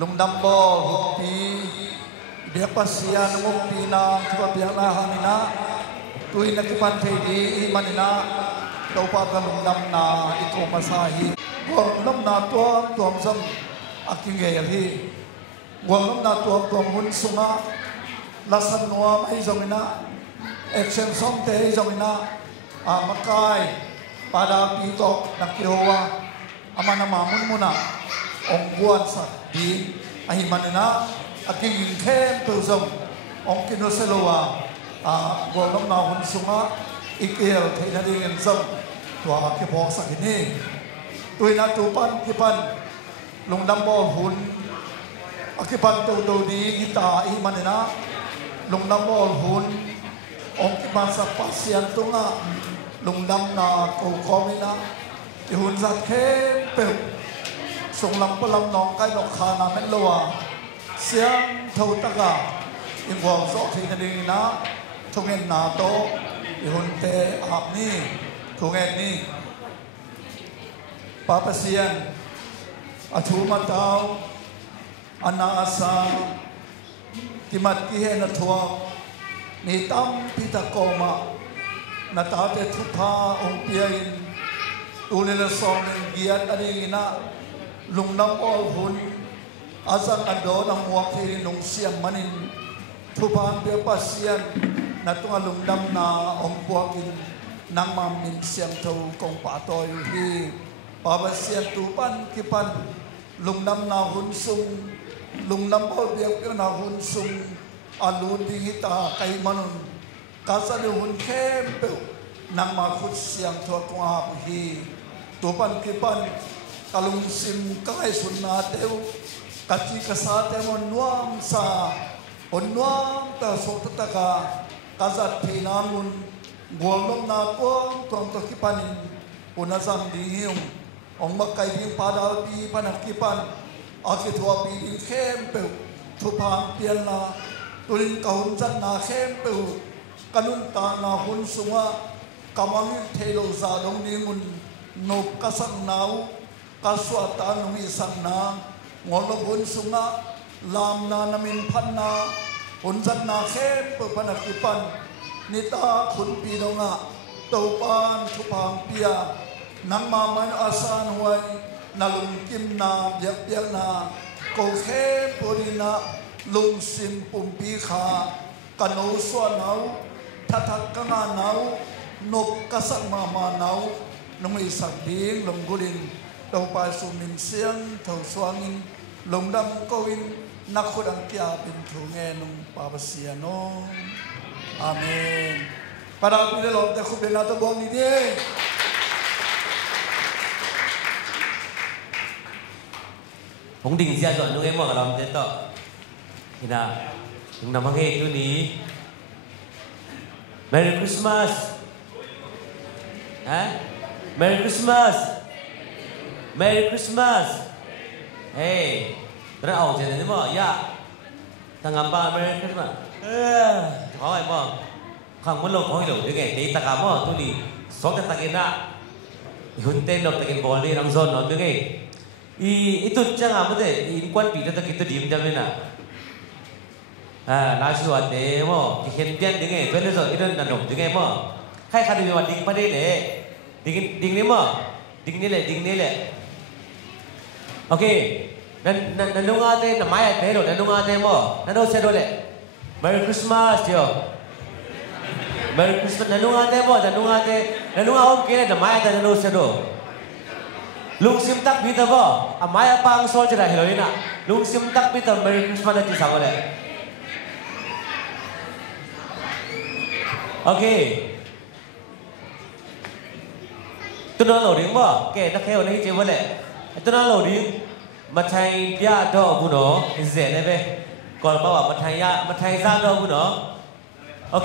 lung dambo hupi dia pasia nungok pina tuwa biana hanina tuin na kipan di imanina tau pa ka lung dam na iko masahi wang nam na tuam sam aking hi wang nam na tuam hun sunga lasan nuam ay zomina action song te ay zomina makai pada pito nakihawa amana mamun muna ong buwan sa di ahimanina aking kem to zom ong kinoselawa golong na hun sunga ikel thai ring zom tua ke phok sa kini tuina tupan kipan lungdam bol hun akipan to di kita imanina lungdam bol hun ong kipan sa pasien tunga lungdam na ko komina ihun zat kem pe sung lam palam nong kai nok khana men lowa siang thâu taka in wang so thi ring na thungen na to ihun te ap ni thungen ni papasian athu matau ana asa timat ki he na thua ni tam pita koma na ta te thupa ong piain ulila song giat ani na lungnam ol hun azang ado nang muak thi nung siam manin thupan pe pasian na tunga lungdam na ong puakin nang mamin siam tho kong pa toy hi papasian tupan kipan lungnam na hun sung lungnam ol biak na hun sung alun ding hita kai manun kasa de hun kempe nang makut siam tho kong ha hi tupan kipan kalung sim kai sunna teu kaci kasate mon nuam sa on nuam ta so taka kazat pinamun golom na ko tong to kipanin unasam dihium ong makai ding padal pi panakipan akithwa pi ding kempe thupa pialna tulin kahun jan na kempe kanun ta na hun sunga kamang thelo za dong ningun no kasang nau kaswata nung isang na ngolong hun sunga lam na namin pan na hunzat na khem panakipan nita khun pi do nga taupan thupang pia nang maman asan huai nalung kim na biak biak na ko khem porina lung sim pumpi kha kano swa nau thatak kanga nau nok kasak mama nau nung isak ding lung gulin tàu bài sum min siang thầu xoangin lồng đâm câu in nắc khốt ăn kia bình thủ nghe nung papasiano amen para tu le lom te khúc bên nào tôi buông đi đi Hồng Đình ra rồi nung em mở lòng thế tọ thì là nung nằm nghe tu ní Merry Christmas hả Merry Christmas Merry Christmas. Hey, terus awak jadi ni mo, ya. Tangam ba Merry Christmas. Thôi mo, không muốn lâu không hiểu được cái tí ta cả mo, tôi đi số cái ta cái na, hun tên đọc ta cái ball đi rong zone nó được cái, itu chẳng apa deh, in quan bị ta kita diem jam ni na. Lasu ada mo, kihen tian được cái, tuan itu itu nak dong được cái mo, khai khai đi vào ding pada ni, ding ni mo, ding ni le. Okay, nandung ate na maya te ro nandung ate mo nandung se ro le Merry Christmas yo Merry Christmas nandung ate mo nandung aom ke na maya te nandung se ro lung sim tak bi ta bo a maya pang sol chira heroina lung sim tak bi ta Merry Christmas na chi sang le okay tu no lo ring mo ke ta kheo nei che mo le tôi nói lâu đi mà thầy bia đó bu nó dễ này về còn bảo mà thầy ra đó bu nó ok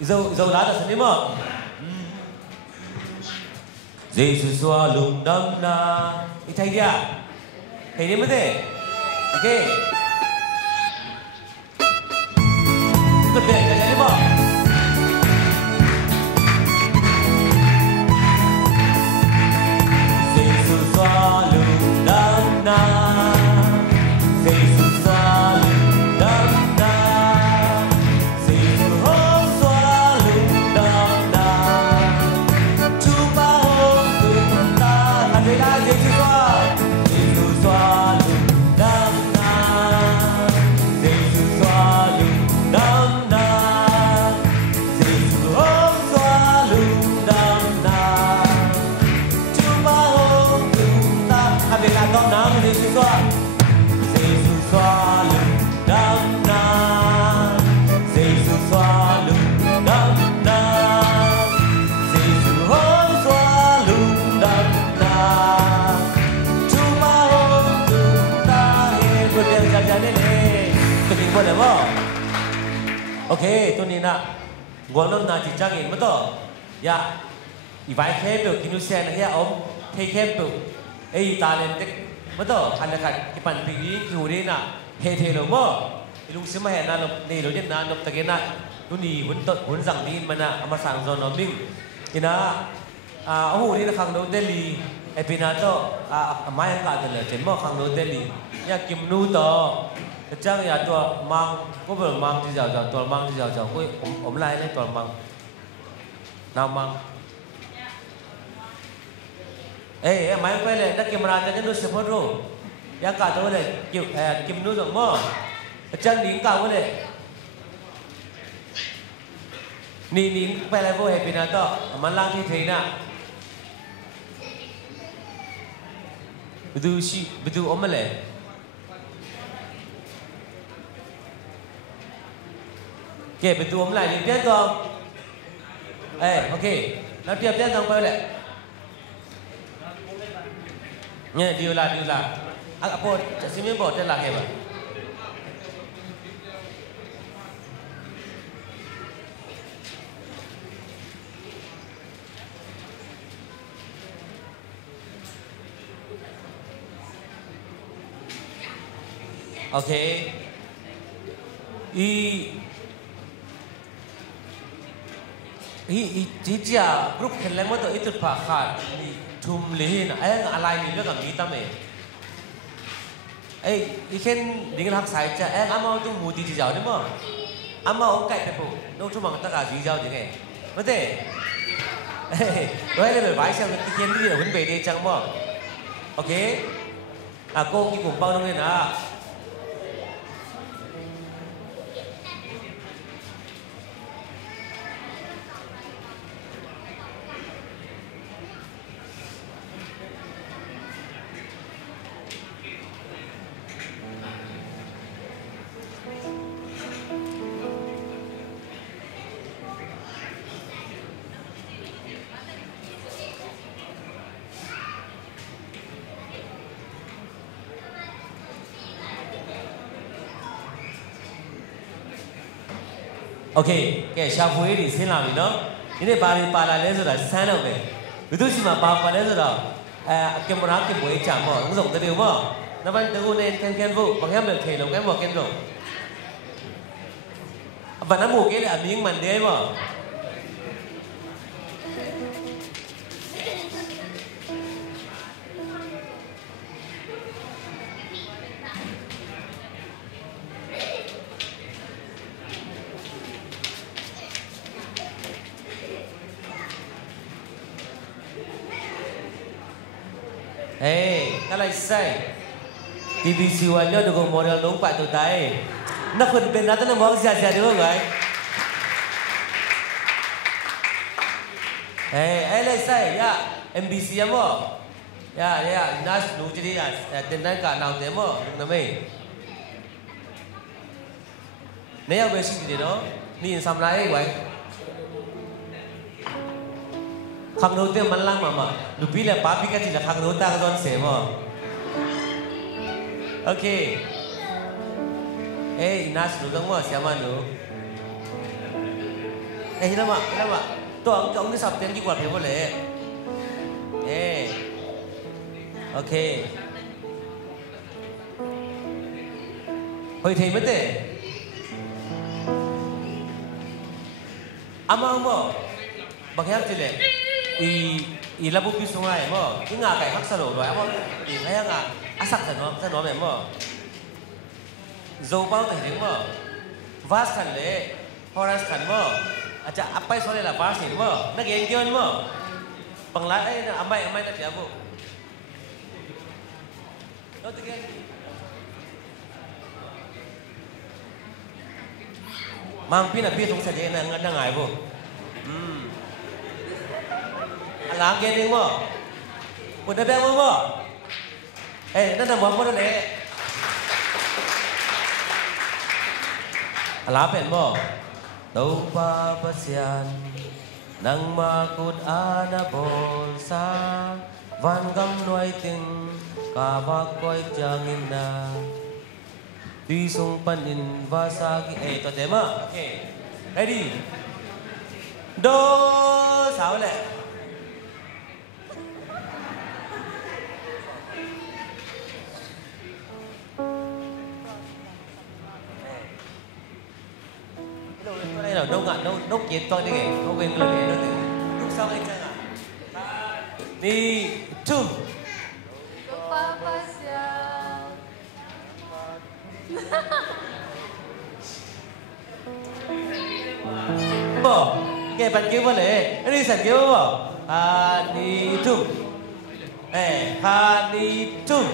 dầu lá là gì mà Jesus xoa lùng đâm na thầy đi mới thế ok tôi để cái này mà Jesus xoa lùng đâm na mang dây su xoa lưng đâm na dây su xoa lưng đâm na dây su hôn xoa lưng đâm na chúng ta hôn chúng ta hẹn một đêm dài dài lên tôi định một đêm không ok tôi nhìn nè ngọn lông nào chỉ trang in mất rồi ya vài khe biểu kinh xe này ya ông thấy khe biểu ấy ta lên tích mất rồi hành là cái bản bị hiểu đi nè hệ thế rồi mà lúc xưa mà hẹn là này lúc nhất là lúc ta cái này lúc này vẫn rằng đi mà nè mà sáng rồi nó mình thì na ông hồ đi là khang đầu Delhi epinato mai anh cả là trên mà khang đầu Delhi ya kim nu to chắc làตัวมังก็เป็นมังที่จะตัวมังที่จะก็ผมไล่เลยตัวมังน้ำมังเอ้ยไม่ไปเลยนักเกมราจะได้ดูเสพอรู้ยังกาตัวเลยกิมนู้ตรงมั้งจังหนิงกาวันเลยนี่ไปเลยพวกเฮปินาโต้มันล้างที่เทน่ะไปดูอมเลยโอเคไปตัวมันไหลเรียนก่อนโอเคแล้วเตรียมเรียนก่อนไปเลยเนี่ยดีละอ่ะพอจะซิมิบอร์ดจะหลักเหรอโอเคจีกรุ๊ปเห็นแล้วมั้งตัวitu pakatทุ่มเลยนะอะไรนี่เรื่องกับมีตั้มอีเช่นดิ้งรักสายจะอามาตุ้งมูดีจีเจ้าเนี่ยมั้งอามาองไก่ไปปุ๊บน้องทุ่มมันตะการจีเจ้ายังไงไม่ได้ด้วยเลยแบบไว้เช่นที่เขียนที่หุ่นเบย์ดีจังมั้งโอเคโก้กี่กลุ่มเป้าน้องเนี่ยนะโอเคแกชาวพุ้ยดิเส้นหลังนี่เนาะนี่บาลีปาลาเลสุดาแซนเอาเลยวิธีสิมาปาเลสุดาเก็บมรดกเก็บไว้จำบ่มึงส่งตัวเดียวบ่นับวันตะกูเนี่ยแข่งฟูบางอย่างแบบเทลงแค่บ่แข่งลงวันนั้นหมู่เกลี่ยมีมันเดียวบ่อะไรใส่ทีวีซีวันนี้ดูกับโมเดลน้องไปตัวใดนักคนเป็นนักตั้งมองเสียดีกว่าไงอะไรใส่ยา MBC มั้งยานัสนูจีดียาเต้นนั่งกันเอาเต็มมั้งนั่นไม่เนี่ยเวสิดีเนาะนี่สำลักไว้ข้างโน้ตเต็มมันล่างมาดูพี่เลยป้าพี่กันจีละข้างโน้ตตาก็โดนเสียมั้งโอเคนัสนูต้องมั้งเสียมันดูฮิลามาตัวองค์ที่สับเต็มยิ่งกว่าเพียงพอเลยโอเคเฮ้ยทีไม่เตะอามาบางอย่างจีเลยอีระบบพิสูจน์อะไรมั้งยิ่งไก่ฮักสโลด้วยมั้งอีอะไรอย่างอาศักดิ์สนอแบบมั้งโจเป้าแต่เห็นมั้งวาสขันเลยฮอรัสขันมั้งอาจจะอัปไปโซเลล่ะวาสเห็นมั้งนักเรียนเกี่ยวมั้งบางร้านอาไม่ตัดเสียบุแล้วตัวเองมังพี่น่ะพี่สงสัยยังไงงั้นยังไงบุหลังเกณฑ์เองมั้งคนได้แบงมั้ง นั่นน่ะหมอคนนั่นแหละลาเป็นบ่tàu ba pasian nang makut ana bolsa van gam noi ting ka ba koi changin na tuy sung panin vasagi to tema okay ready do sao lệ đây là đâu ngạn đâu kiến tôi đi không quên lời đấy đâu lúc sau anh chẳng à đi chung bỏ cái bạn kêu vào lệ đi sẵn kêu vào đi chung đi chung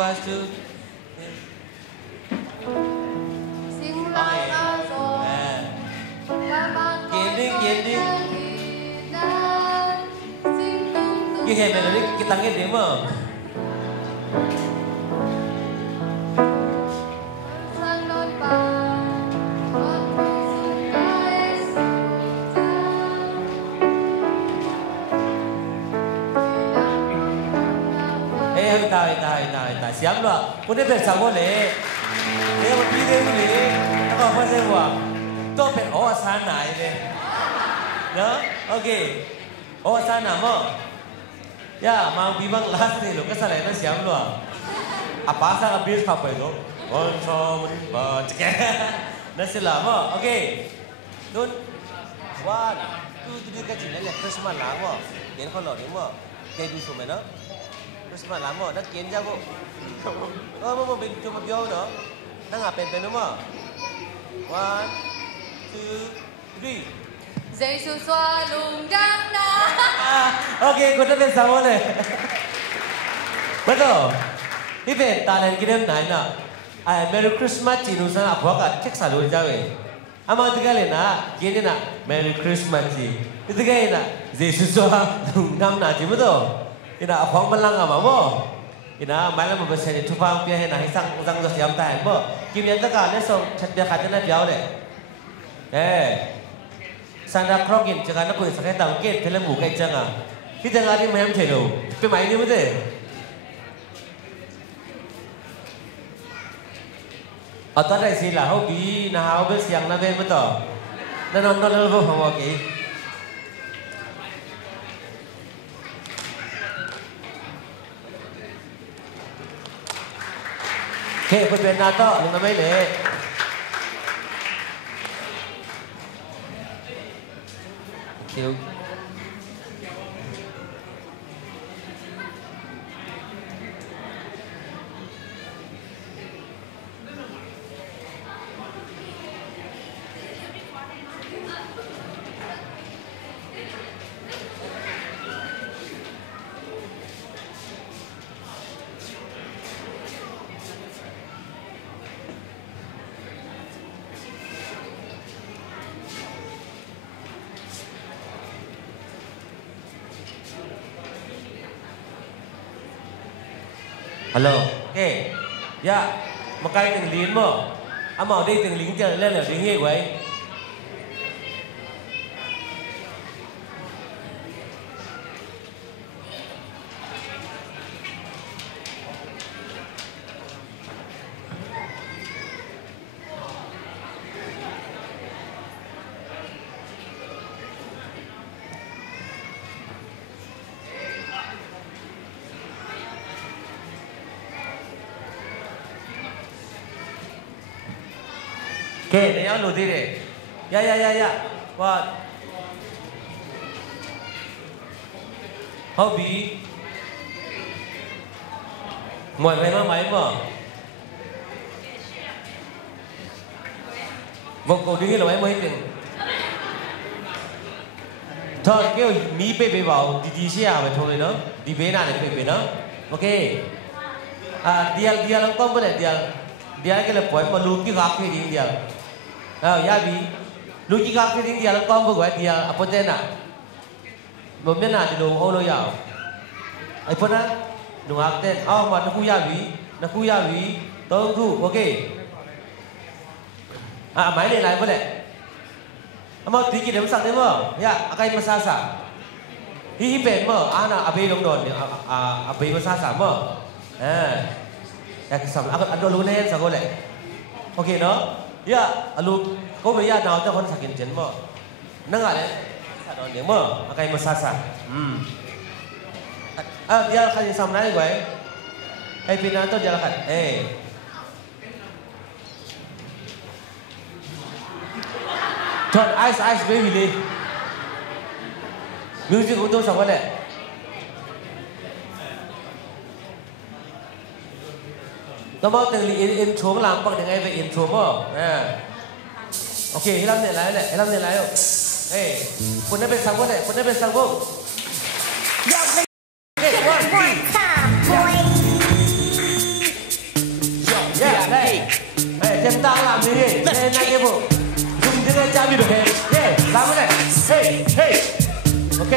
Vastu Cái hẹp này là cái tăng nghe tiếng mà tại siam lo kun de pe sang le e ma pi de ni ta ba fa se wa to pe o san nai le no okay o san na mo ya ma bi bang last ni lo ka sa le na siam lo a pa sa ka bis ka pe lo on so ni ba ke na se la mo okay dun 1 2 3 ka chin le Christmas la mo yen ko lo ni mo ke du so me no Christmas lắm rồi, đã kiến ra bộ mà mình cho một vô nữa đang ngả bền đúng không? 1, 2, 3 Giêsu xoa lùng đăng đá Ok, cô đã bên sao này Betul Ini ben, tahan kita naik na Merry Christmas cinu sana apa kan? Cek selalu jawe Ama tiga lena, gini na Merry Christmas sih Itu kayak na Giêsu xoa lùng đăng na, cuma tu Ina apang malang ama mo Ina mai la mo besen ni tupang pia hena hisang sang dos yam tahan mo Kim yan taka ne so chat dia kata na biao le Sanda krogin jaka na kuy sakay tang ket tele mu kai changa Kita ngari mayam chelo Pe mai ni mo de Ata dai sila ho bi na hao be siang na be mo to Na non non lo ho okay Okay, pwede na ito. Alam naman eh. Okay. Hello. Okay. Ya. Makai từng lính mà. Ở đây từng lính chờ lên là lính gì vậy? เคเดี๋ยวหนูที่ดิยะว่าเขาบีหมดไปมาไหมบ่บอกกูดึงให้เราไว้ไม่เป็นถ้าเกี่ยวมีไปเบาดีๆเสียไปทุกเลยเนาะดีเบน่าเลยไปเนาะโอเคdia lengkap boleh dia kalau poin meluki kaki dia ya bi luki kaki dia lengkap boleh dia apa je nak mungkin nak di rumah lo ya apa nak nungak ten mat nak kuya bi tunggu oke main ni lain boleh mau tinggi dia besar demo ya akan masasa hi pen mo anak abai dong don abai masasa mo sama ada lunen sahaja, okey no, ya, alu kau beri ada orang tu sakit jen mo, nengar le, ada orang mo, akai masasa, dia akan sama lagi gue, pinang tu dia akan, John ice baby le, music untuk sahaja le. Nó bao từng intro làm bằng tiếng Anh về intro mà, ok, hãy làm này lại, rồi,คนนั้นเป็นสังวรเลยคนนั้นเป็นสังวรเต็มตาlàm gì đi, này cái bộ, dùng tiếng Anh chạm đi được hết, làm cái này, ok,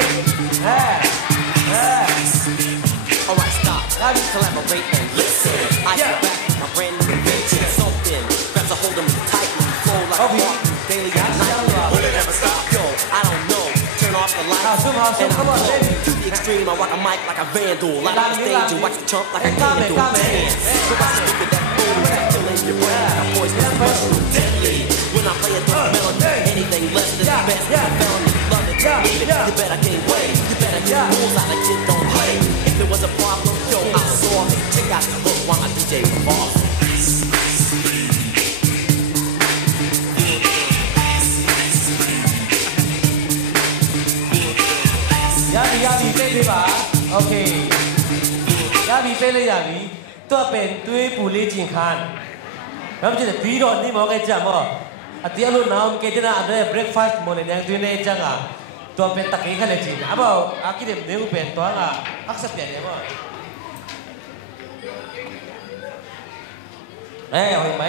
Alright, stop. Now you collaborate and listen. I get back with my brand new invention. Something grabs a hold of me tightly. Flow like a walk daily and nightly. Will it ever stop? Yo, I don't know. Turn off the lights and I blow to the extreme. I rock a mic like a vandal. Light up the stage and watch the chump like a candle. Dance. So I speak of that boom that's killing your brain. My voice is mushroom deadly. When I play a dark melody, anything less than the best is a felony. Love it, leave it. You better gain weight. You better get rules out of kid don't play. If it was a problem, yo, I saw it. Check out the hook while I DJ off. Yabi, play đi bà, ok. Yabi playเลยYabi, ตัวเป็นด้วยผู้เล่นจริงขันแล้วมันจะบีดอนนี่มองไงจังมั้งอ่ะที่อารมณ์น้ำเกจิน่าอันนี้ breakfast โมเนี่ยด้วยเนี่ยจังอ่ะตัวเป็นตะกี้ขันเลยจริงอ่ะบ่าวอากิเดมเดี๋ยวเป็นตัวอ่ะอักษรเปลี่ยนเนี่ยมั้งเฮ้ยไหม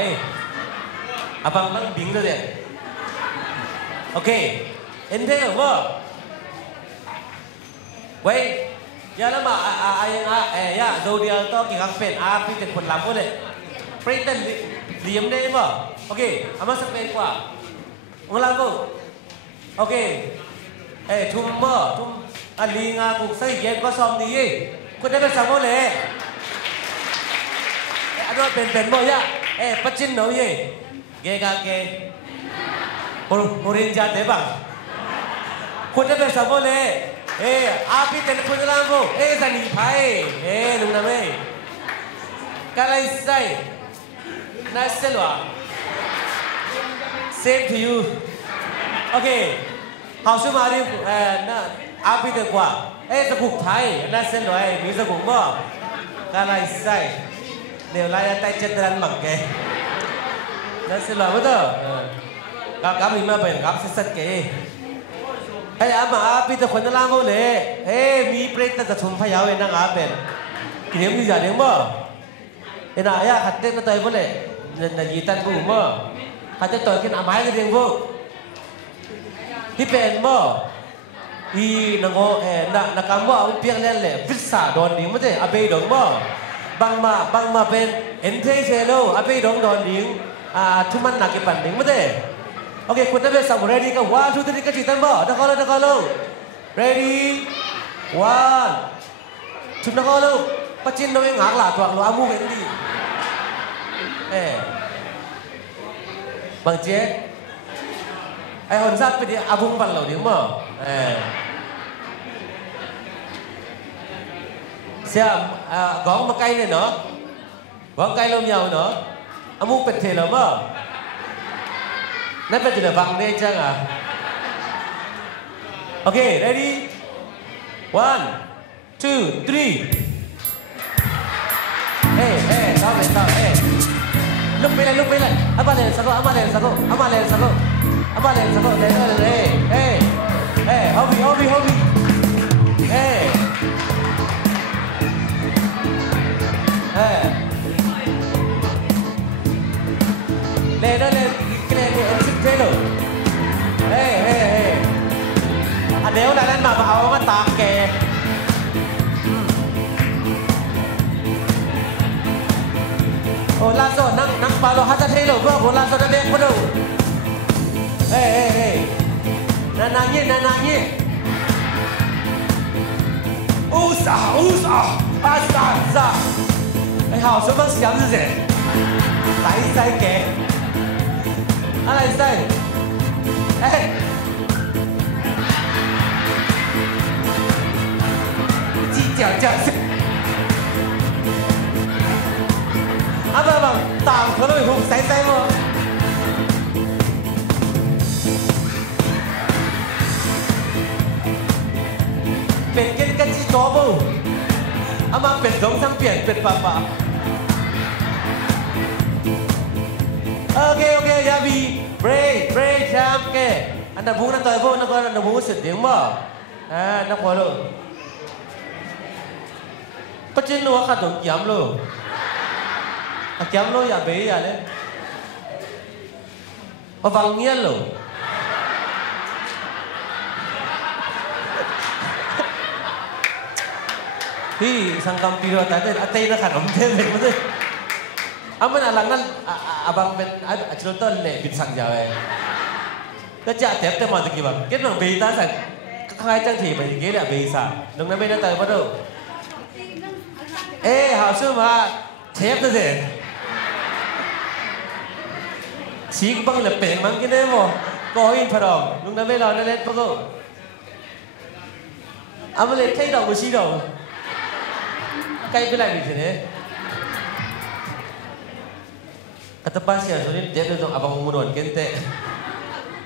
อ่ะบางบิงเลยเนี่ยโอเคเอ็นเทอร์มั้งเว้ยยาละมายาโดเดียต้องกินข้าวเป็นพี่เป็นคนลำก็เลยปริ้นเต้นเลี้ยมได้ป่ะโอเคอามาสเปนกว่าองลำก็โอเคทุ่มบ่ทุ่มลิงกุกใส่เย็นก็ซ้อมดีคุณได้เป็นสาวก็เลยอันนั้นเป็นบ่ยะปัจจินหน่อยเกกาเกโอเรนจาเดบังคุณได้เป็นสาวก็เลยapi telepon lang ko. Zanipay. Nung namin. Kalaysay. Naselwa. Same to you. Okay. How soon are you? Api telepon. Sakuk Thai. Naselwa. Mi sakuk mo. Kalaysay. Nếu lại tay chân đàn mặc kệ. Naselwa betul. Kap ini mah ben kap sesat ke. Hey, ama api tuคนนั้นล่างเขาเลยมีเปรตแต่ชุมพยาวเองนะอาเป็นกินยังมีอย่างเดียวมั้งน่ะขัดเต้นมาต่อยบ่เลยน่ะยีตันบุ้งมั้งขัดเต้นต่อยกินอาไม้กันเองบุ้งที่เป็นมั้งนังโง่นักการว่าเพียงเล่นเลยวิสาโดนดิ้งมั้งเจ้อาเบย์ดงมั้งบางมาเป็นเอ็นเทเซโลอาเบย์ดงโดนดิ้งทุมันนักเก็บปั่นดิ้งมั้งเจ้โอเคคุณได้เป็นสาว ready ก็ one two three ก็จีตันบ่นักการลู ready one two นักการลูปัจจินเราเองหากหลาตัวเราอามูเป็นดีบางเจ๊ไอ้คนซัดไปดิอาบุ้งปั่นเราดิ้งบ่เสียกองมาไกลเนี่ยเนาะกองไกลลมยาวเนาะอามูเป็นเทเราบ่ นั่นเป็นจุดบังได้จังอ่ะโอเค ready 1 2 3เฮ้เฮ้ต่อไปต่อเฮ้ลุกไปเลยลุกไปเลยอามาเลยสักอามาเลยสักอามาเลยสักอามาเลยสักเลยเลยเฮ้เฮ้ฮอบบี้ฮอบบี้ฮอบบี้เฮ้เฮ้เลยเลยเลยเลยเลยชิคเก้นเลยเฮ้เฮ้เฮ้อันเดียวแล้วนั่นมาเอามาตามแกโอ้ลาโซนั่งปาโลฮัตเทโลเพื่อโบลาโซนั่นเด็กพอดูเฮ้เฮ้เฮ้นางยี่乌撒阿撒哎好什么想是谁来塞给啊来塞哎鸡脚啊不打可能会塞吗เป็ดกินกันจีโตบูเอามาเป็ดสองทั้งเปลี่ยนเป็ดป่าโอเคยาบีเบรกแชมป์แกอันดับบุ้งนั่นต่อยพวกนักอันดับบุ้งสุดเดียงบ่นักบอลลูปัจจุบันว่าขาดตรงย้ำลูย้ำลูอย่าเบี้ยเลยมาฟังเงี้ยลูพี่สังกัมปีโรแต่อัตเต้นะขนมเทเลยมั้งเลยอามันอะไรนั่นabangเป็นอาชีพต้นเลยปิดสังยาวเลยก็จะเต็มเต็มมาตะกี้บ้างเก็ตหนังเบย์ตาสั่งใครจังทีไปเกี่ยเนี่ยเบย์สั่งตรงนั้นไม่ได้แต่ว่าดูหาซื้อมาเทปตัวเด่นชี้บังเลยเป่งมั้งกินได้มั้งก็อินพรอมตรงนั้นไม่รอนั่นเล่นปะกูมันเลยเท่ดอกมือชี้ดอกใกล้ไปไหนดิเนี่ยกระตับเสียงส่วนนี้เด็ดเลยตรงabang mundur kente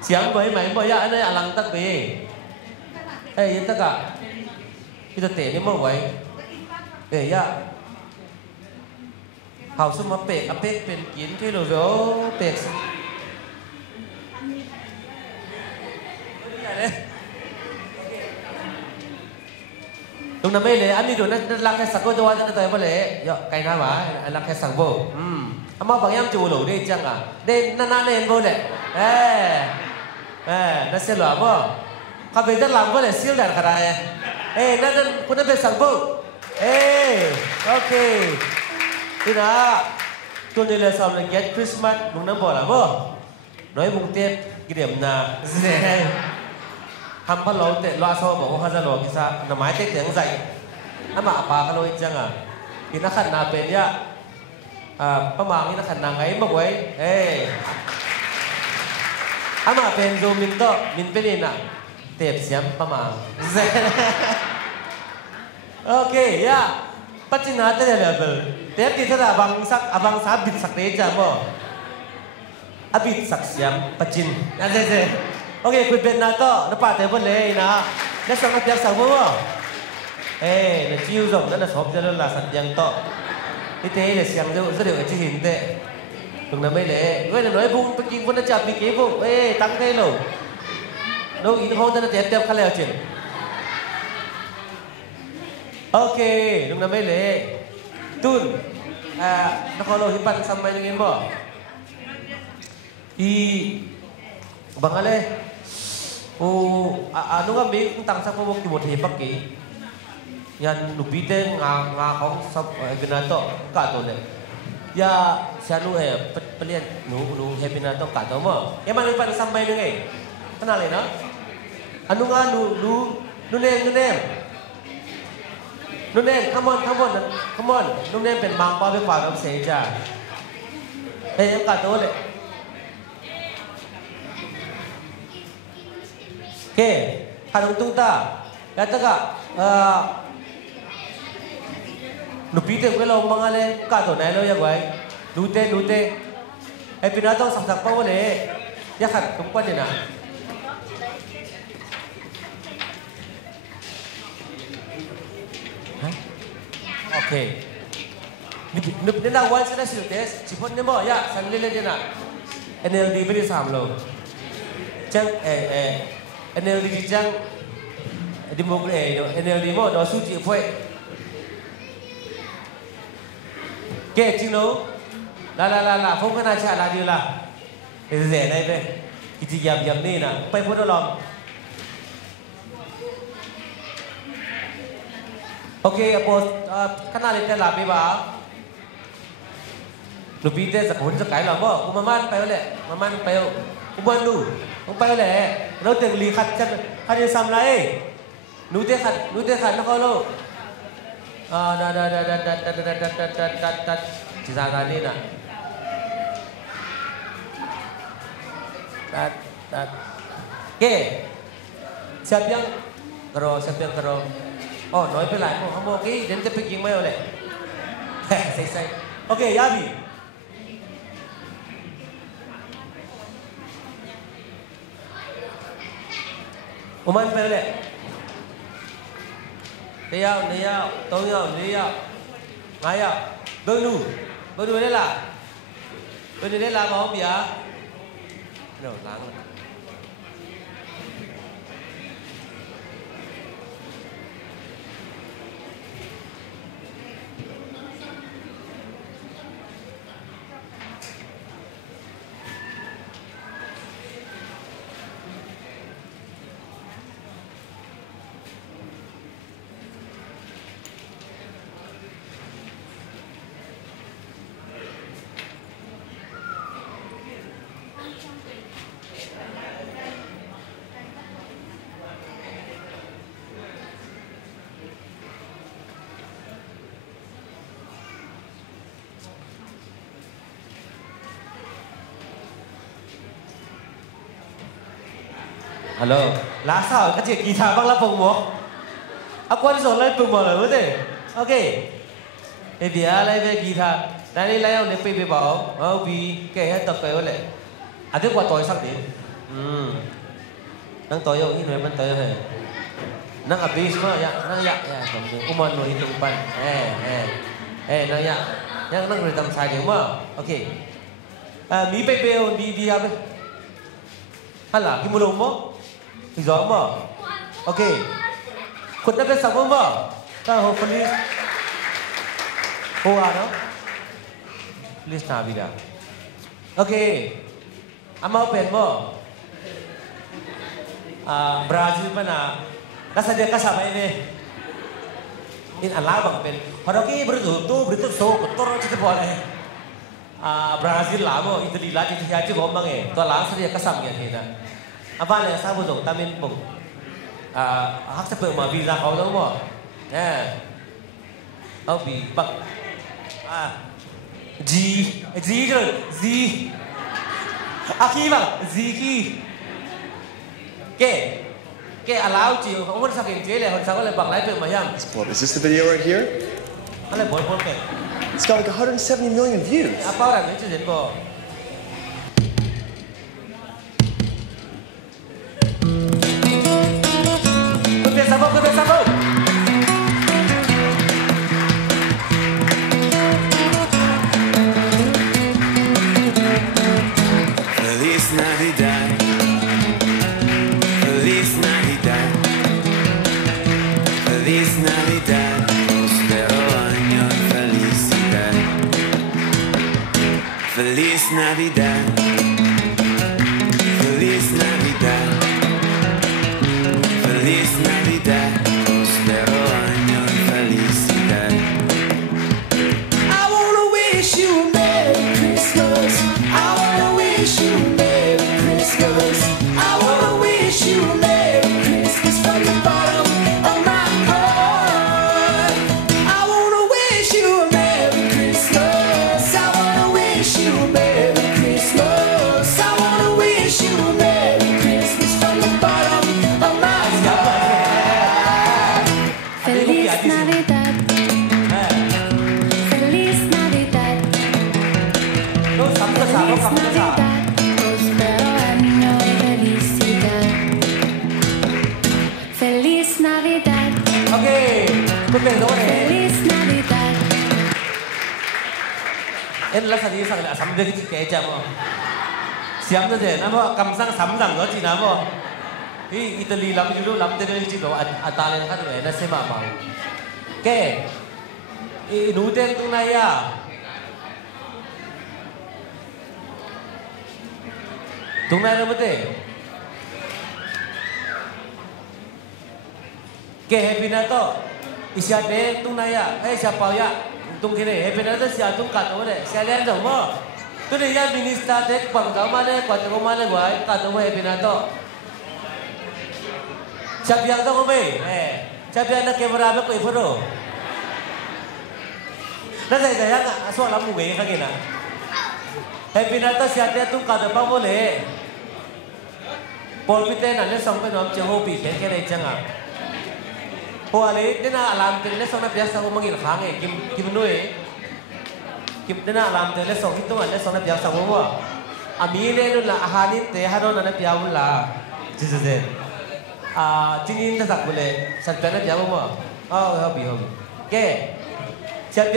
siang boy main boy ya ane alang tak be itu tak itu teh ni mau boy ya hào sum ma pek apek pen kin ke lo zo pekตรงนั้นไม่เลยอันนี้ดูนั่นรักแค่สักก็จะว่าจะได้ไม่เลยย่อไกลหน้าหวารักแค่สักโบอามาบางอย่างจูหลูได้จังอ่ะได้นานๆเองโบเลยนั่นเสียหลัวบ่ข้าไปด้านหลังโบเลยเสียหลังอะไรนั่นคุณนั่นเป็นสักโบโอเคที่น่ะตัวนี้เลยสำหรับเก็ตคริสต์มาสมึงนั่งบ่ล่ะบ่น้อยมึงเตี้ยกิเลสน่ะทำพะโล้เตะลาโซ่บอกว่าเขาจะลงกิซ่าหน่อไม้เตะเสียงใส่อามาปาเขาลอยจังอ่ะกินนักขันนาเป็นยะประมาณนี้นักขันนาไงบอกไว้อามาเป็นโดมินโตมินเป็นนี่น่ะเตะเสียงประมาณโอเคยะปัจจุบันเตะเลเวลเตะที่ถ้าabang sabบิดสักเตะจ้ะบ่บิดสักเสียงปัจจุบันนั่นเองโอเคคุยเป็นนาโต้นับป้าเตะบอลเลยนะแล้วส่งนักเตะสักบ่นักจิ้วส่งนั่นน่ะชอบจะเล่นลาสัตยังโต้ที่เตะเนี่ยเสียงเดี๋ยวจะเดี๋ยวจะหินเตะตรงนั้นไม่เลยเว้ยน้อยบุ้งไปกินคนน่ะจับมีกี่บุ้งตั้งเตะโลน้องอีกห้องนั่นเตะเตะขั้นแล้วจริงโอเคตรงนั้นไม่เลยตุนนักขอโลหินปันสมัยนึงเห็นบ่บางอะไรano nga may kung tangsa po mong timotipag yan lupiten nga kong sa ganato kato ne ya siya nu palian nu happy na to kato mo ya man pa sambay nu ngay tanali na ano nga nu nem come on nu nemเป็นmang pa be paกับเสียจ้ายังkato le oke, harus tungta. Kata kak, nupite kalau mangale kato, nelo ya guay, nute. Pinatong saksak pa wale. ya khát cũng quan điểm nào ok nụp đến nào once đã sử test chỉ phun đến bỏ ya sang lên đến nào NLD bây giờ sắm rồi chẳng NLD chẳng đi mua cái NLD mà đó suy chỉ phải kệ chứ nó là không có nào trả lại điều là rẻ này về cái gì dầm đi nè phải phun nó lòng ok bos kana le la be ba lu bi te zakun zakai la bo maman pa le maman pa uban lu pa le no teng li khat chan khat sam lai nu te khat nó ko lo da chỉ ra cái này nè ke siapa yang kero oh nói với lại không mua cái đến tiếp picking mail này say ok Yabi Oman phải này đây nhau tôi nhau ngay à bơ nu đây là mà không bị à đâu láng rồi Hello, lá sao cái chuyện guitar bằng lá phồng mỏ, quan rồi lấy phồng mỏ là vấn đề, ok, bây giờ lấy về guitar, đây lấy ông để về bảo, vì cái hết tập cái vậy, thứ qua tối sắc đi, nang tối ông ini memang tối hay, nang habis mah ya, kamu mau nulis tumpan, nang ya, yang nang beritam saja mah, ok, mi PPO di apa, halah, kita mau mau gió mở ok khuất đất bên sông không mở ta hồ phân hồ à đó list nào bây giờ ok ama open mo Brazil mana kasa dia kasama ini in Allah bang pen kalau ki berutu so kotor cerita boleh Brazil lah mo Italy lah cerita aja ngomong to lang dia kasam ya thế apa này sao bây giờ ta mình bụng hắc sẽ mà visaเขาđúng không nè ông bị bật G rồi khi bằng khi cái allow chịu không có sao kiện chế này hôm sau có lại bằng lái tự mà nhầm. Is this the video right here? Anh lại bốn cái. It's got like 170 million views. Bao rằng cái chuyện bộ. Começa a Feliz Navidad, Feliz Navidad, Feliz Navidad, prospero año y felicidad. Feliz Navidad, Feliz Navidad, Feliz Navidad, prospero año y felicidad. I wanna wish you a Merry Christmas. I wanna wish you a Merry Christmas. I wanna wish you a Merry Christmas from the bottom of my heart. I wanna wish you a Merry Christmas. I wanna wish you a Merry Christmas. I wanna wish you a Merry Christmas from the bottom of my heart. Feliz Navidad. Feliz Navidad. Feliz Navidad. Prospero año Feliz Navidad. Em là sao đi sang là sắm được cái kệ chạm không? Xiêm nó thế, nó bảo cầm sang sắm rằng nó chỉ nào mà. Thì Italy làm cái lắm thế nên chỉ có ta lên khác rồi nó sẽ mà màu. Kệ, nụ tên tụi này à? Tụi này nó mới thế. Kệ happy na to, isiate tụi này à? Siapa ya? Tung kini, happy na to siapa tung kat mana? Saya lihat tu mo. Tu dia minister dek bang kau mana, kau tu mana guai, kat tu happy na to. Siapa yang tu kau be? Siapa yang nak kamera be kau iphoro? Nanti saya nak asal lamu be kau kena. Happy na to siapa tung kat tu bang boleh. Paul Peter nanti sampai nom jauh pi kena jangan. Hoa lấy đến là làm từ lấy xong nó biếng xong mang kháng ấy kim nuôi kim đến là làm từ lấy xong hít lấy xong nó biếng xong không à mi lên luôn là hà nín té hà đó nó biếng là gì chính in ta giặc bule sẵn biếng nó biếng không hợp bị không cái sẵn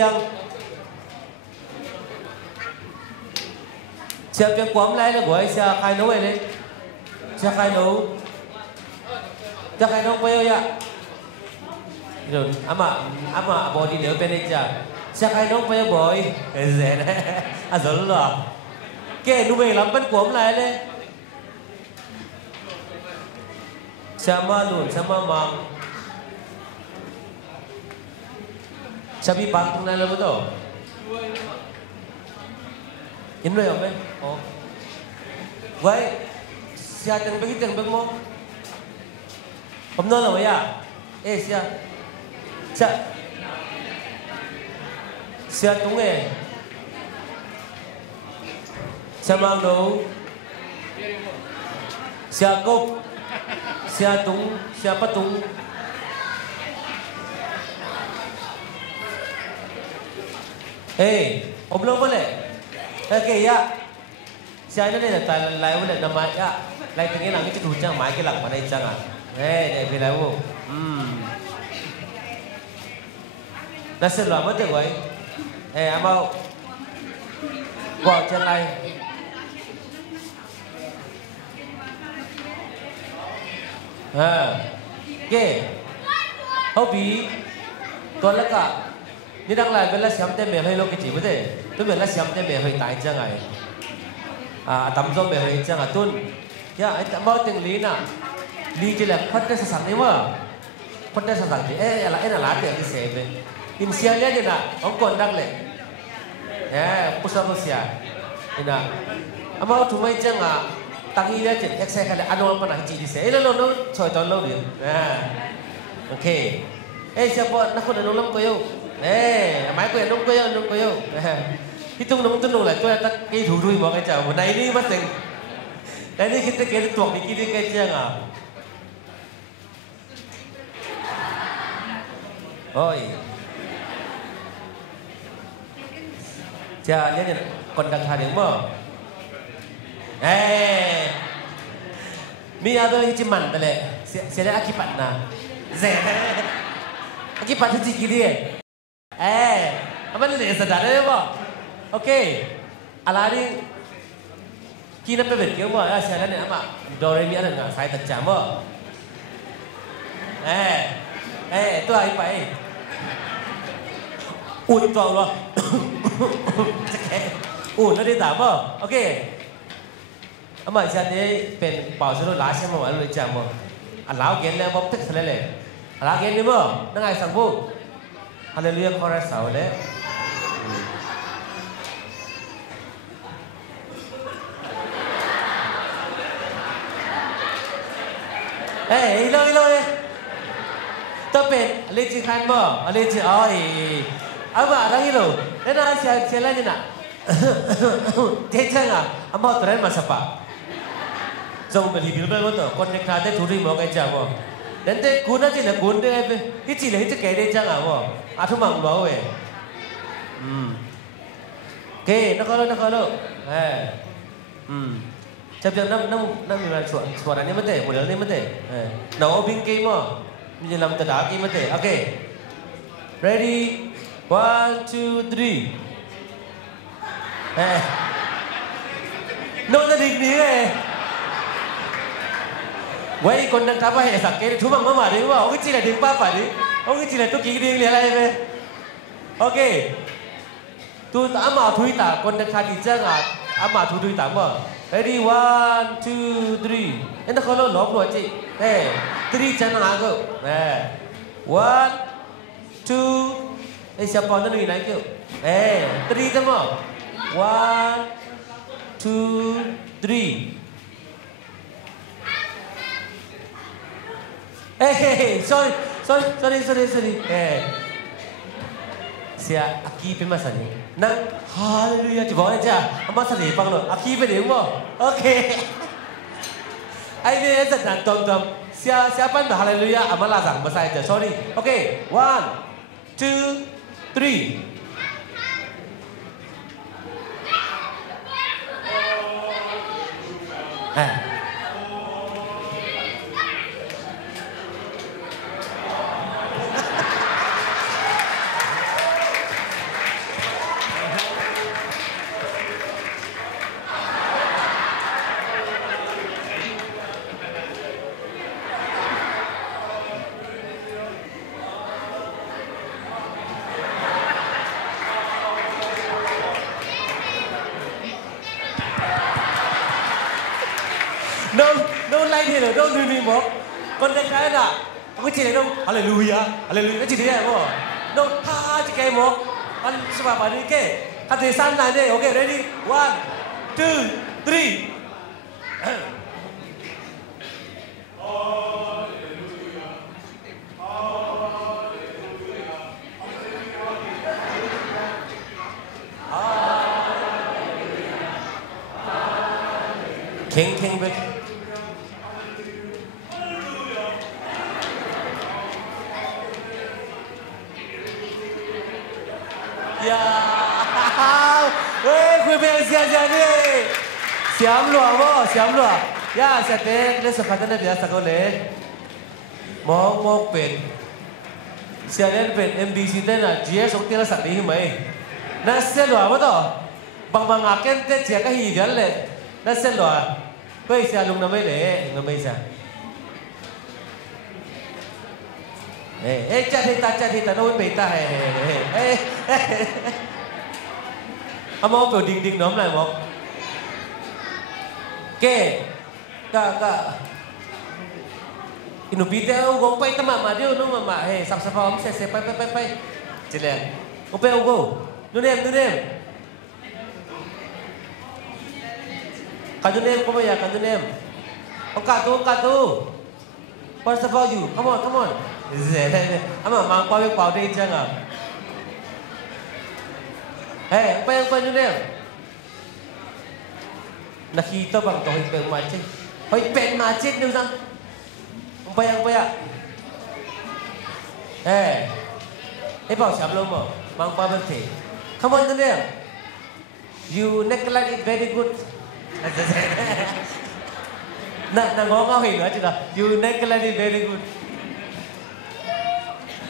biếng quắm lại là gọi xe khai nấu ấy đấy xe khai nấu quay ya rồi ama body nếu bên đây chả sẽ khai nông bây boy dễ đấy rồi luôn rồi cái nu về lắm bên cuốn lại đấy sama luôn sama mang sabi bang na lo to in rồi không đấy vậy xa từng bước mo hôm nay là vậy à xa Siya tung Siya mang nấu Siya cốc Siya tung Siya bắt tung Ông lâu vậy cái ya Siya này là tại lại vậy là mai ya lại tiếng nghe là cái chủ trang mai cái lặng mà đây chẳng à để về lại vô Nasi luar betul boy. Amau buat chân này. Cái hobby tuan leka. Ni đang lại bên là xem tên mẹ hay lo cái gì vậy thế? Tôi bên là xem tên mẹ hay tại chẳng ai. Tắm gió mẹ hay chẳng à tuân. Ya, anh mau tiếng lý na. Lý chỉ là phát ra sản này mà. Phát ra sản gì? Là lá tiền cái xe về. Inisialnya aja nak, ông còn đang lệ, pusat Rusia, ina, ama cuma itu nggak, tangi dia cek, saya kali anu apa nak ciri saya, lo coy tahun lo dia, okay, siapa nak kau nak nolong kau yo, mai kau nolong kau yo, hitung nolong tu nolong, tu ada cái thủ đuôi mọi cái chào, này đi mất tình, này đi kita kira tuang di kiri cái chăng à, oi. Cha nhớ còn đặc thà điểm mà mi ada hiji man tale sẽ là akibat na rẻ akibat hiji kiri apa ni sedar ada apa okay alari kina pe bet kau apa saya ni ama do re mi ada nggak saya terjam apa tu ai pai uống vào rồi nó đi tạm không? Ok. Mà giờ này bên bảo số lá xem mà anh chạm mà lão kiến lên bóc tích lên này lão kiến đi mà nó ngày sáng vô Hallelujah chorus sáu đấy hello đi tôi bên lên chỉ khăn mà lên chỉ ơi apa dah hilo dan saya lagi nak cecang amma tren masa pa jauh beli bil bel betul connect ada turi mau ke jauh dan te guna je lah guna cái chỉ là cái cái đấy chẳng à thu mang bảo về cái nó có đâu chấp nhận năm mình soạn này mất thể một đứa này mất thể nấu binh kia mà mình làm từ đá kia mất thể ok Ready? 1, 2, 3. Nô ta định đi này. Vậy còn đang thắp hay sạc cái thứ bằng mà đi đúng không? Ông cái chỉ là đứng ba phải đi. Ông cái chỉ là tôi kỹ đi liền lại về. Ok. Tôi ám mà thui ta còn đang khai đi chăng à? Ám mà thui ta mà. Ready? 1, 2, 3. Em đã có lo lóp rồi chị. Hey, 3 chẳng nào cơ. Nè. 1, 2. Ê, siapa nó người này kêu. Ê, 3 thôi mà. 1, 2, 3. Hey, sorry. Hey. Sia aki pe masa ni. Nang hallelujah tu boleh je. Amma sari pang lo. Aki pe dia mo. Okay. Ai ni esa dan tom. Siapa dah hallelujah amma la sang masa je. Sorry. Okay. 1, 2, 3. No like here, no new mo. Con đang cái là cái gì này đâu, hallelujah, cái gì đấy mo. No ha chỉ cái mo. Anh sẽ bảo đi cái. Hãy thử sang này đi, okay, ready, 1, 2, 3. King Vic. Khui beng sia ni. Siam lua. Ya, sia te le sekatan le biasa kau le. Mau pen. Sia le pen MBC te na GS ok la sak di mai. Na sia lua apa to? Bang aken te sia ka hi dia le. Na sia lua. Koi sia lung na mai le, na mai sia. Chat hita no pe ta hey. Amo biểu đình nhóm này một. Kê. Ka. Inu bite gong pai tama ma dia no mama hey sap om se pai. Chile. Ope go. Nu nem. Kan nem ko ya kan nem. Ka tu. First of all you. Come on. Ama mang pau đi chăng à? Hey, apa yang ni? Nakita bang to hipeng macet. Hipeng macet ni usang. Apa yang? Hey, bảo siap lo mo, mang pa berarti. Come on ni. You neglect it very good. Nak ngomong hin aja dah. You neglect it very good.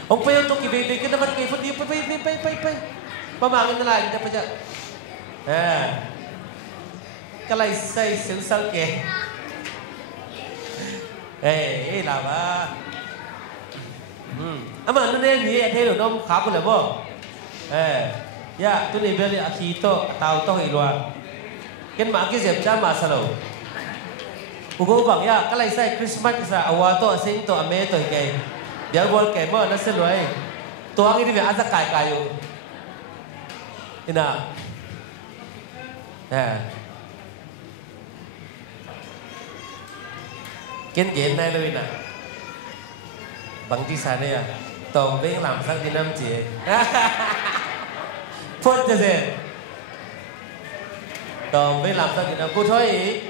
Ông phải tôi kịp về cái năm cái phút đi phải pamangin na lang dapat dyan. Kalaysay sinsal ke. Lama. Ama ano na yan ni at hello nom kapo na mo. Ya, tu ni beli akito tao to ilwa. Ken ma ki zep cha ma salo. Ugo bang ya kalaysay Christmas sa awato sing to ame to kay. Biar bol kay mo na seloy. Tuang ini asa kai kayo. Ina. Kiến này luôn nè. Bằng tí xa đây à. Tổng bên làm sang đi năm chị. Phốt cho gì. Tổng bên làm sang đi năm. Cô thôi ý.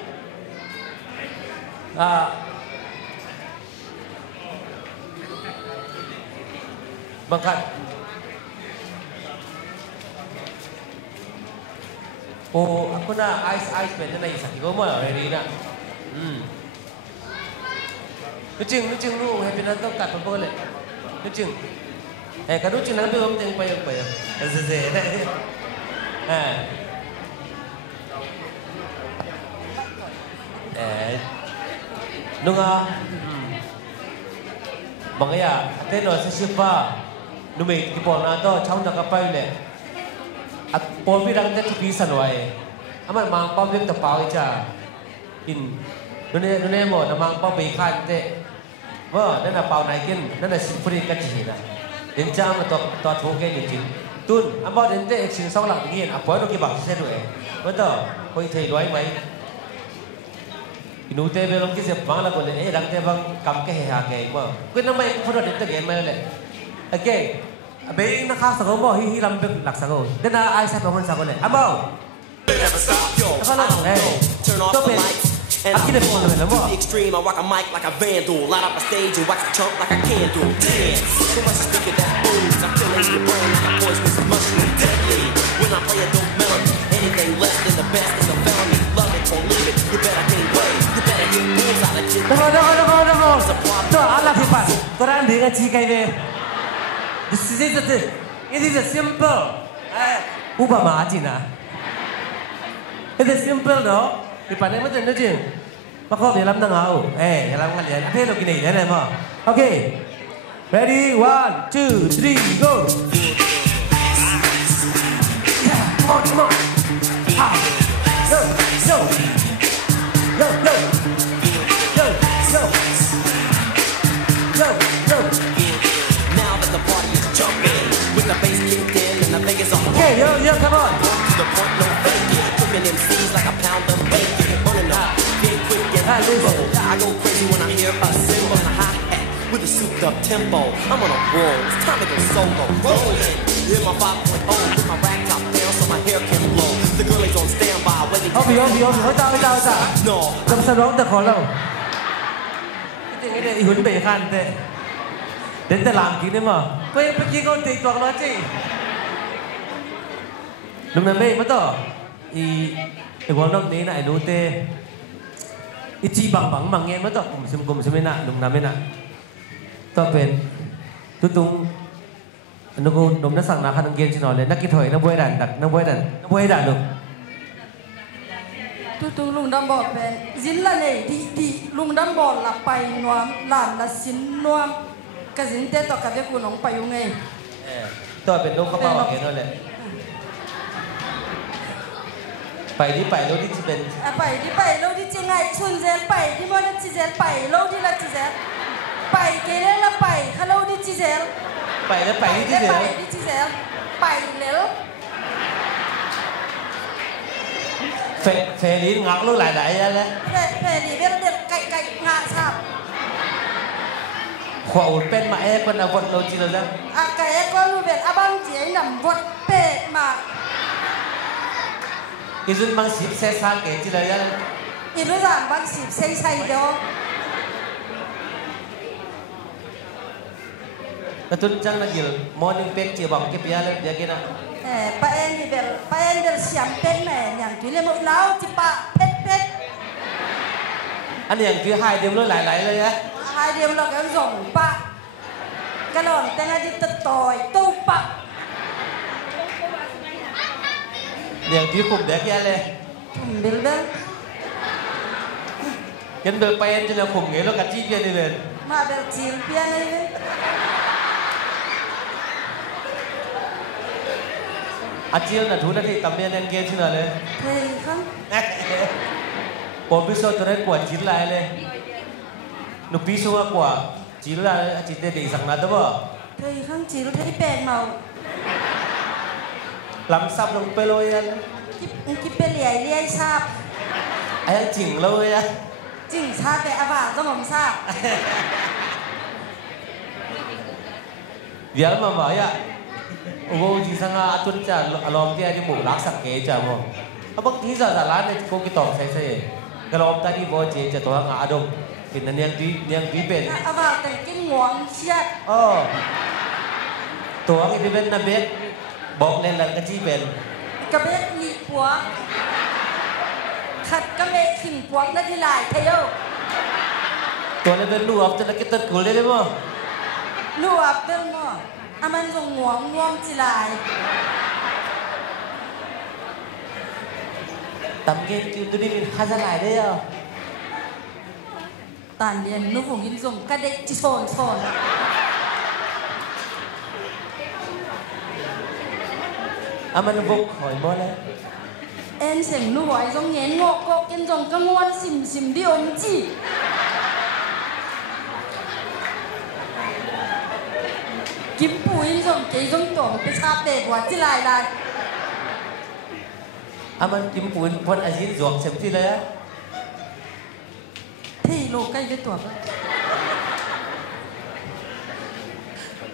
Bằng khăn. Ako na ice pen na naisakit ko mo ready na. Nuching lu happy na to kat pa bole. Nuching. kadang cina tu orang tengok payah. Zeze. Nunga. Bangaya, teno sesiapa, numai kipona tu, cawan nak apa ni? At pon bilang tu bisa luai. Amat mangpau dia terpau aja. Nune mo, na mangpau berikhan te. Wah, nana pau naikin, nana simfuri kacih na. Denca ama to thoke ni jing. Tun, ambau dente action song lang begin. Apa tu kibak saya tu betul. Koi thei luai mai. Inu te belum kisah bang lah boleh. Rang te bang kam ke hea ke mo. Koi nama yang pun ada dente game mai le. Okay. Abe nak khas sago mo hi lambek lak sago. Dan ai sa pahon sago le. Ambau. Never stop, yo. Turn off the lights. And I'm to the extreme, I rock a mic like a vandal. Light up a stage and wax a chump like a candle. Dance, so much speaker that moves. I'm filling your brain like a poisonous mushroom. Deadly, when I play a dope melody. Anything less than the best is a felony. Love it or leave it, you better gain weight. You better hit moves out of shit. Tunggu. Allah hebat. Korang dengar cikai ni. This is a simple. Ubah macam mana? It is simple, no? Di pandai macam tu je. Makau dalam tengah. Dalam kalian. Apa yang gini? Jangan mah. Okay. Ready? 1, 2, 3, go. Come on. Go. Now that the party is jumping, with the bass kicked in and the Vegas on. Okay, yo, come on. To the point, no faking. Cooking MCs like a pound of bacon. Running up, get quick and slow. I go crazy when I hear a cymbal and a hi-hat with a souped-up tempo. I'm on a roll. It's time to go solo. Rolling. Hit my 5.0 with my rack top down so my hair can blow. The girl is on standby waiting. Obi. No. Kamu sedang tak kalau. Ini ihun bekan te. Dan terlang kini mah. Kau yang pergi kau TikTok lah cik. Nung nampak betul. Iwalong ni nak elu te. Ici bang mangye betul. Kum nak nung nampak nak. Tapi tutung. Nunggu nung nak sang nak kan nunggu cina le. Nak kita hoy nak buat dan lu. Tutung lung dam bol pe. Zilla le di lung dam bol la pai nuam lan la sin nuam. Kazin te to kabe kunong payungai.ตัวเป็นลูกกระเป๋าเงี้ยนั่นแหละไปที่ไปแล้วที่จะเป็นไปที่ไปแล้วที่จะไงชุนเซลไปที่มันจะเซลไปแล้วที่ละจะเซลไปเกเรละไปเขาแล้วที่จะเซลไปแล้วไปที่จะเซลไปที่จะเซลไปแล้วเฟรีงักลูกหลายๆอย่างแล้วเฟรีเวลเด็กไก่งาชาบขวานเป็นมาคนเอาวัดเราจีเราจังไก่ก็รู้เป็นอาบังเจียนำวัดเป็ดมาอีรุ่นบางสิบเซซ่าเกจีเราจังอีรุ่นบางสิบเซซ่าเดียวแล้วตุนจังนักยิลมอร์นิ่งเป็กจีบังเก็บยาเลยเดี๋ยวกินนะป้าเอ็นเดลเสียมเป็ดแม่อย่างที่เลี้ยงเราจิปะเป็ดอันนี้อย่างที่ไฮเดียมรู้หลายๆเลยนะhai đêm là cái rồng bạc cái lon tên là đi tật tỏi tu bạc อย่างที่คุมเด็กยันเลยเบลเบลยันเบลไปยันจะเราคุมเงี้ยแล้วกัดจี้เพี้ยนนี่เลยมาเบลจีนเพี้ยนนี่เลยอาจีนน่ะทุนที่ตำเนียนเงี้ยที่นั่นเลยเฮ้ยครับผมพิสูจน์ตัวนี้กว่าจีนลายเลยนุปีชัวกว่าจีนละจีนเด็กสังนัดบ่เคยข้างจีนเราได้แปลงเมาลำซับลงไปเลยอ่ะคิดเป็นเลี้ยชาบไอ้จิ๋งเลยอ่ะจิ๋งชาแต่อาบ่าก็ผมทราบเดี๋ยวมาบอกอ่ะโอ้โหจีสังอาตุนจะลองที่ไอ้ที่หมูรักสังเกตจ้ะมั้งบางทีจะร้านเนี่ยพวกกิตองใส่ๆก็ลองตาที่บ่เจจะตัวงาดงเป็นนั่นยังดีเป็นอาบ่าแต่กินหวงเชียดตัวนี้เป็นนับเบ็ดบอกเล่นหลังกะจีเป็นกระเบ็ดหนีผัวขัดกระเบ็ดขิงผัวนั่นที่ลายเที่ยวตัวนี้เป็นลูกอับจะนักกิตติกูเลยได้มั้งลูกอับเป็นมั้ง อามันส่งหัวง่วงจิลาย tầm cái tôi đi mình hai ra lại đấy à ตานเรียนนุฝงยินส่งกระเด็กจิโซนโซน mình vục hỏi bố đấy เอ็นเสียงนุหอยส่งเงี้ยงกกกินส่งกังวลสิมดิอมจีกิมปูยินส่งเกยส่งตงไปชาเตะหัวจิลายลาย mình kiếm cuốn quân ở dưới ruộng xem gì đấy á ที่โลกใกล้ได้ตัวก็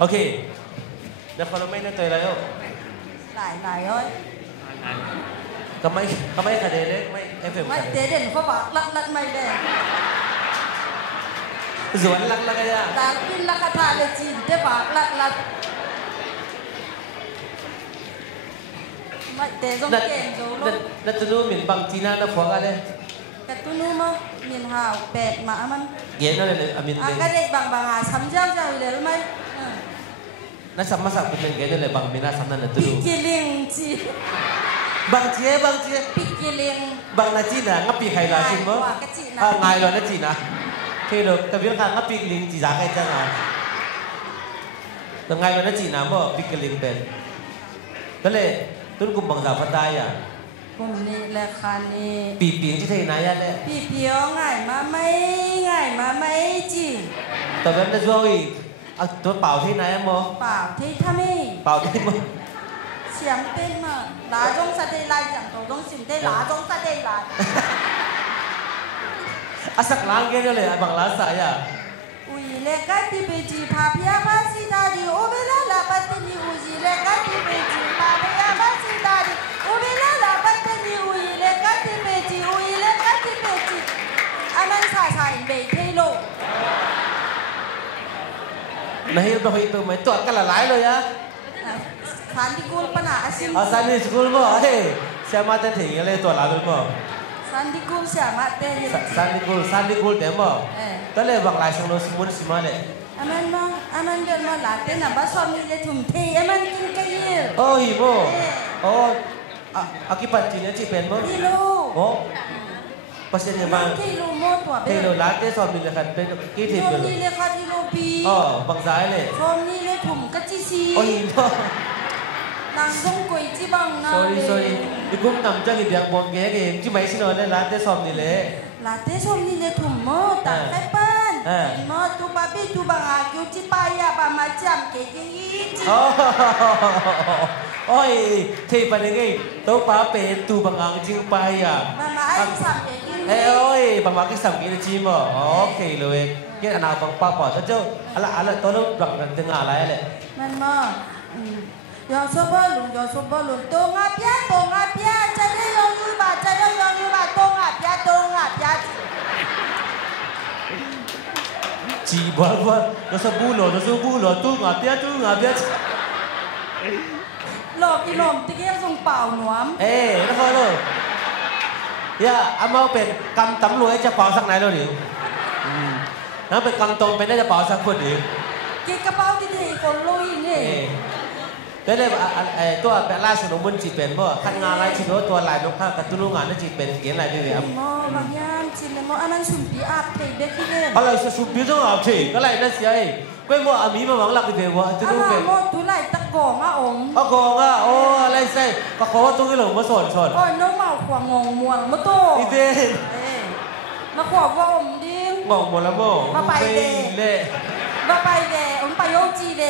ok nó không mấy nó tới đấy không หลายเอ้ย có mấy cả đề đấy mấy em phải ไม่เตะเด่นเขาบอกลัดไม่ได้ ruộng lắc lắc cái à ตากินลักทาเลยจีนเตะปากลัดไม่เตะส่งเก่งโจโล nó tôi nuôi mình bằng China nó phá cái đấy แต่ตัวนู้นมั้งมีหาวแปดหมามัน ghé nó này à mình ก็ได้บางหาช้ำเจ้าเลยรู้ไหม nó sắm mắt sắm mình ghé nó này bằng mình nó sắm nó là tôi ปิ nuôi กิลิงจี bằng chia ปิกิลิง bằng là China ngắp bị hay là China mớ à ngày rồi nó China khi được tập viết hàng ngắp bị linh chỉ giá cái chân à từ ngày rồi nó China mớ bị cái linh bên cái này tôi cũng bằng giá phát tài à ผมนี่แหละค่ะนี่ ปีที่เทนายอะไร พี่เพียวง่ายมาไม่จี แต่วันนั้นช่วงอีกตัวเป่าที่ไหนมั้ง เปล่าที่ทำให้ เป่าที่มั้ง เสียงเป็นมาหลาจงสะเดยลายจังตัวจงสิมได้หลาจงสะเดยลาย สักล้างแค่นี้เลยบางล้านสายอ่ะ อุยเลกัติเบจีพาพิยาบาสิตาดีโอเวลาลาบัตนีอุยเลกัติเบจีพาพิยาบาสิตาดีโอเวลาลาบัตนีอุยเลกัติเบจีอามันสายเบยเทโล nah itu mah itu akan lalai lo ya คันที่กูปัญหาสิม Sunday school mo siapa teh tinggal le tua lalu mo คันที่กูเสียมาเตย Sunday school deh mo tale bang lai sang lo semua semua le อามันเดินมาหลาเต้นน่ะบ้าซอมนี่เลยถุ่มเทอามันกินกะเยี่ย oh ibu oh akibat cinya ci pen mo ที่ลูก oh pasien yang bang ที่ลูกโมตัวเบ ที่เราล้างได้สอบมีเลยครับเป็นกี่ที ซอมนี่เลยค่ะที่ลูกปี อ๋อบางสายเลย ซอมนี่เลยถุ่มกะจิซี oh ibu นางทรงกุยจีบังนา sorry ibu nampak ni biang bong gege cuma isi nol leล้างได้สอบนี่เลย ลาเต้ซอมนี่เลยถุ่มโมตักให้เปิ้ลกินโมตูบาบี้ตูบังอาคิวจิปายาบามาจำเกจิยีจี ôi thì phải như vậy tao bảo bé tu bằng ang chim bay à มามาไอ้สามเกจิยี ê ôi bằng mà cái sầm kia là chim à ok rồi cái nào bằng pa bỏ cho chứ ala tao lúc bằng bằng tiếngอะไรเลย มันมายอซบลุงยอซบลุงตงอาเปียจะได้ยองยูบาตงอาเปีย chỉ bảo nó sẽ bu lò tu ngà bia หลอกอีหลอมตะเกียงส่งเปล่าหนวม เอ้แล้วพอเลยย่าอามาเป็นกำตำรวจจะเป่าสักไหนแล้วหรือนั่นเป็นกำตรงเป็นได้จะเป่าสักคนหรือ เกกระเป๋าที่เทคนลุยนี่ ก็เลยตัวเป็นลายสนุนบนจีเป็นบ่ขันงานลายจีเป็นตัวลายนกข้าวกับตุ้งงานนั่นจีเป็นเขียนลายด้วยครับ มอบางอย่างชิมมออันนั้นสุ่มปีอาบเทเด็กที่เล่น อะไรสุดพิจารณาทีก็ไรนั่นสิไอ้ก็ว่าอามีมาหวังหลักเดียวว่าจะรู้เป็น มอตุไลตะกองอ่ะอง ก็โกงอ่ะโอ้อะไรใส่ก็ขอว่าตุ้งให้หลงมาสอน โอ้ยน้องเมาขวางงงมวงมาโต อีเด่น มาขวางว่าอมดิ งงหมดแล้วโม่เล่ มาไปเดอมไปโยจีเด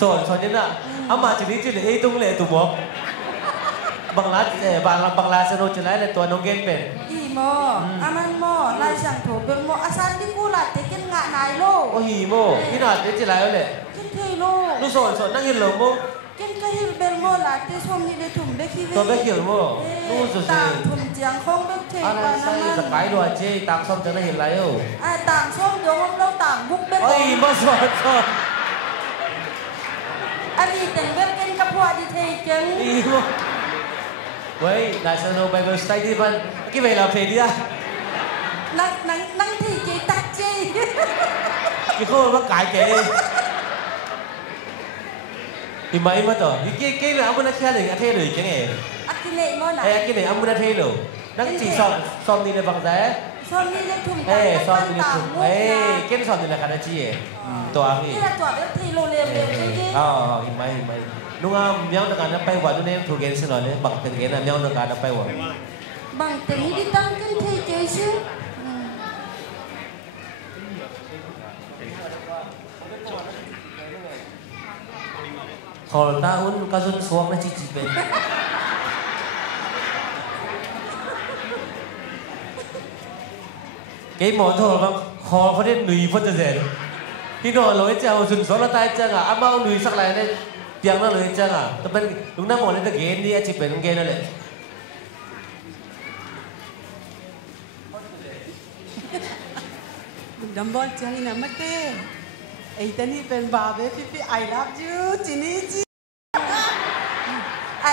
สอนนี่น่ะอามาจีนี้จีเลยตุ้งเลยตุ้งบอกบางลาสนุนจะไล่เลยตัวน้องเกนเป็น อีโมอามันโมลายช่างโถเป็นโมอาซันที่กูหลัดแต่กินงะนายโล โอ้ยโม่นี่น่ะเดี๋ยวจะไล่เลย กินเทโล ลูกสอนนั่งเห็นหลงโม่ กินกะฮิลเบลโมหลัดแต่ชมนี่ได้ถุ่มได้ขี้เว ตัวเบคเขียวโม่ลูกสุด ต่างถุ่มเจียงคงเบกเท อะไร ปา ใส่ นา สกายด้วยเจ๊ตามซ้อมจะได้เห็นไรโอ้ ต่างช่วงเดียวเราต่างบุกเบก โอ้ยมาสอน อันนี้แต่งเบกกินกับพวกดีเทจัง อีโม่เว้ยนายสโนว์ไปเบอร์สไตล์ที่มันกี่เวลาเพลย์ดิอ่ะ นั่งที่เจตักเจ กี่คนว่ากายเก๋ Imai mà to. Cái là amun akhirเลยakhirเลยจังไง Akile mo na. Akhir amun akhir lo. Nang chỉ son ni le bang giá. Son ni le thum. Son ni le thum. Cái son ni là khá chi. Tua cái. Cái là tua bé thi lô lem cái. Imai. Nung miao nak ana pai wa tu nem thu gen sen le bang teng gen miao nak ana pai wa. Bang teng đi tăng cái thi chơi chứ. Khol tahun kazun suak na cici pen. Cái món thổ bang khol phát đến nùi phát ra khi nó lối chào dừng gió là tai chăng à amao nùi sắc lại đây tiếng nó lối chăng à tập bên đúng năm món lên tập gen đi chỉ pen gen này đâm bom chăng nè mất thếไอ้ตานี่เป็นบาเบ้พี่ I love you จินี่จี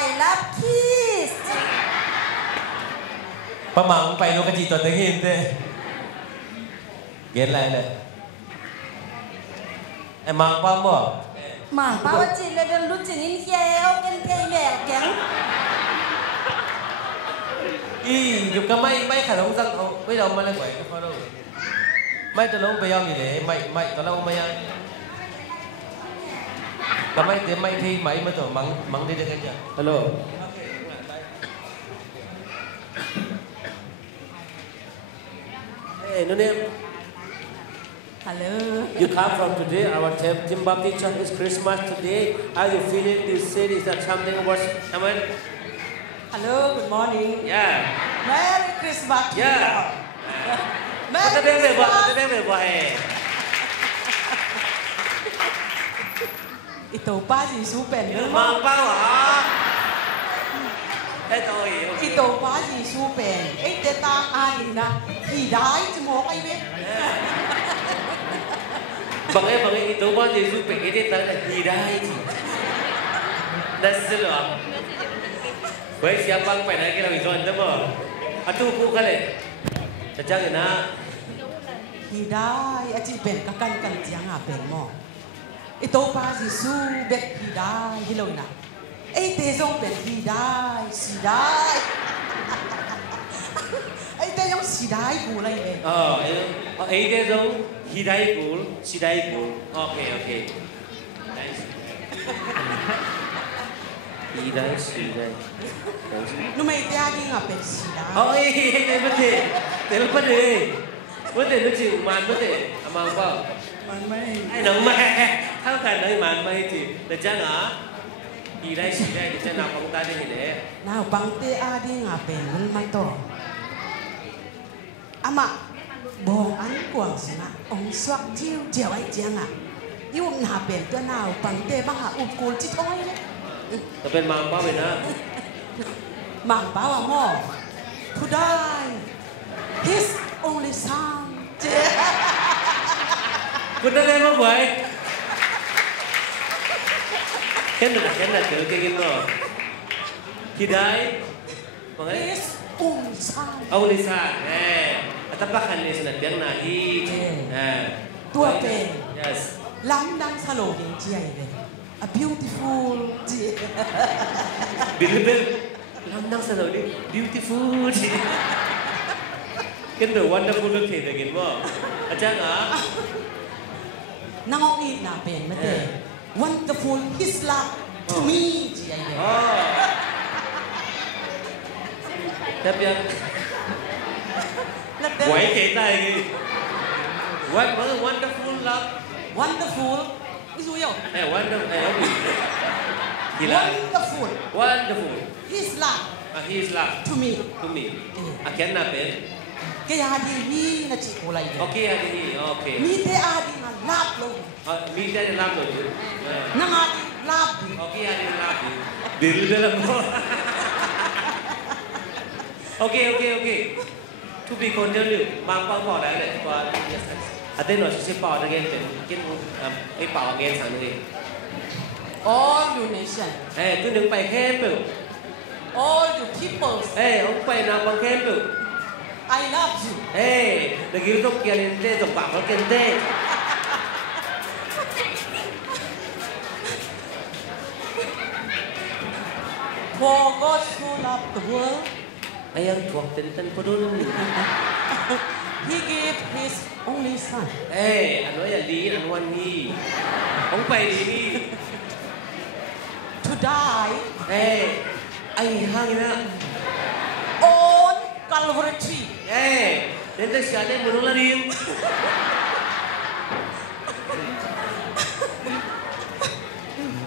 I love kiss ประมังไปโลกจีตัวเต็งหินเต้เกณฑ์อะไรเลยไอ้มังปั้มบ่มังป้าจีเลยเป็นรุ่นจินี่เที่ยวกันเที่ยวแม่แกงอยู่ก็ไม่ขนมสังไม่เราไม่เลยไหวก็พอรู้ไม่ตะลุงไปยอมอยู่เลยไม่ตะลุงไม่ยังก็ไม่เตะไม่ที่ไม่มาตัวมังได้ยังไงจ๊ะฮัลโหลเฮ้ยนุ่นเนี่ย Hello You come from today our Tim Baptist Church is Christmas today are you feeling this city is that something was Amen Hello good morning Yeah Merry Christmas Yeah Merry Christmas Ito pa si Super Mang bao hả? Thế tôi Ito pa si Super Ito ta ani na Hidai mo kay biết Bằng ấy ito pa si Super Ito ta là hidai That's the law Với siapa ang pwede kaya lang ito anda mo Ato po ka le Sadyang na Hidai at si Ben kakan siya nga Ben mo Ito pa si Subet Hidai hilaw na Ay tezong Ben Hidai Sidai Ay tezong Sidai kulay Ben Ay tezong Hidai kul Sidai kul Okay Nice Hidai Sidai Numaytiyagi nga Ben Sidai Telo pa rin Vấn đề nó chịu màn vấn đề Amang bao Man may Ai nóng mẹ Thao khả năng màn may thì Để chăng hả Gì đây xì đây Để chăng nào không ta đi hình đấy Nào bang te adi nga Ben man to Ama Bong an kuang sina Ong swak chiêu chiêu ay chiang à Yung na Ben to nào bang te bang ha ukul chi thôi Tập bên mang bao bên á Mang bao à mo To die His only sonคุณได้ไหมบ่อยแค่นั้นเจอแกกินก็ที่ได้ว่าไง His only son เอาลิซ่าแต่ปะคันนี่สนับเบียงนาฮีตัวเป็น yes ล้ำดังสโลเกนเจียเลย a beautiful เจีย beautiful ล้ำดังสโลดิ beautiful กินเดี๋ยว wonderful ก็เท่แต่กินว่าอาจารย์อ่ะนางอีน่าเป็นไม่ได้ wonderful his love to me เจียเลยแต่เบียงไหวเก๋ใจกี่ wonderful love wonderful ไม่รู้ยังwonderful wonderful his love his love to me อาเขียนน่าเป็นแกยาดีนี่นะจิโอไลเดโอเคอาดีโอเคมีแต่อาดีน่ะลาบลงมีแต่ลาบลงนางอาดีลาบดีโอเคอาดีลาบดีดิลเดลโมโอเคทุกปีคนเดียวอยู่บางเป้าพอได้เลยว่าอาเต้นหน่อยสิเป้าได้เงินเป็นกินไอ้เป้าเงินสั่งเลย all you nation ตัวหนึ่งไปแค่เปล่า all you people ผมไปนำบางแค่เปล่าI love you. Negeri tu kialente, tempat kau kente. For God so loved the world, ayang tuwak ten padun. He gave His only Son. Ano ya li anwan hi. Không phải đi. To die. Ay hang na. On Calvary tree. Đến tới sáng nay muốn là riêng.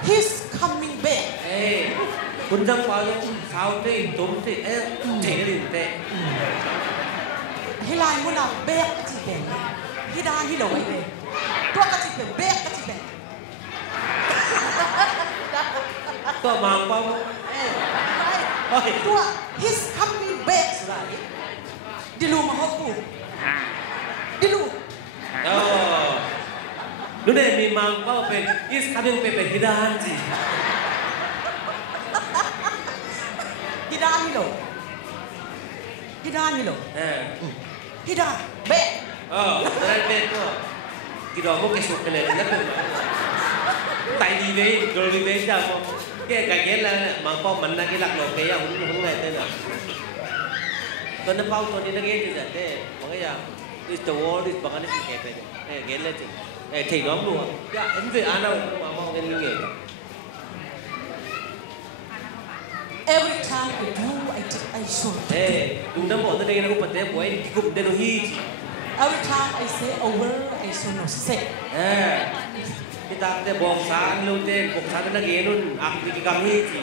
He's coming back. Kun jang pa lo sao te tom te che ri te. Hi lai mun là back chi ben. Hi da hi lo ai be. Tua ka chi ben back ka chi ben. Có mang pa mo. Tua he's coming back right. Di lu ma hopu. Di lu. Lúc này mình mang bao về is coming về hidan gì. Hidan hi lo. Hidan hi lo. Hidan back. Right back ko. Cái đó một cái số cái này rất là. Tại vì vậy, rồi vì vậy sao không? Cái là mang bao mình là cái lạc lộ cái không ngày tên là. Còn nó bao còn đi nó cái gì thế? Bằng cái gì? Is the world is bằng cái gì cái cái lên thì thầy nói luôn. Dạ, em về ăn đâu mà mong cái nghề. Every time I do, I show. Đúng đó bọn tôi đây nó cũng bật đấy, bọn cũng đây nó hi. Every time I say over, I show no say. Kita te bong san lu te bong san na ge nun ak ki kam hi chi.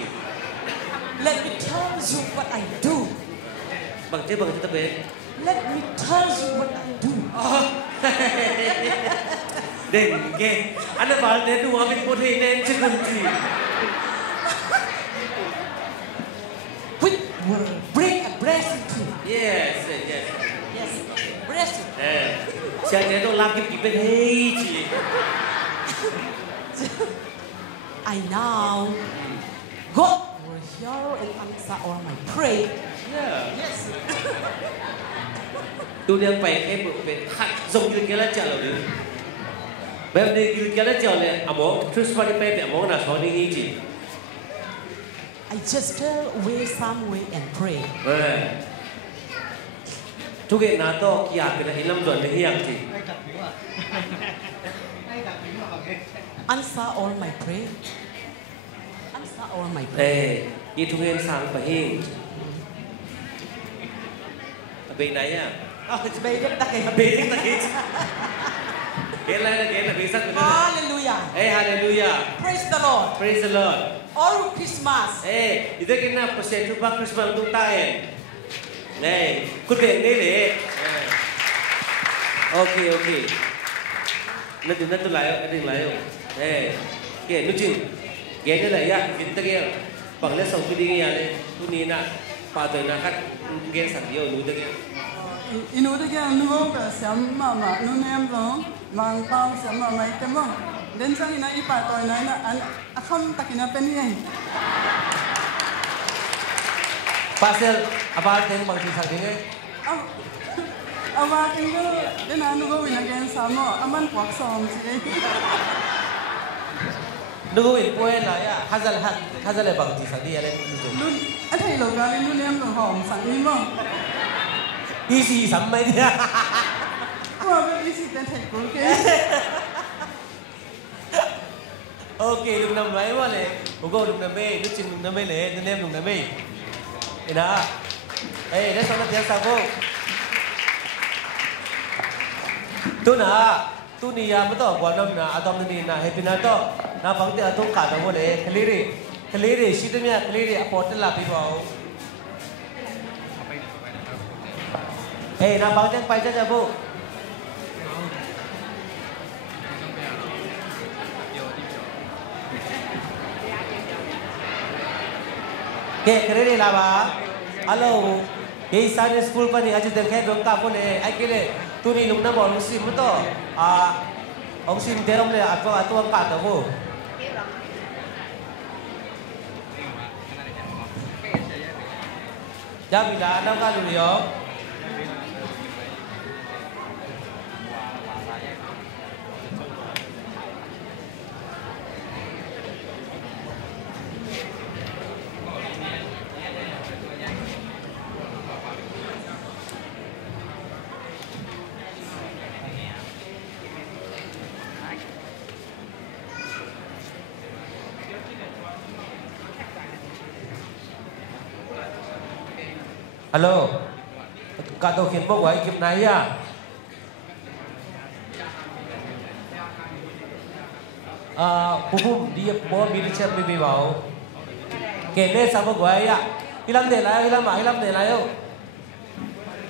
Let me tell you what I do. Bang te ta be. Let me tell you what I do. Den ge. Ana bal te du am ko the nen chi kun chi. Which will bring a blessing to you. Yes. Yes. Blessing. Cha te to lam ki be hei chi. I now God will hear and answer all my prayer. Yeah. Yes. Tu đang phải em phải khát dùng như cái lá chợ rồi. Bây giờ như cái lá chợ này, amo Christmas đi phải amo là sao đi gì chứ? I just tell away some way and pray. Chú cái nào đó kia cái này làm chuẩn để hiang chứ? Answer all my prayer. Answer all my prayer. Cái chú cái sang phải hiang. Bên này à? Bên cái ta cái. Cái này là cái sắc. Hallelujah. Hallelujah. Praise the Lord. Praise the Lord. All Christmas. Itu kena persen tu bang Christmas tu tahu. Này, quyết định đấy để. Ok. Nó từ lại không? Cái nó chừng. Cái này là ya, kita cái bằng lấy sống cái đi cái này, tu ni na, pa tu na kat, cái sản phẩm nu cái. Inu cái nu cái xem mà nu nem rồi, mang bao xem mà mấy cái mà, đến sang ina ipa toi này na an không takina penny. Pasal apa yang bang kisah ini? Apa tinggal dan anu kau ina gen sama, aman kuat som sih. Nuguin poin lah ya, hazal bang kisah dia ada itu. Nun, ada yang logal nun yang hom sang ni mah. Isi sampai dia. Wah, isi dan tekul ke. Okay, lùng nằm lấy mà lệ, cô lùng nằm bê, nước chừng lùng nằm bê lệ, nên em lùng nằm bê. Ina, đấy xong là tiếng sao cô? Tu ni ya betul, gua nam na, atau ni na, happy na to, na pangti atau kata boleh, keliri, siapa keliri, apa hotel lah piwau. Na pangti yang pajak je bu. Keliri lah ba? Halo, cái sáng school pa ni aja terkait dong kapo ni, ai kile tu ni lung na bol sim betul. Ông sim terong le atau ang kata bu. Jam bila ada kan dulu yo. Alo. Cả tàu khiến bốc ấy kịp này à? Pupum dia bawa bilik chat bibi bau. Kene sama gue ya. Hilang deh lah, hilang deh lah yuk.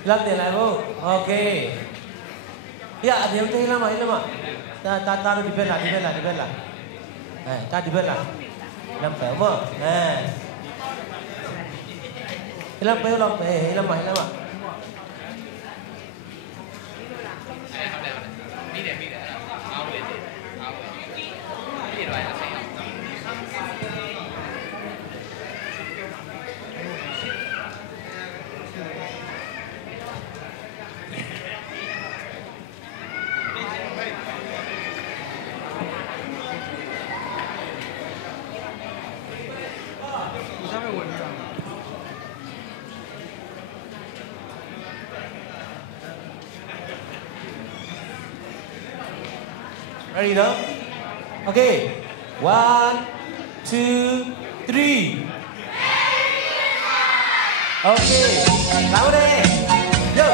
Hilang deh lah bu. Oke. Ya, dia udah hilang mah. Taruh di bel lah. Taruh di bel lah. Hilang pel mah. Hilang pel. Hilang mah. Ready now? Okay. 1, 2, 3. Okay. Lalu deh. Yo.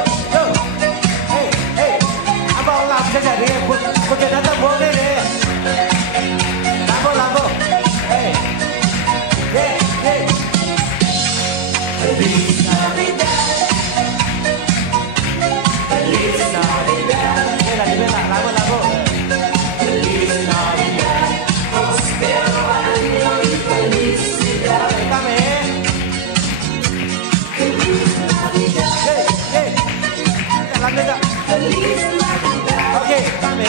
Hey. Abang làm cho chạy đi. Cô chạy datang buông đi deh. Lambo. Hey. Feliz Navidad. Feliz Navidad. Bella, lambo. Okay, kami.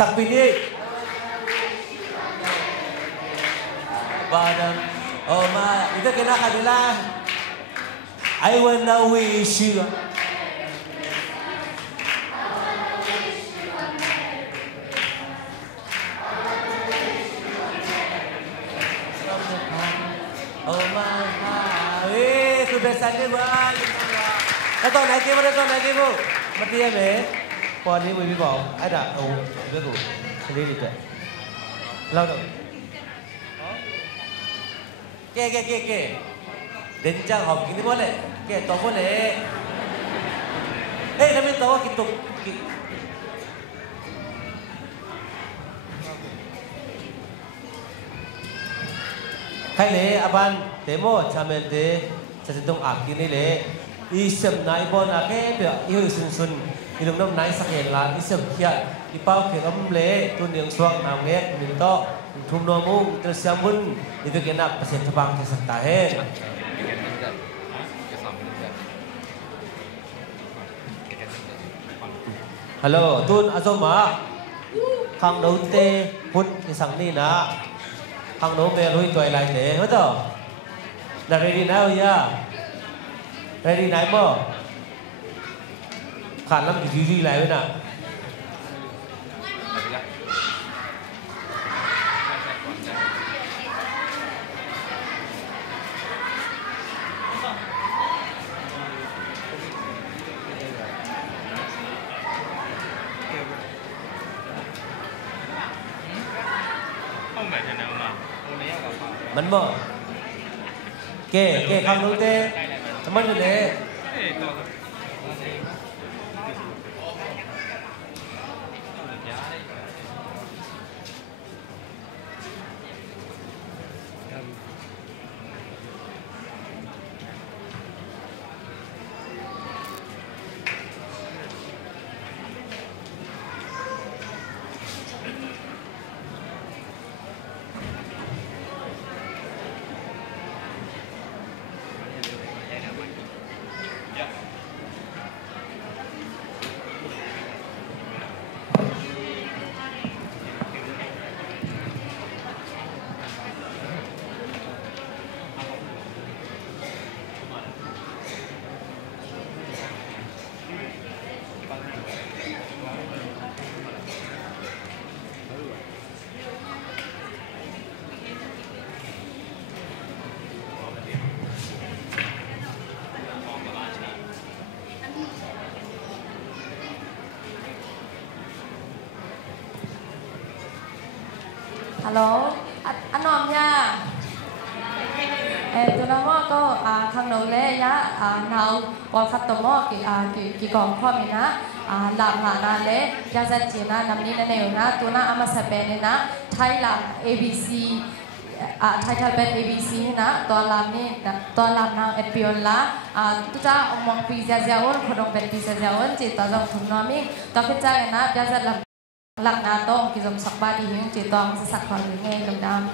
Sak pilih. Badam. Oh ma, itu kena kadilah. I wanna wish you. Oh my, sudah saja bang. Datang naik bu. Mati ya be. Pon ni boleh bawa. Ada. Oh, betul. Sendiri je. Lalu. 깨. 된장 헛기니 뭐래? 깨 또 뭐래? 에이, 라면 또 또. Khai lệ aban demo chamen de chasidong akin ni lệ isem nai bon ake be ihu sun ilung nom nai sakhen la isem khia ipau khe om lệ tun yang suak naw nge min to thum no mu ter samun itu kena pasien thabang ke sakta he hello tun azoma khang đầu tê hút cái sang ni na hàng nấu về lui tuổi lại thế hết rồi là ready now ya ready này mò khả năng thì đi lại với nào mình mò kê không đúng thế mình rồi đấy Hello, anh Nom nha. Tụi nó có khăn đầu lẽ nhá, nào còn khát tôm mò kỳ còn khoa mình á, làm là na lẽ, gia dân chỉ na nằm đi na nèo na, tụi nó ama sập bè na, Thái làm ABC, Thái bè ABC na, toàn làm ni, toàn làm na epion la, tụi ta ông mong pizza giaon, khadong bè pizza giaon, chỉ tao dòng thùng nó mi, tao cái cha na, gia dân làm lạc na tông kỳ dòng sọc ba đi những chỉ toàn sẽ sạc vào nghe đồng đam.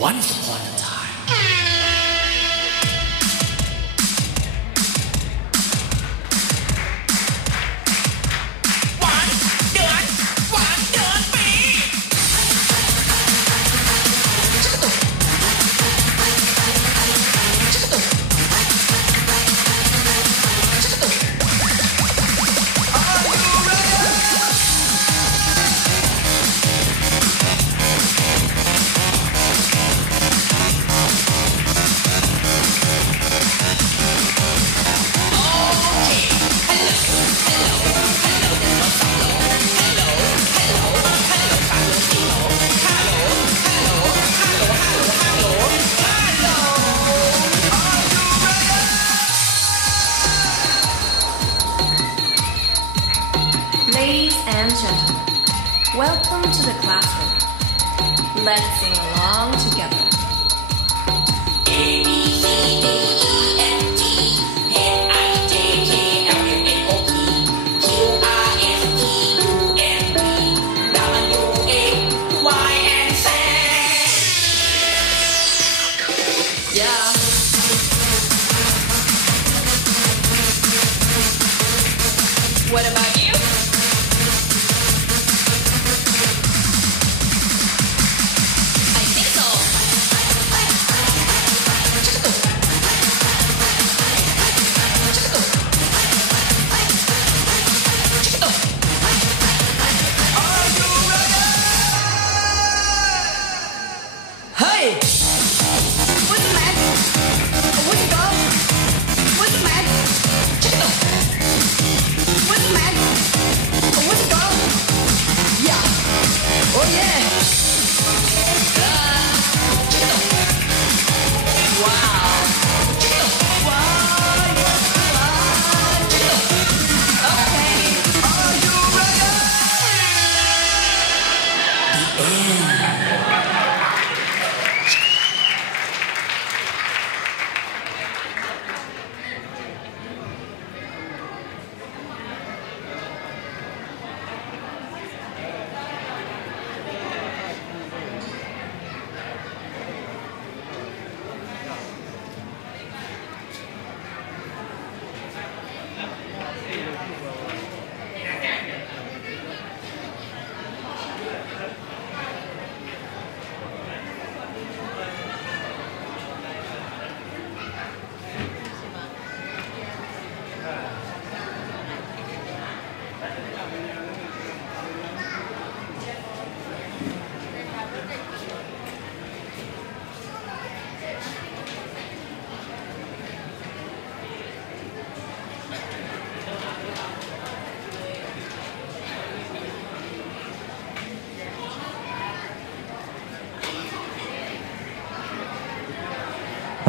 Once upon a time. Attention. Welcome to the classroom. Let's sing along together. A, B, C, D, E, F, G, H, I, J, K, L, M, N, O, P, Q, R, S, T, U, V, W, X, Y, and Z. Yeah. What about you? I think so. Hey! What's the matter? What's the go? What's the matter? What's the matter? What's the go? Yeah. Oh yeah. Wow. Okay. Are you ready? The end.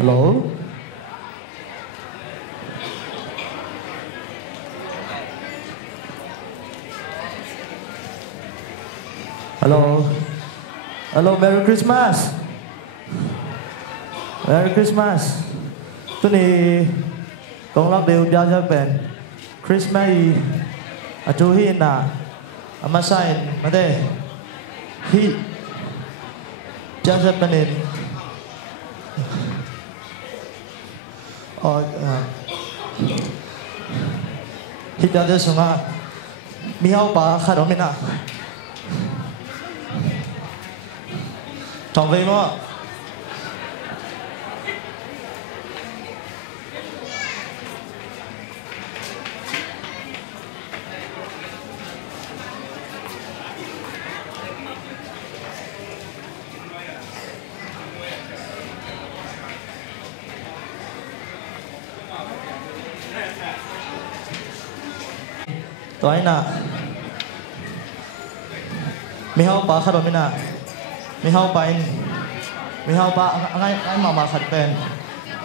Hello? Hello? Hello, Merry Christmas! Merry Christmas! Tôi này con lắp đều giao cho bạn Christmas ở chỗ hi nà mà sai mà đây hi giao cho bạn nên hi giao cho chúng ta mi hao bà khá đó mình à trọng về mà tôi nè mi hao bà khá đó mình à mi hao bà mi hao bà ngay mà khát pen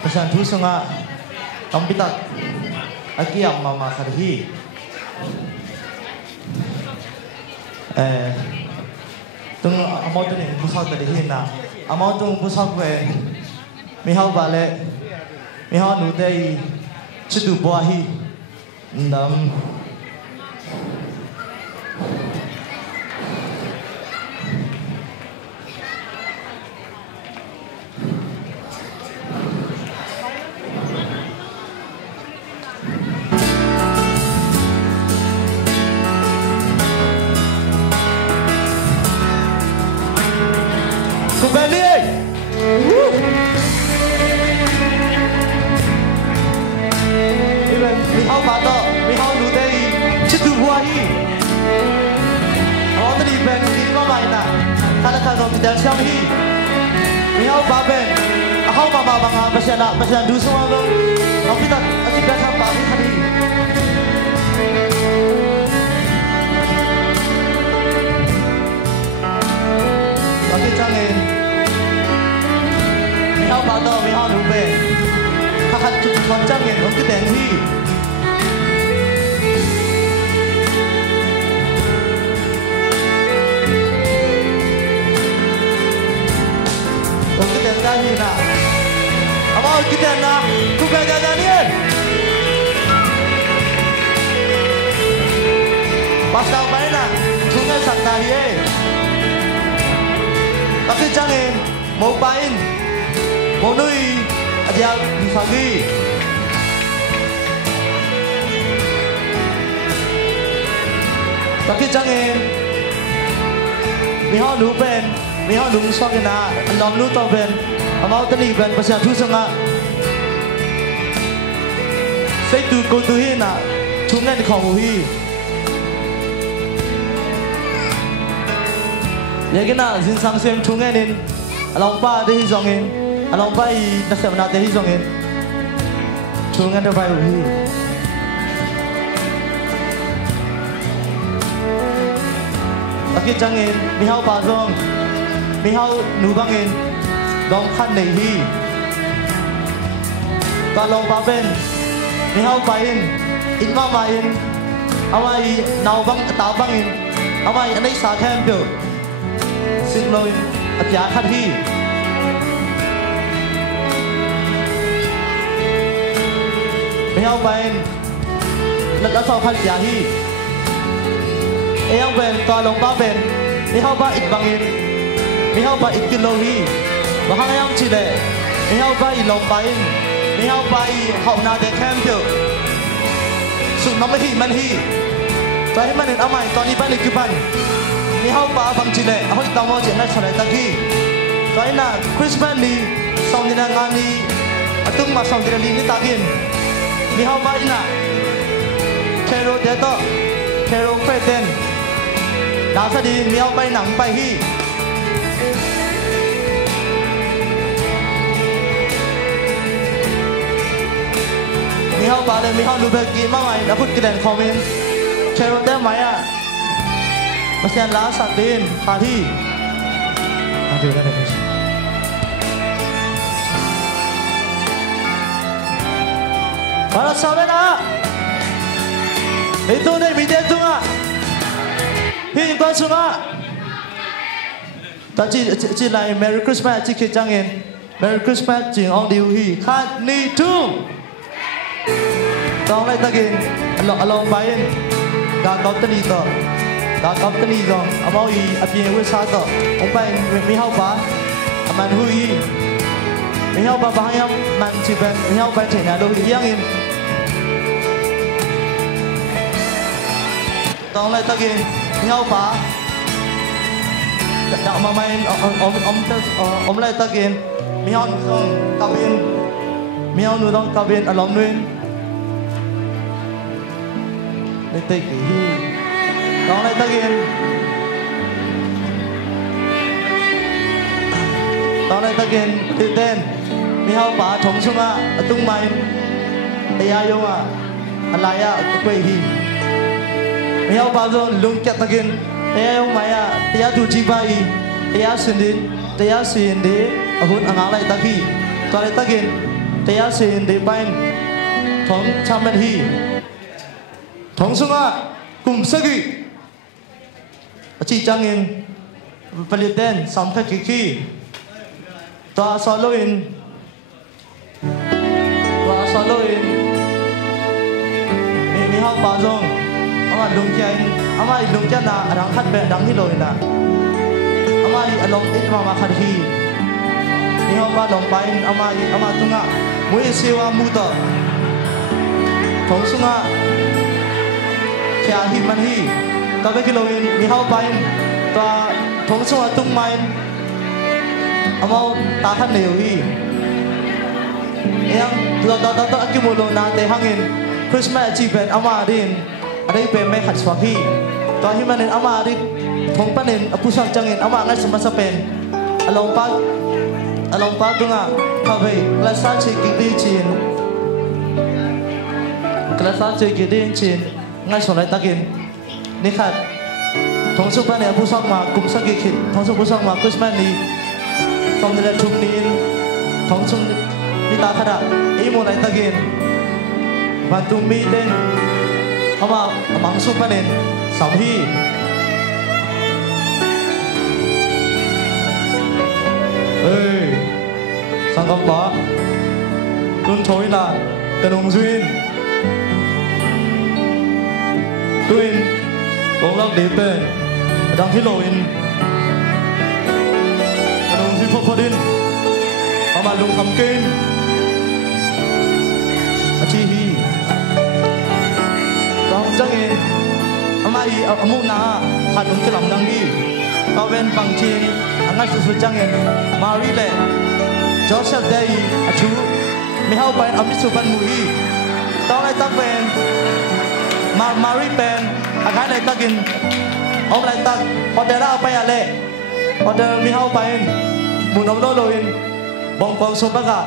pesan thu sunga tong pitak akiam mà khát hi tung amau tu ni busak tadi hi na amau tung busak we mi hao bà le mi hao nu dei chidu bua hi ndam Pasal dulu semua tu, tapi tak kita sampai hari. Tapi jangan, mihau pada mihau lupa, kakak cukup jangan, mungkin tenhi. Pasal baik nak sungai santai ye. Tapi jangan mau bain, mau nui dia disagi. Tapi jangan mihau lu ben, mihau lu sokina, lom lu to ben, amau tani ben pasal tu sangat. Saya tu kau tu hi nak sungai di kau hi. Ya kena zin sang sem sungai ni, along pa deh zongin, along pa i nasib nak deh zongin, sungai tu baik hi. Tapi jangan mihau bazong, mihau nubangin, dong kan nei hi. Kalau baben, mihau bain, inma bain, amai naubang tabangin, amai anai sahaja tu, singloi apja kan hi. Mihau bain, nak asal kan jahi. Yang ben tolong baben, mihau ba itbangin, mihau ba ikilohi, bahang yang cile, mihau ba ilong bain, mihau ba hau na de camp. Sung nama hi man hi, tapi manin amai toni balik kipan, mihau ba bang cile, aku tak mau cina cile lagi. Tapi na Christmas ni, song dina ngani, atung mas song dina ni tagin, mihau ba ina, Carol deto, Carol Fredden. Nasa di mihau bay nang bay hi. Mihau ba le mihau lu bagi mamai dapat kiden komen. Cerot dia maya. Masih la satin hari. Aduh kan ada. Para saudara. Itu ni media tu ah. Hi con xuống ạ. Ta chỉ lại Merry Christmas chỉ khi trang yên. Merry Christmas chỉ ông điều hi khát ni tu. Tao lại ta kин along bayin. Ga kau tani to. Ga kau tani dong. Amau i api yang wes satu. Ông bay mihau ba. Aman hui. Mihau ba bahang yang man cipen. Mihau ba cina do yang in. Tao lại ta kин mihau ba. Dak mamain om lại ta kien mihau nudong kabin mihau nudong kabin alom nuin để tây kỹ đó lại ta kien đó lại ta kien tự tên mihau ba thong sunga atung main ayah yo a alaya quay hi mihau ba zo lung kat ta kien ayah yo maya ayah tu jibai ayah sendiri ahun angang lai taki tolai takin ayah sendiri bain thong chamen hi thong sunga kum sagi aci changin peliten sampai kiki toa soloin ini hal bazong ama lungkian na arang khat be dang hi loi na amai alom it mama kharhi ni ho ba lom pain ama tunga mui sewa muta thong sunga kya hi man hi ka be kiloin ni ho pain ta thong sunga tung main amau ta khan neu hi yang da akimulo na te hangin Christmas achievement ama din adai pe me khat swahi to hi manin ama ri thong panin apusang changin ama ngai semasa pen along pa tunga khabe klasa che ki din chin ngai solai takin ni khat thong su pan apusang ma kum sagi khit thong su pusang ma Christmas ni thong ni la thum nin thong sung ni ta khada ei mo lai takin bantu mi den ama amang su panin sam hi ơi sang góc đó tuân thối là cần đồng duyên tuyên Gong lak de pen dang hiloin anong si Popadin ama lung hamken achi hi tong jangin ama I amu na hadung kelam dang hi kawen pangchin angai su jangin Mary le Joseph dei achu mi hau pai amisu ban mu hi tao lai tak pen Mary pen agai lai takin ông lại tặng order ra bay ale order mi hau bay mun ông lo loin bong bong so baga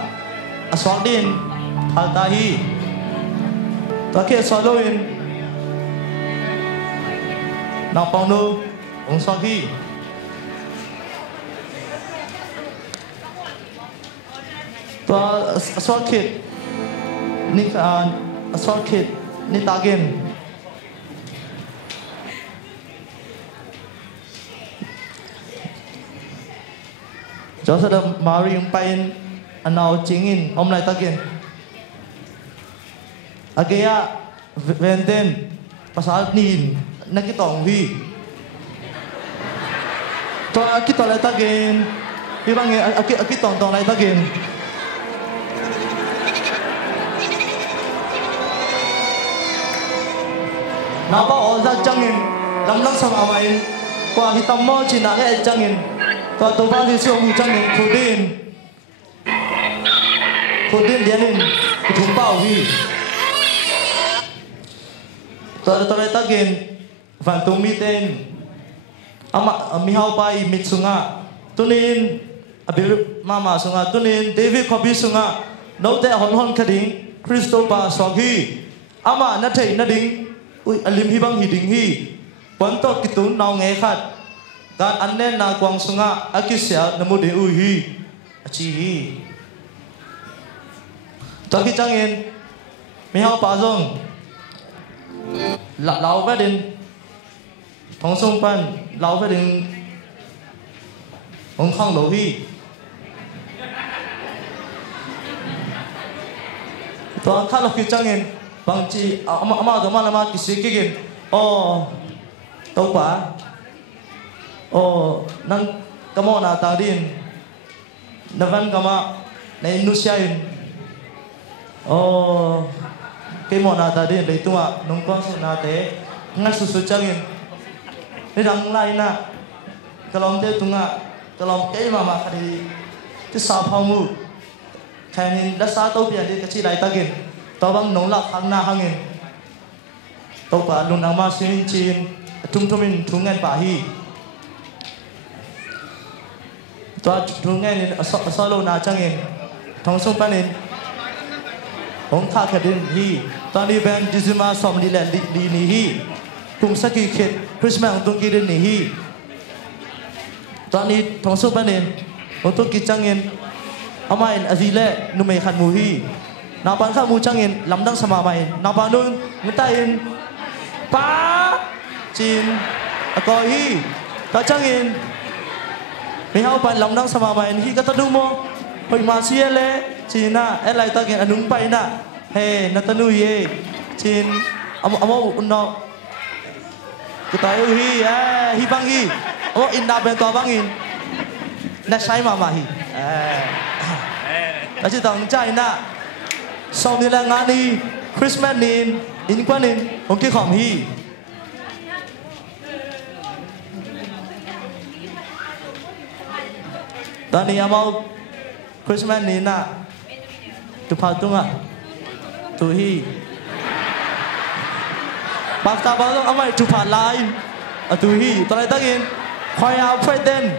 aswal din halta hi ta ke so loin na pong no ông so hi to aswal kit ni aswal kit ni tagin cho sa da Mary yung pain anaw chingin om lai takin agaya venden pasal nin nakitong hi to akito lai takin ibang akitong tong lai takin napa oza changin lamlang sam amain kwa hitam mo china ke changin to to ba si siêu mu changin khudin dianin thum pau hi to lai takin van tung mi ten ama mi hau pai mit sunga tunin abil mama sunga tunin David Kobi sunga no te hon hon khading Christopher Sogi ama na thei na ding ui alim hi bang hi ding hi pon to kitun naw nge khat gan annen na kwang sunga akisya namu de ui hi achi hi to ki changin mi hau pa zong lão về đến thong sông pan lão về đến ông khang lỗ hi to khá là khi changin bằng chi ama đó mà làm kisi kigin tàu pa nang kamo na ta din navan kama na inusiain cái món nào ta đến đấy tua nông con số nào thế ngay số changin đi đăng lại na kalau dia tunga kalau cái mà khai cái sao phong mu khai nên đã sao tàu biển đi cái chi đại tagin tàu băng nông lạc hàng na hangin tàu pa lung nama sin chin tum tungan pahi tàu tungan asalo na changin thong song panin ông khá khẩn hi tao đi bên Dizima som đi lên đi nỉ hi cùng sắc kỳ khệt Christmas ông tung kỳ đến nỉ hi tao đi thong số bên nền ông tung kỳ trăng yên ông ai gì lệ nụ mày khăn mù hi nào bạn khác mù trăng yên lắm đăng sama mày nào bạn luôn người ta yên pa chin coi hi tao trăng yên mình hao bạn lắm đăng sama mày hi cái tao đúng không hồi mà xia lệ China, elai takin anung pai na, hey natanu ye, Chin, amo no, kutayo hi, hi bang hi, inda bento bangin, na sai mama hi, nasi tang China, sau ni là ngani, Christmas nin, in quan nin, ông kia khom hi, tani amo Christmas nin na. Tu patunga tu hi basta balong amai tu pa lain tu hi tolai tagin khoya president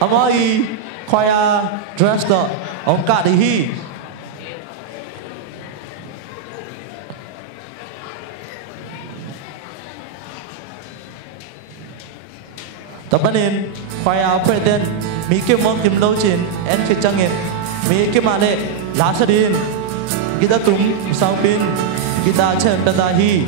amai khoya dress do ông ka di hi tapanin khoya president mi ke mong kim lo chin en ke changin mi ke ma le Lasadin kita tum saupin kita chen petahi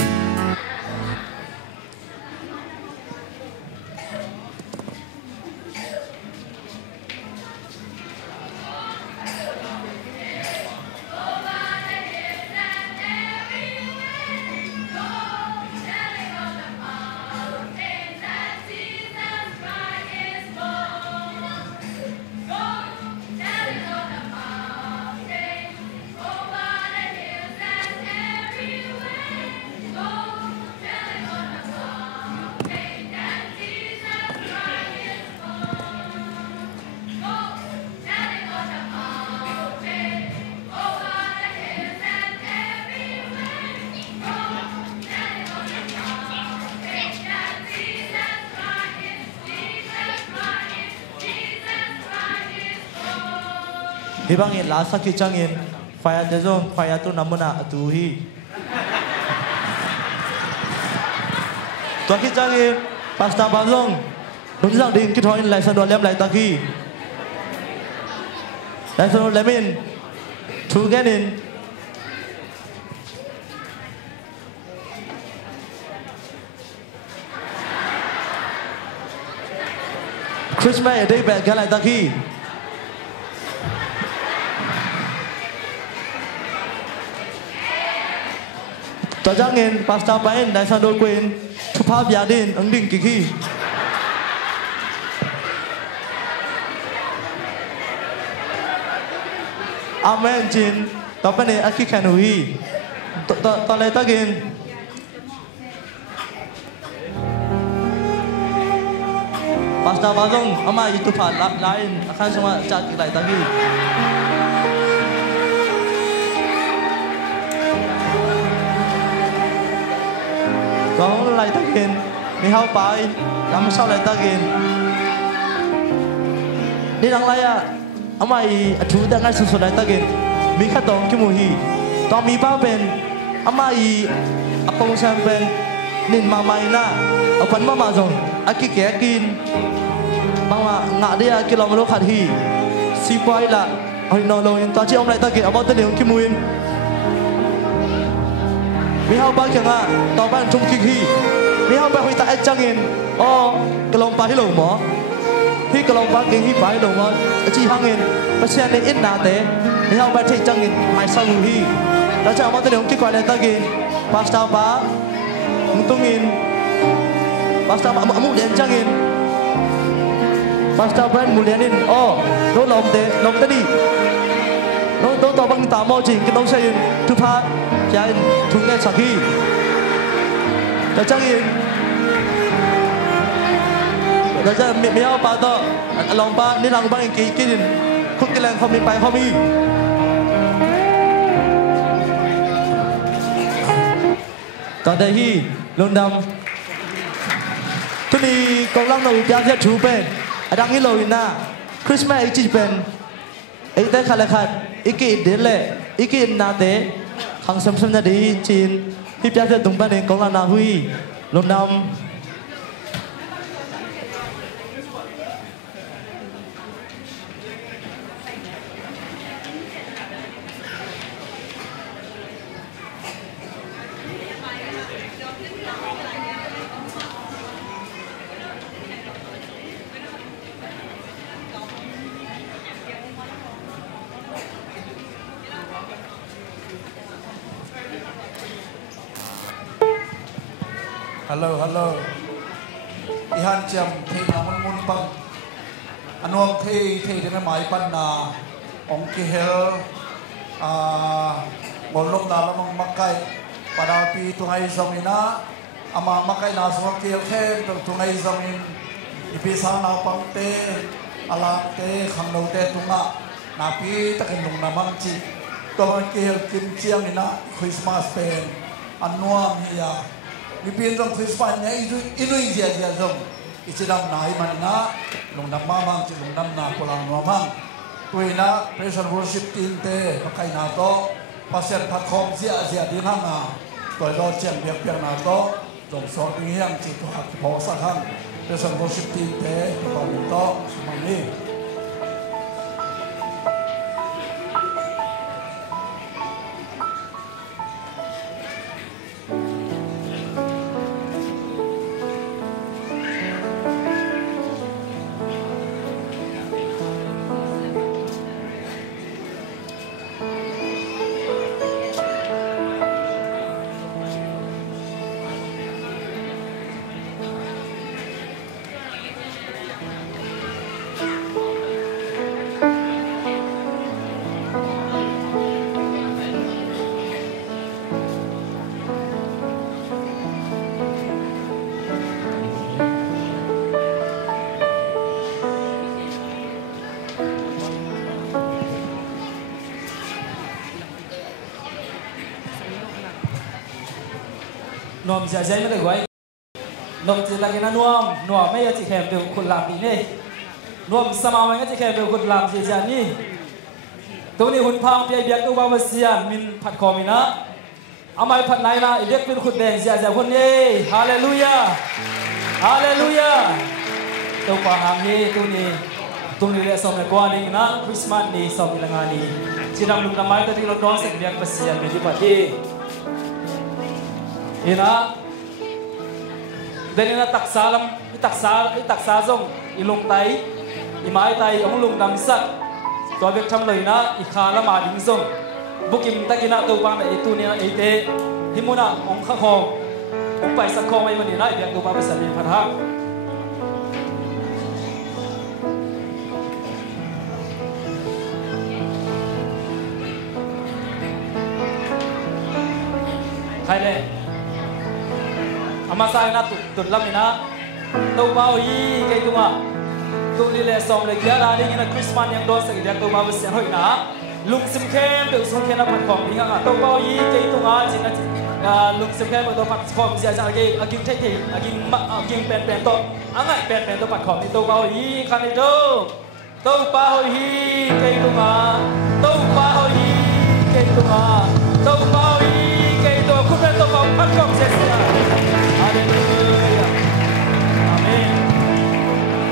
Hibangin la sakit cangin fire tezong fire tu namuna atuhi. Tuan cangin pasta bazong dunjang ding kithoin lai sando lem lai taki. Lai sando lemin thu genin. Christmas ở đây bè cái lại ta khi tao chắc nghe pasta bain đại sang đôi quên chụp pháp gia đình ứng định kỳ khi amen chín tao bên này aki khen hui tao lại ta nghe pasta bazong ama itu phat lain akan semua cat lại tadi kau lại tadi mi hao pai làm sao lại tadi đi đằng lại à ama chú đang ngay sụt lại tadi mi khát tông cái mùi tao mi bao bên ama apong sang bên nên mà mày na ở phần mà rồi aki kẻ kin mama ngã dia kilom lo khat hi si pai la oi no lo in ta chi om lai ta ke about the leong ki muin mi hao ba ke nga to ban chung ki hi mi hao ba hui ta chang in o kilom pa hi lo mo hi kilom ba ke hi pa hi lo mo chi hang in pa sia ne in na te mi hao ba thei chang in mai sa mu hi ta cha about the leong ki kwa le ta ke pasta ba tung in pasta ba mu den chang in pasta brand mulianin nó lom te đi nó to băng tà mò chỉnh cái đông xây thu pha trái thu nghe sạc hi ta chắc in ta chắc mi ao ba to lòng ba đi làm băng kỳ đình khúc cái làng không đi bay không đi còn đây hi luôn đâm tôi đi cầu lăng đầu piang thiết chú bên đang nghĩ lối na Christmas ấy chỉ bên ấy tới khai khát ý kiến đến lệ ý kiến na tế hàng xóm nhà đi chín khi piang thiết tung bên này có là na huy luôn năm hello ihan jam thei na mun pang anuam thei de mai pan na ong ki hel bolok na lamang makai pada pi tungai zamina ama makai na so ki khen tungai zamin ipisa na pang te ala te khangno te tunga na pi takin lung na mang chi to ki hel kim chiang ina Christmas pen anuam hiya Bipin trong Christmas này inui dia trong isidam nai manina lung nam mamang chi lung nam na pulang mamang tuina praise and worship team te pakai na to pasien phakhom zia din hang na toy lo cheng biak piang na to jong so ding hiang chi to hak pho sa hang praise and worship team te pa ni to mani nôm giờ dây mới được gọi nôm chỉ là cái nó nuông mấy giờ chỉ kèm đượcคนlàm gì này nôm sao mà mấy cái chỉ kèm đượcคนlàm gì vậy nhỉ ตัวนี้หุ่นพังเปียเบียกตัวบาวเสียมินผัดคอมินะเอาไม้ผัดไหนนะเด็กเป็นขุดแดงเสียจากคนนี้ฮาเลลูยาฮาเลลูยาตัวปาหามเฮตัวนี้เรียกสมัยก่อนนี่นะคริสต์มาสนี่สมัยละงานนี้จีนำลุงนำไม้ตัวที่เราร้องเสียงเบียกเสียมีที่ปาที่นี่นะเดี๋ยวนี้นะตักษาส่งอีลงไตอีไม้ไตองลุงดังสักตัวเบียกทำเลยนะอีขาละมาดิ้งส่งบุกิมตะกินะตัวบางไอตัวนี้นะไอเตหิมุนะองข้าคององไปสักคองไว้วันนี้นะเบียกตัวบางภาษาเมียนพันหักใครเลยอามาใส่นะตุ่นลำนี่นะตัวเบาอีไกตัวตัวนี้เลยส่งเลยกี่อะไรนี่นะคริสต์มาสยังโดนสักเดียวตัวเบาเสียหน่อยนะลุงสิมเข้มตัวสิมเข้มนะผัดของพี่อ่ะตัวเบาอีไกตัวจริงนะลุงสิมเข้มตัวผัดของเสียจังอะไรอากินเท่ๆอากินเป็นตัวอะไรเป็นตัวผัดของนี่ตัวเบาอีคันนี้ตัวเบาอีไกตัวเบาอีไกตัวเบาอีตัวคุณเป็นตัวผัดของเสียฮาเลลูยาอาเมน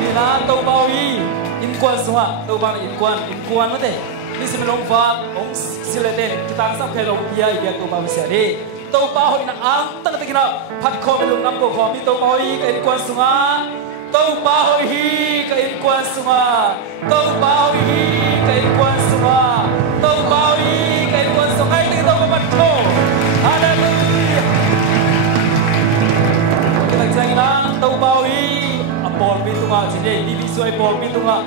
นี่นะตัวเบาอีอินควันสวะตัวบางอินควันนั่นเองนี่สิมันลงฟ้าองสิเลเตนkita angkat ke lom dia dia tu bawa sehari tu bawa ina ang tang tang kita pat kau belum nampak kau mi tu bawa ke in kuan sunga tu bawa hi ke in kuan sunga tu bawa hi ke in kuan sunga tu bawa hi ke in kuan sunga ini tu pat kau haleluya kita jangan tu bawa hi apol bitunga jadi di visual apol bitunga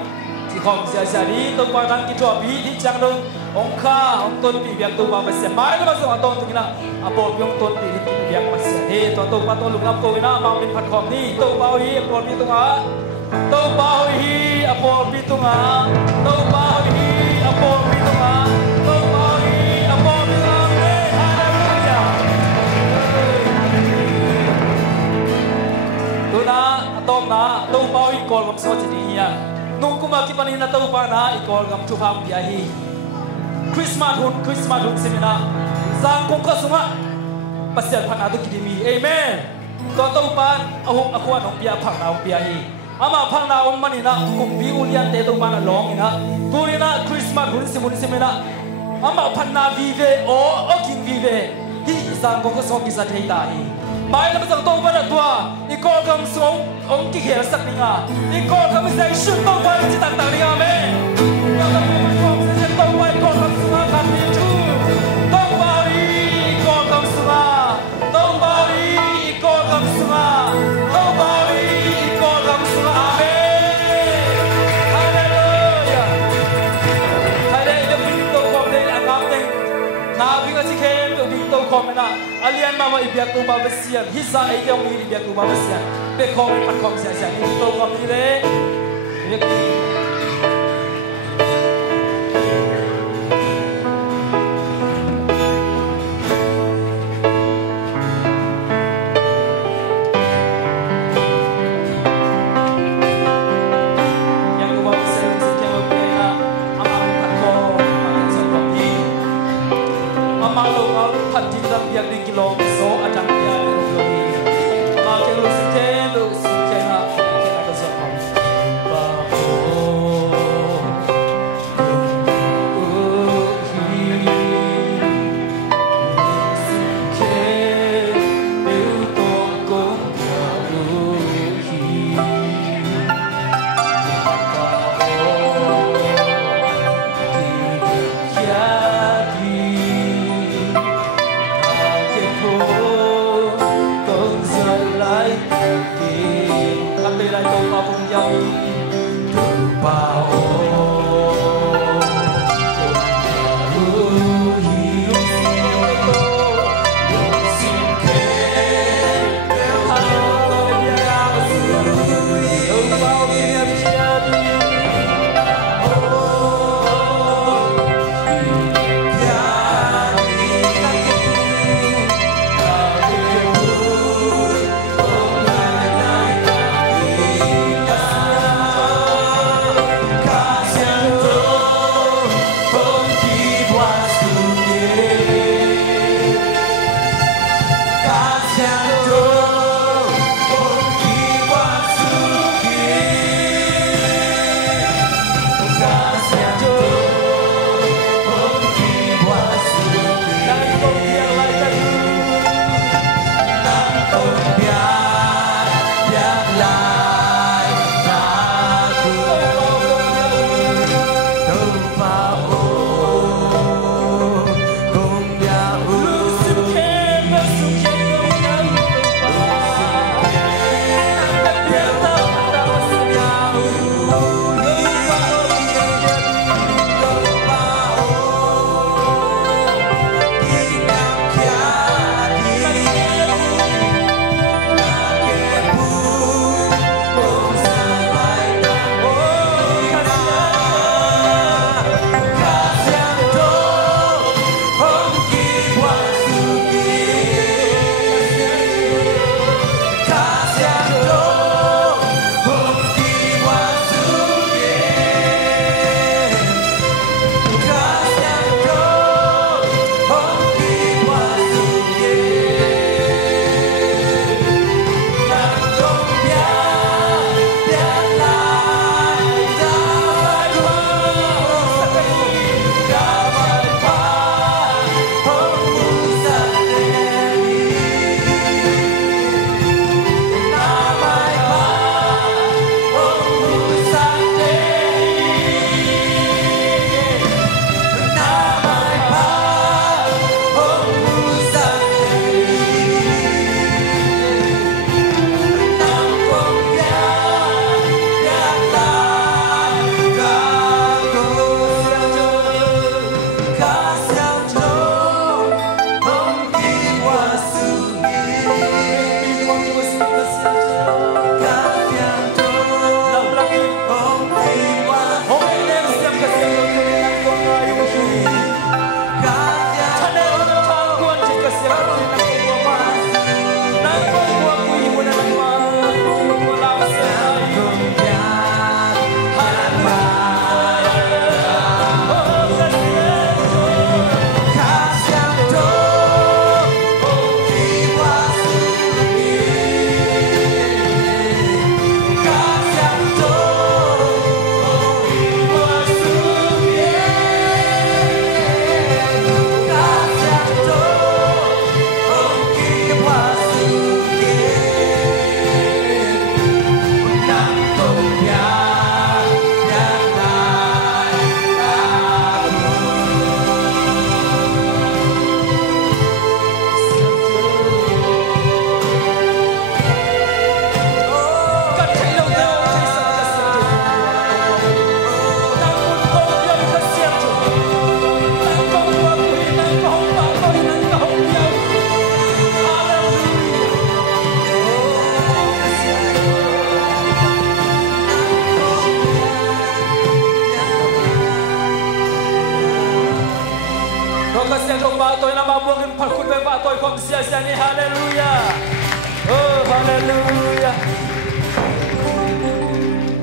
ที่ของเสียดีตัวปานันกิจวัตรวิธีจังเลยองค์ข้าองค์ต้นปีเบียกตัวมาเสียไม่แล้วมาส่งต้นตรงนี้นะอาบอกยงต้นปีที่เบียกมาเสียดีตัวปาต้นลุงน้ำตัวนะบางเป็นผัดของนี่ตัวเบาฮีอาบอกปีตัวตัวเบาฮีอาบอกปีตัวตัวเบาฮีอาบอกปีตัวตัวเบาฮีอาบอกปีตัวเฮ้ฮาเลลูยาตัวนะต้มนะตัวเบาฮีกอลกับโซจินีอ่ะนุ่งกุมากิปันหินาตัวปานะอีกอลกับทุพามพิอาฮีคริสต์มาสหุ่นสิมินะสร้างกงกสุงะปัสยันพันอาตุกิดิมีเอเมนตัวปานอาหุอควานของพิอาพังนาของพิอาฮีอามาพังนาองมันนี่นะกุมบิอุลิยันเตตัวปานลองนี่นะตัวนี้นะคริสต์มาสหุ่นสิมินะอามาพันนาวีเวโอกินวีเวฮีสร้างกงกสุงะกิสัตเฮตาฮีไม่แล้วมันจะตัวมันตัวอีกอลกับสงองค์ที่เขียนสักนิงอ่ะอีกอลกับไม่ใช่ชุดตัวไปจิตต่างๆนี่อ่ะแม่ก็ต้องเป็นความเสียตัวไปกอลกับสงฆ์กันนี่ชูต้องบาลีกอลกับสงฆ์ต้องบาลีกอลกับสงฆ์ต้องบาลีกอลกับสงฆ์อาเมนฮาเลลูยาฮาเลลูยาบินตัวความเด่นอันงามเด่นนาวิ่งอาชีพตัวบินตัวความนะalian mama ibiak tu bawa sian hisa ayam ni ibiak tu bawa sian bekong pakong sian itu kami le yang tu bawa sian sekian berapa amal pakong makan seperti amal lo hati dalam biak di kilo so akan dia berlebih. Makan lu sekian nak kita kesempatan. Kasih sia ni hallelujah. Oh hallelujah.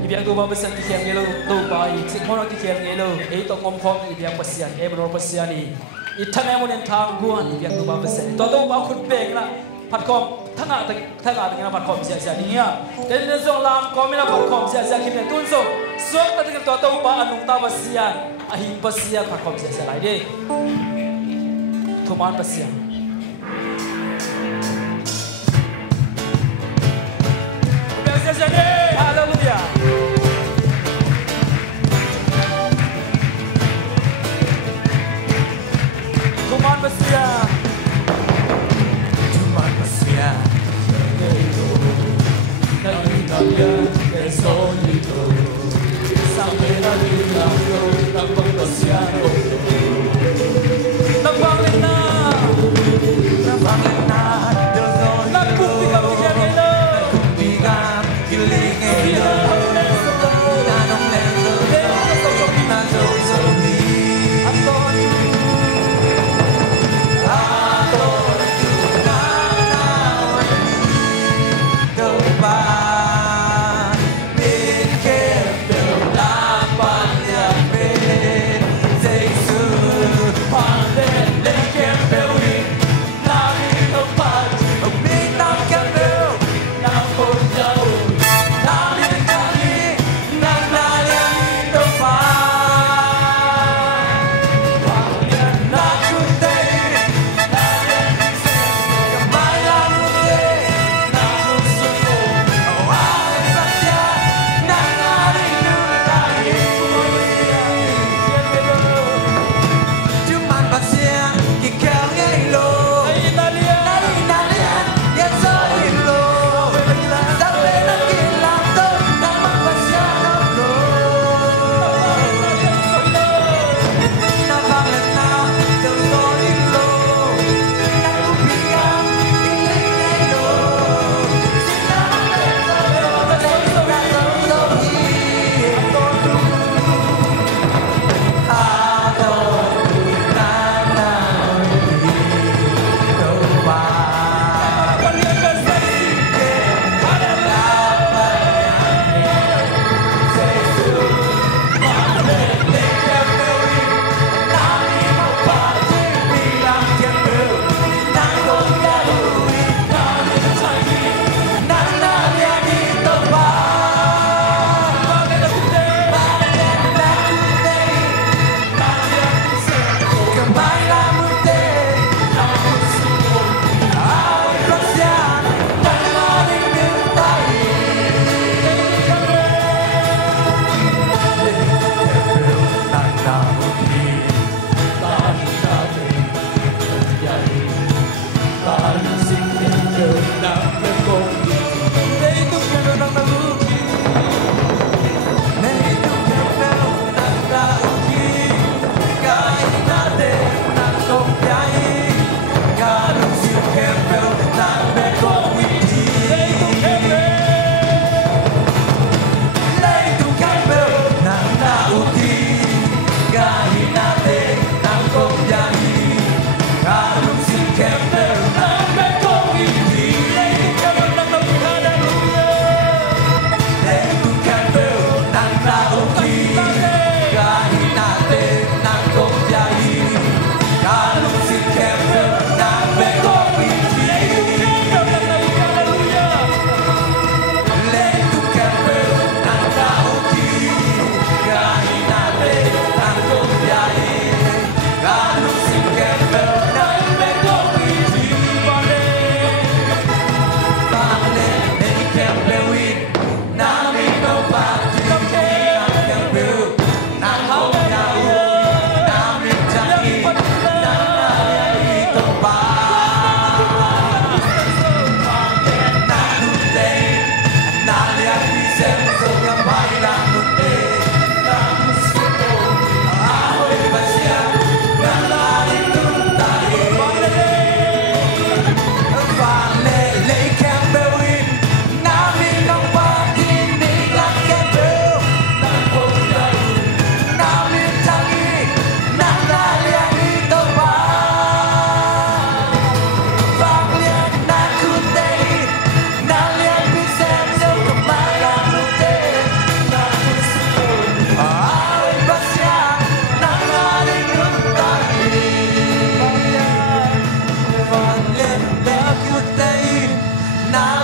Ibiang tu bapa pesan kiam ngelo tu bai, sikmono kiam ngelo, to ngom khom ibiang pasian, menor pasian ni. Itana mo nen thang guan ibiang tu bapa pesan. Tu ba khut beng la, phat khom thanga dengan phat khom sia ni ya. Dan ne zong lam khom na phat khom sia kim ne tun so. So ta dengan tu ba anung ta pasian, ahim pasian phat khom sia lai de. Thuman pasian. Hallelujah. Tuman Mesia. Tuman Mesia. Italia del solito. Sampai la vita tampoco possiamo. Nabangena del solito. La pubblica migliaia. Killing it,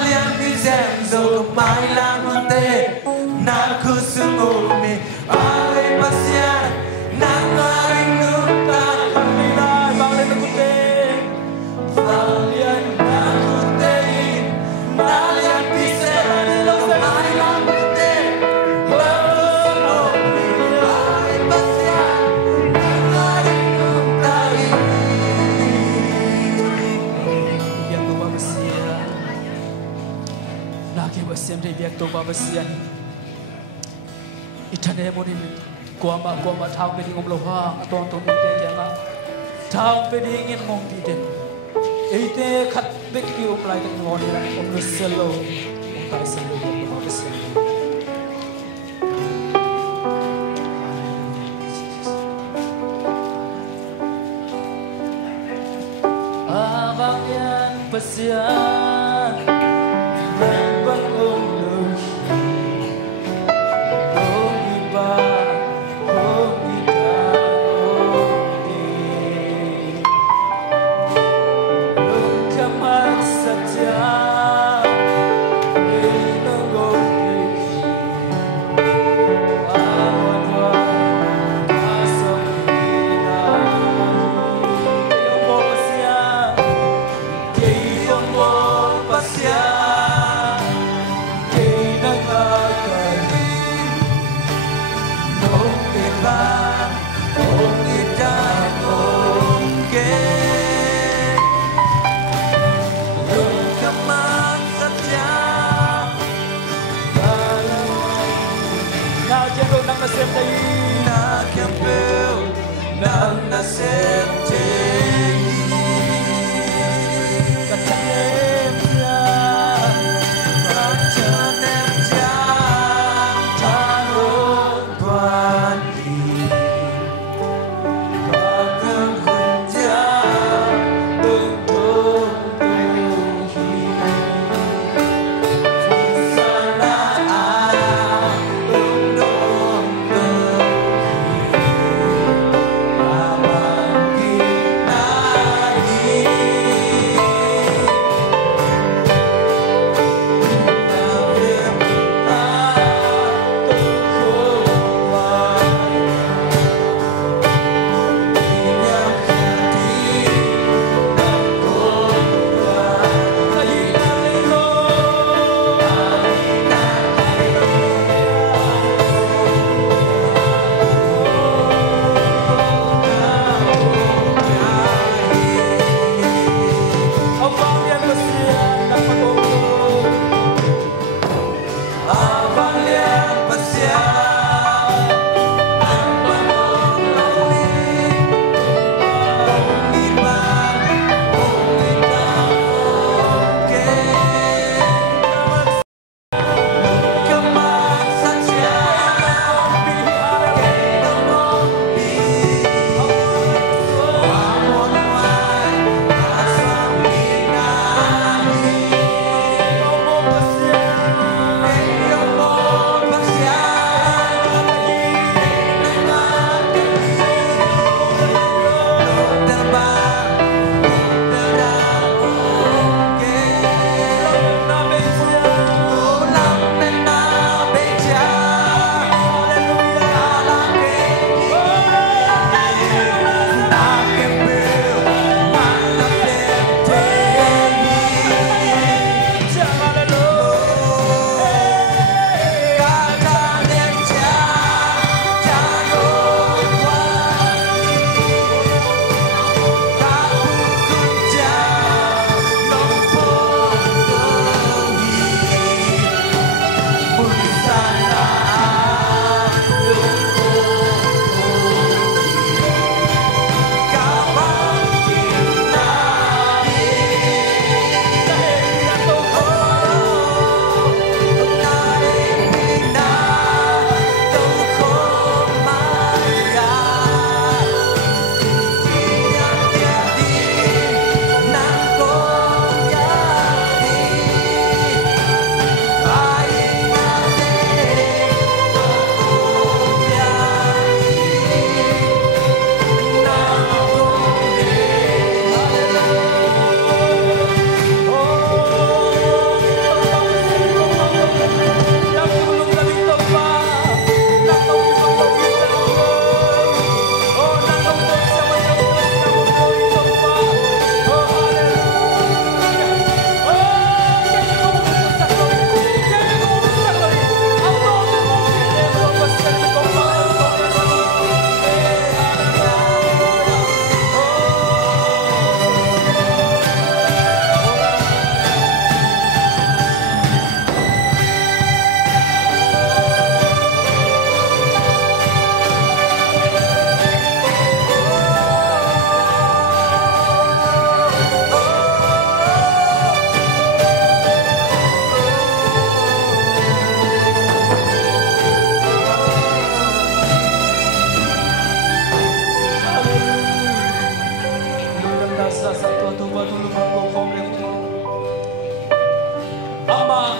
liang di zenzo mai lang te na kusumumi ai pasya na mai nuta kamina bang le kute valian na kute na liang di zenzo mai lang te na kusumumi ai pasya na mai nuta yang tu basia lagi basia yang tu basia itane monin kuama thang pe ding om lo ha ton ton te janga thang pe ding in mong ti den eite khat be ki om lai tak ngoni ra om lo selo om ta selo ko ba se abang yan pasian bang om lo Keep on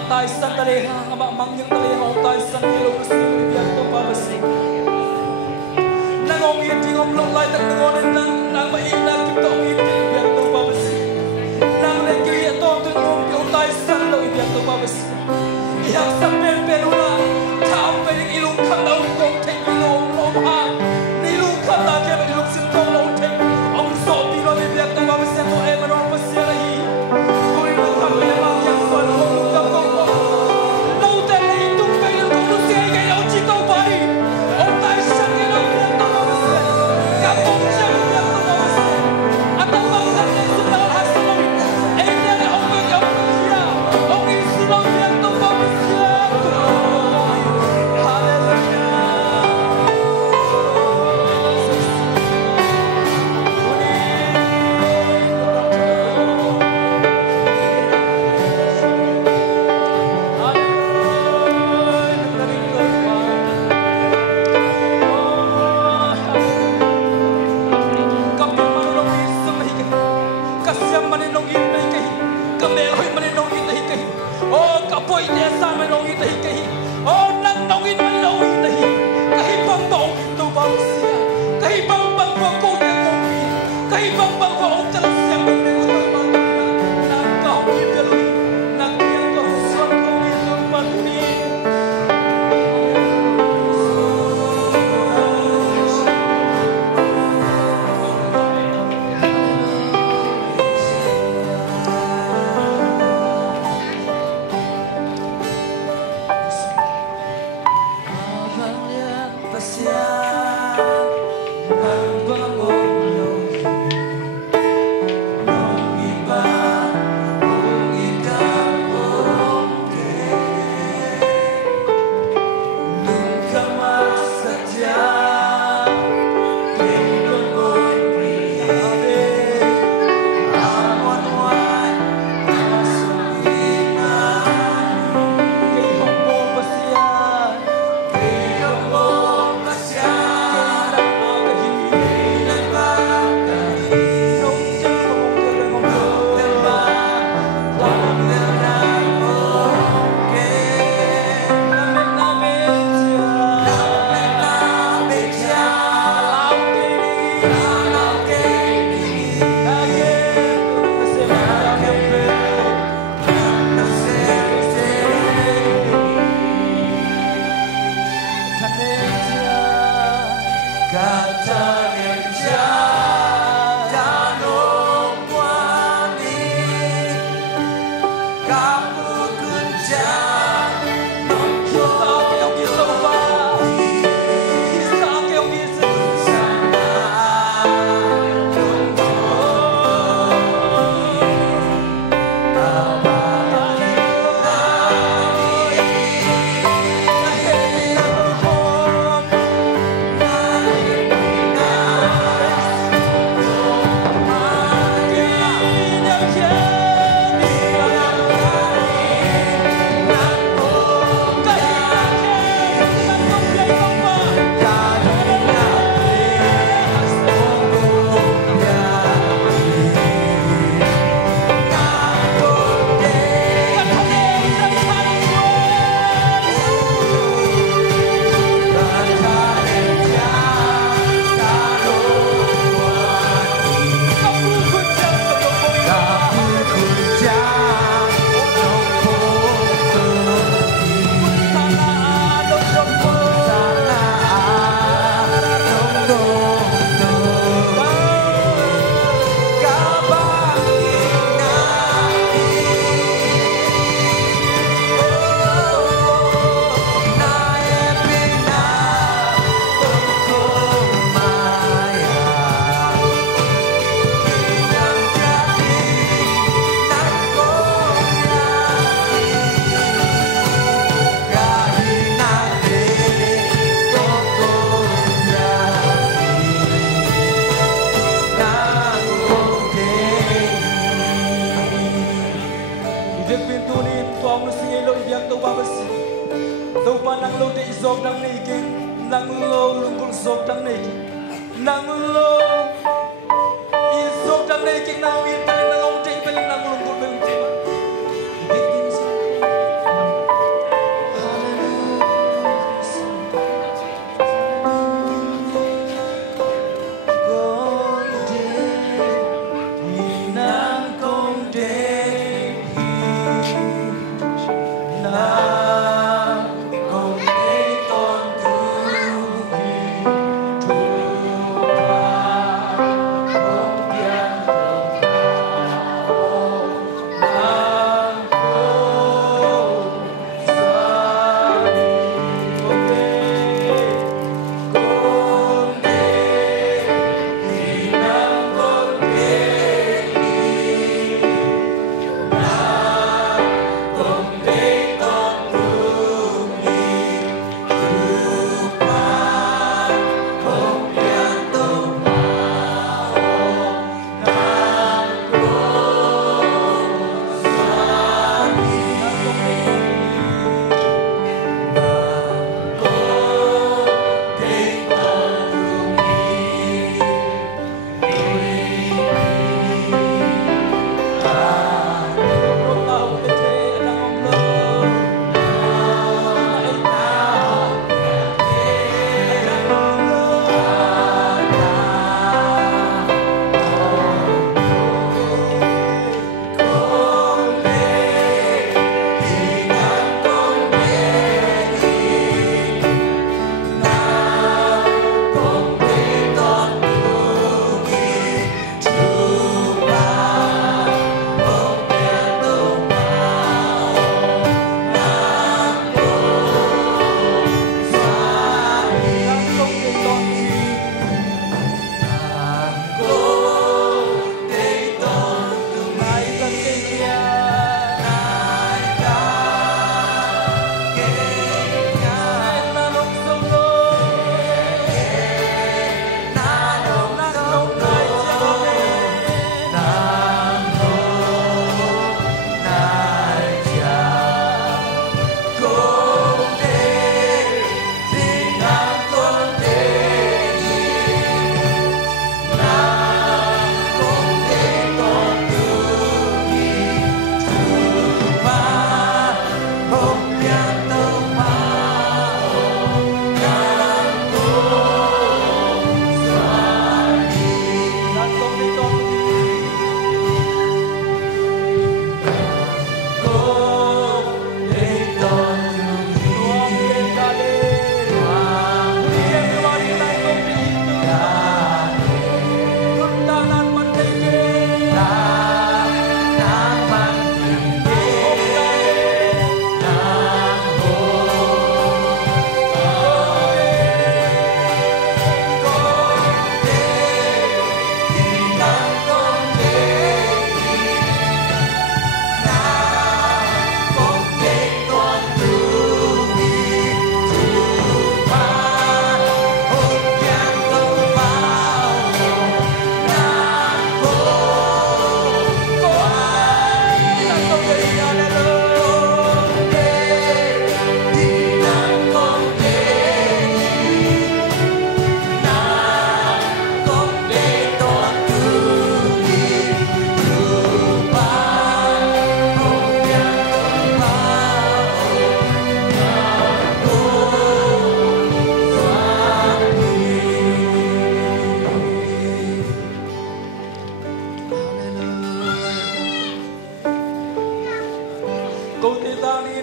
tai san tale ama mangyang tale ong tai san kilo kusni biang to pabasi nangong iting om long lai tak ngon nang ba ina kita om iting biang to pabasi nang le kiri to tu om ong tai san lo biang to pabasi yang sampai peruna tham pe ilung kham lo kong thei ilung om ha nilung kham la ke ilung sim kong lo thei ong so pi lo biang to pabasi to e manon pasi la hi ko ilung kham le ma yang so lo kong kong lo te le tung pe lo kong lo se ke lo chi to pai ong tai san ke lo biang to pabasi ka kong cha biang to pabasi atau bang san le su la ha so lo e te le ong ko ya ong i su lo biang to pabasi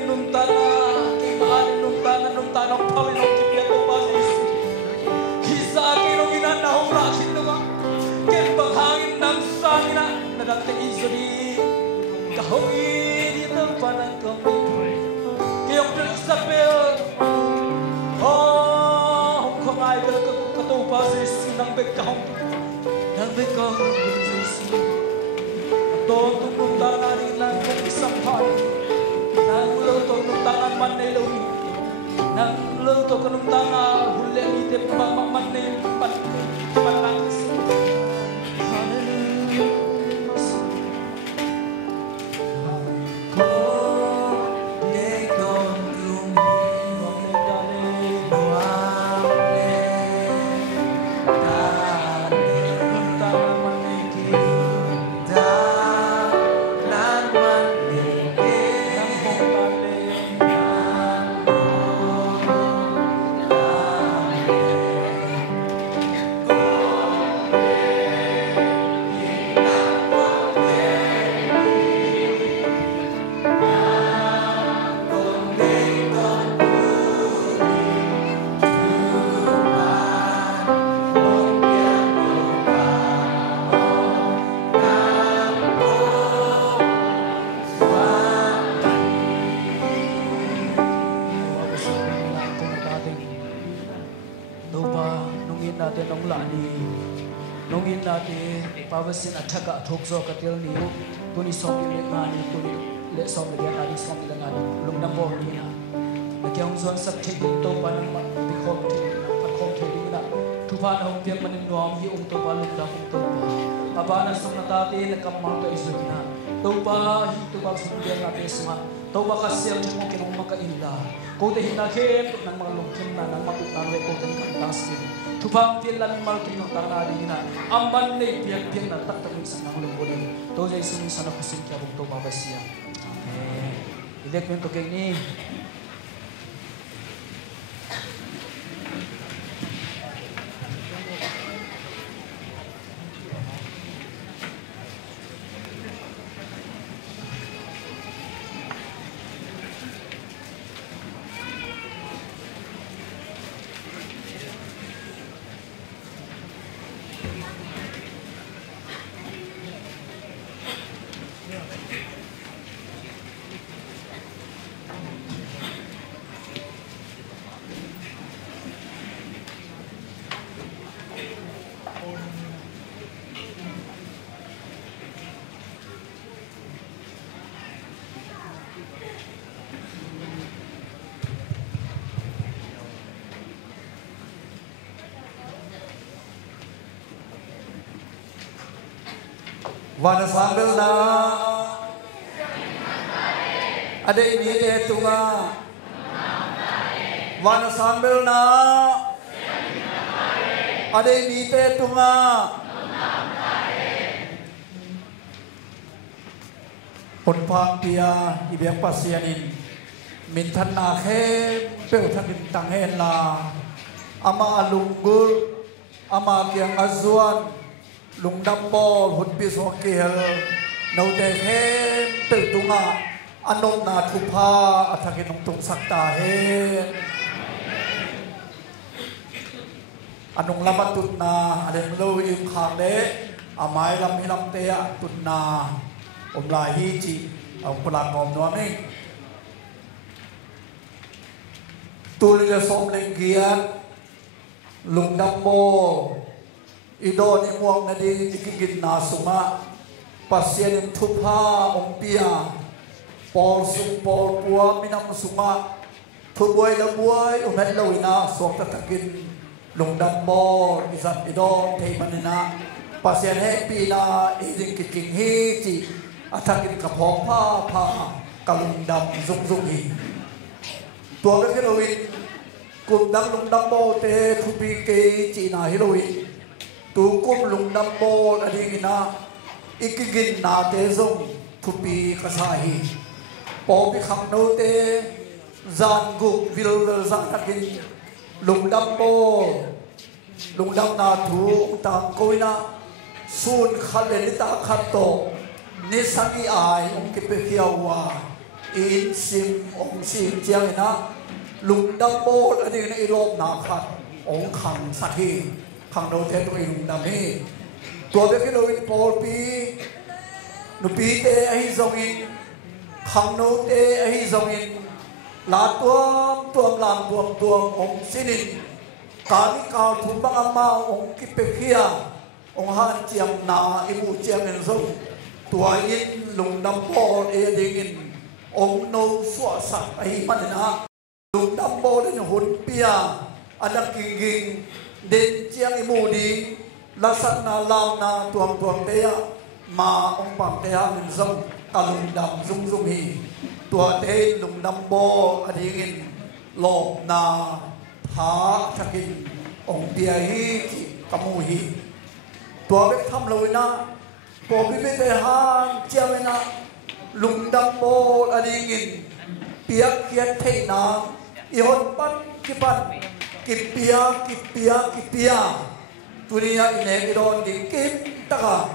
nung tana kimaan nung tana pawin nung kibya to ba Yesu kisa kinong inanahong rakin nung ken baghangin ng sangina nadante isuri kahawin itang panang kami kiyong Isabel không ai được cái tu ba Yesu nang bekahong Yesu tôi tung tangan di langit sampai nang lutut tangan mana loi nang lutut kanung tangan hulle ni te mama mana pat panang Pawasin ataka thokzo katil ni tuni somi le ngani tuni le somi le ngani somi le ngani lung nambo ni na nakyang zon sak thik to pan ma bi khom thi na pat khom thi ni na thu pa na hom piang manin nuam hi to pa lung da hom to pa abana som na ta te na kam ma to isu na to pa hi to pa sum piang na te sma to ba ka sial thmo ke mong maka illa ko te hina khem nang mga lung khem na nang maput na le ko ten kan tas Tupang tiyan lang malkin ng tangali na amban na ipiyag-piyag na taktamin sa nanglungkulin. To jay sumi sa nakusin kaya bukto babasya. Amen. Ilek mo yung tugay ni. Wana sambil na ada ini deh tunga Wana sambil na ada ini deh tunga Punpang dia ibiang pasianin mintan na he pel thakin tanghen la ama alunggul ama kiang azuan lung dambol hut pi so kel nau te hem pe tunga anon na thupa athakin nong tung sakta he anong lamatut na adem lo im khang le amai lam hilam te a tut na lai hi chi ông plang ngom no me tul le som le kia lung dambol Idon imuang na di ikigin na suma pasien yung tupa umpia Paul sum Paul puwa minam suma tuboy na buhay umet lawin na suwag tatakin lungdam bol isang idon kay manina pasien happy na iding kiking hiti atakin kapong pa kalungdam zung hi tuwa ka kilawin kundang lungdam bol te tupi kay china hilawin tu kum lung nambo ading ina ikigin na te zong thupi kasahi po bi khang no te zan gu vil zang takin lung nambo lung dam na thu tang koina sun khale ni ta khat to ni sangi ai ki pe khiawa in sim ong sim chiang ina lung dam bol ani na ilop na khat ong khang sathi khang do te to lung dam hi tua be ke lo in pol pi nu pi te ai zong in khang no te ai zong in la tuam lang tuam ong sinin kani ka thum bang ama ong ki pe khia ong han chiang na imu chiang en zong tua in lung dam bol e ding in ông nô xóa sạch ấy mà nè lùng đâm bò đến hồn pia anh đang kinh đến chiang mù đi là sạch na lao na tuồng thế mà ông bằng thế mình dông cả lùng đâm dung hi tua thế lùng đâm bò anh đi lộp na thá chắc kinh ông pia hi kamu hi tua biết thăm lối na bò biết biết thế han chiang na lung đâm bồ anh đi piak kiat thấy na ihon pan kipia dunia ini idon di kim taka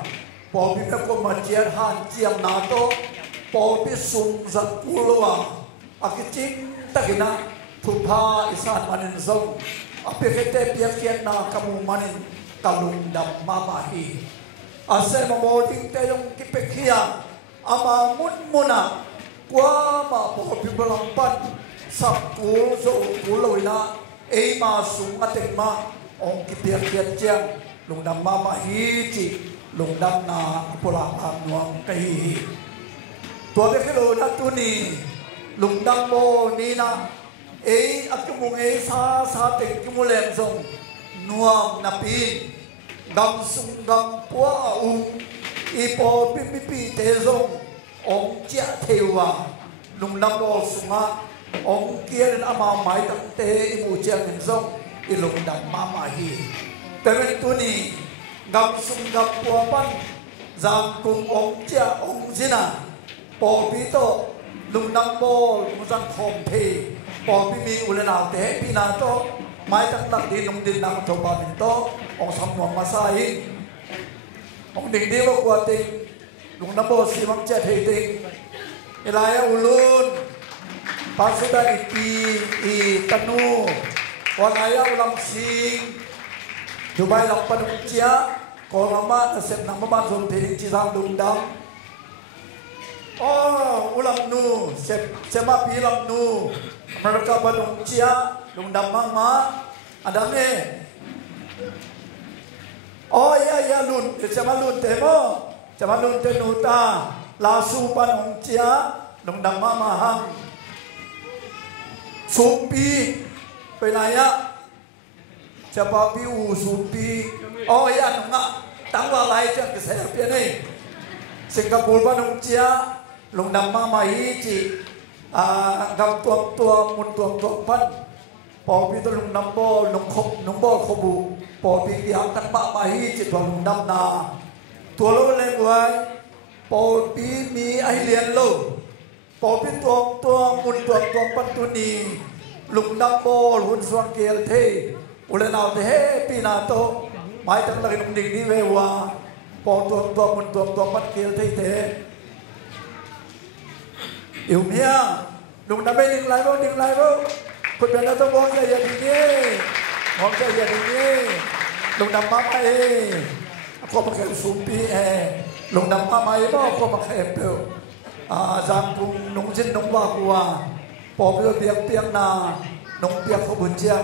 bò biết có mà chiat han chiam na to bò biết sung giặc kulwa akicing takina thupa isan manin zong apikete piak kiat na kamu manin kalung dam mama hi ase mamo ting te yung kipekia ama muna qua mà bỏ bị băng pan sập cú dỗ cú lồi na ấy mà súng ăn tiền mà ông kịp biệt chiang lùng đam mà hi chỉ lùng đam na pola ham nuông cái hi tua biết cái đồ na tu ni lùng đam bồ ni na ấy ác cái mùng ấy sa tiền cái mùng lem rong nuông na pin gam sung gam pua ipo pipi te zong ông chia theo à lùng nam bò sunga ông kia đến ama mai tam te imu chia ngân zong ilung dam mama hi temen tu ni gam sung gam pua pan giang cùng ông chia ông zina po pi to lùng nam bò lùng giang thom the po pi mi ulen al te pi na to mai tam tak di lùng din nam to pa min to ông sam nuang masai ông định đi vào qua tình lùng nam bò si mang chết hay tình ilaya ulun pasuda i tanu walaya ulam sing Dubai lapan chia ko mama nasib nang mama zum ting chi sang lung dam ulam nu sema pi lam nu mereka balung chia lung dam mama adame ya lun sema lun temo Chama lun tenuta la su panong chia lung dam mama hang supi pelaya chapa pi u supi ya nunga tangwa lai chang ke saya pi ni Singapore panong chia lung dam mama hi chi gam tuam mun pan po pi to lung dam bo lung bo khobu po pi pi hang tan ba hi chi to lung dam na tua lô lên ngoài po pi mi ai liền lô po pi tua mun tua pan tu ni lung nam bo hun suang kiel the ule nào thế pi na to mai tang lagi nung ding đi về wa po tua mun tua pan kiel thế yêu mía lung nam bên ding lai vôคนเป็นนักบอลใจอย่างนี้มองใจอย่างนี้ลงดำมาไหมก็มาแข่งซูปีลงดำมาไหมก็มาแข่งเปล่าจางพุงนุ่งชิ้นนุ่งว่ากัวปอเปียกนานุ่งเปียกขบุญเชียง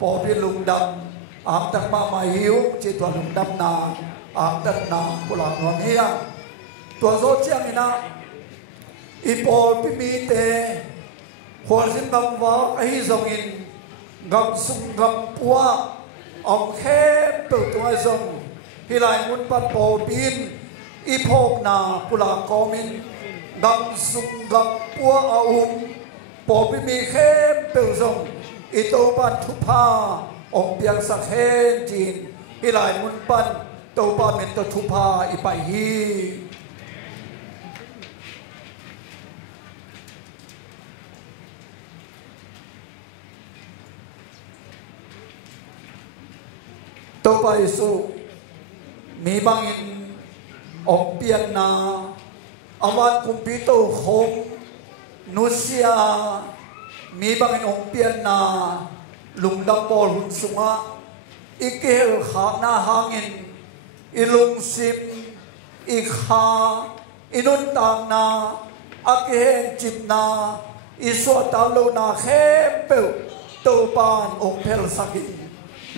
ปอเปียลงดำตั้งมาไหมหิวจีตัวลงดำนาตั้งนากุหลาบหวงเฮียตัวโซเชียงนี่นะอีปอปีมีเตหัวสินกำว่าไอ้ทรงอินกำสุงกำปัวออกแค่ตัวตัวทรงที่ไหลมุนปัดปอบินอีพกนาปุลากอมินกำสุงกำปัวปอบิมีแค่ตัวทรงอีโตปันทุพาออกเปียงสักแค่จีนที่ไหลมุนปันโตปันเป็นตัวทุพาอีไปฮีตัวไปสู่มีบางอินออกเปลี่ยนนาอาวันคุมพิโตคง nusia mi bang ong pian na lungdam bol hun sunga ikel kha na hangin ilung sim ikha inun tang na akhen chip na iswa talo na khempe to pan ong pel sakin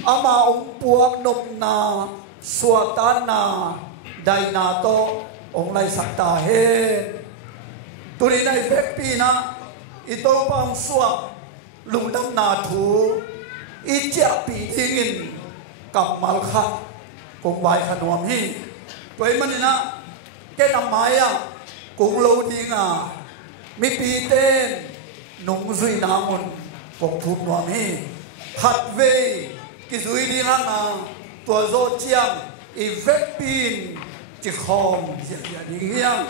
ama ong puak nom na swatana dai na to ong lai sakta he turi nai vek pi na ito pang suak lungdam na thu icha pi dingin kap mal kha kong wai khanwam hi toy manina ke namaya kong lo dinga mi pi ten nung zui namon kong thup nuam hi khat ve ki zui dinga na tua zo chiang i vek pin chi khom zia ding yang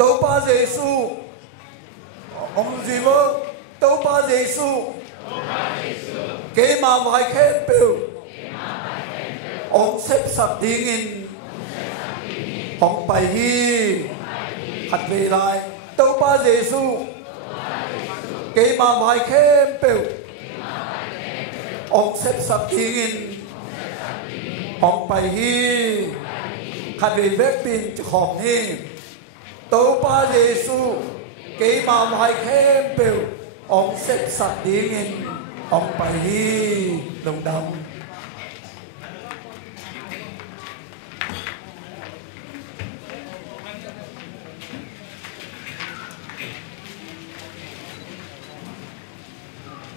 to pa jesu ông gì vợ tâu ba Giêsu kế mà vài khen biểu ông xếp sạch tiếng in ông bài hi hạt về lại tâu ba Giêsu kế mà vài khen biểu ông xếp sạch tiếng in ông bài hi hạt về vết pin khom hi tâu ba Giêsu kế mà vài khen biểu ông xếp sạch tiếng in ông bài hi đồng đồng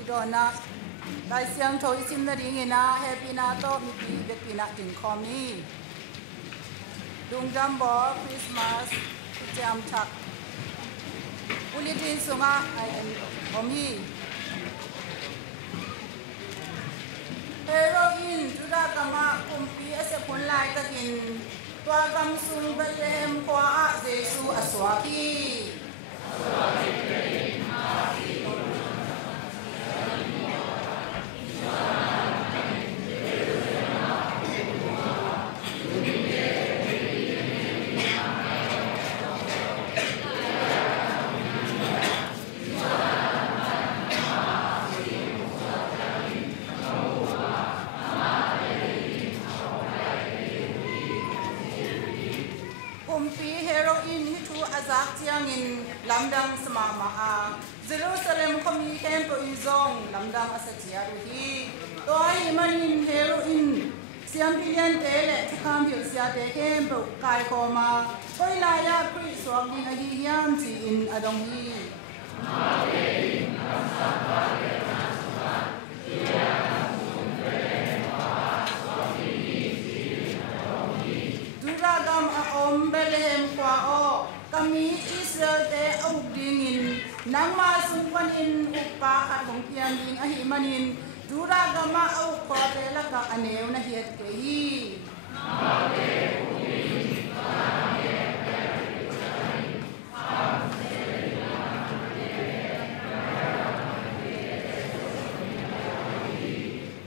rồi na đại siang thôi xin na tiếng in na happy na to mi pi bet pi na tiếng com ni dung jam bo Christmas jam chak ulitin sunga ai omi heroin juda kama kumpi ase punlai takin tua gam sung Bethlehem kwa Jesu aswaki azak chiang in lamdang samama a Jerusalem komi tempo izong lamdang asatia ruhi toy manin heroin siam pilian tele thakam bil sia te tempo kai koma koila ya kri swam ni ahi hiam chi in adong hi Duragam a om Bethlehem kwa o kami Israel te au dingin nang ma sungpanin upa khat bong pian ding ahi manin duragama au ko te la ka aneu na hiat ke hi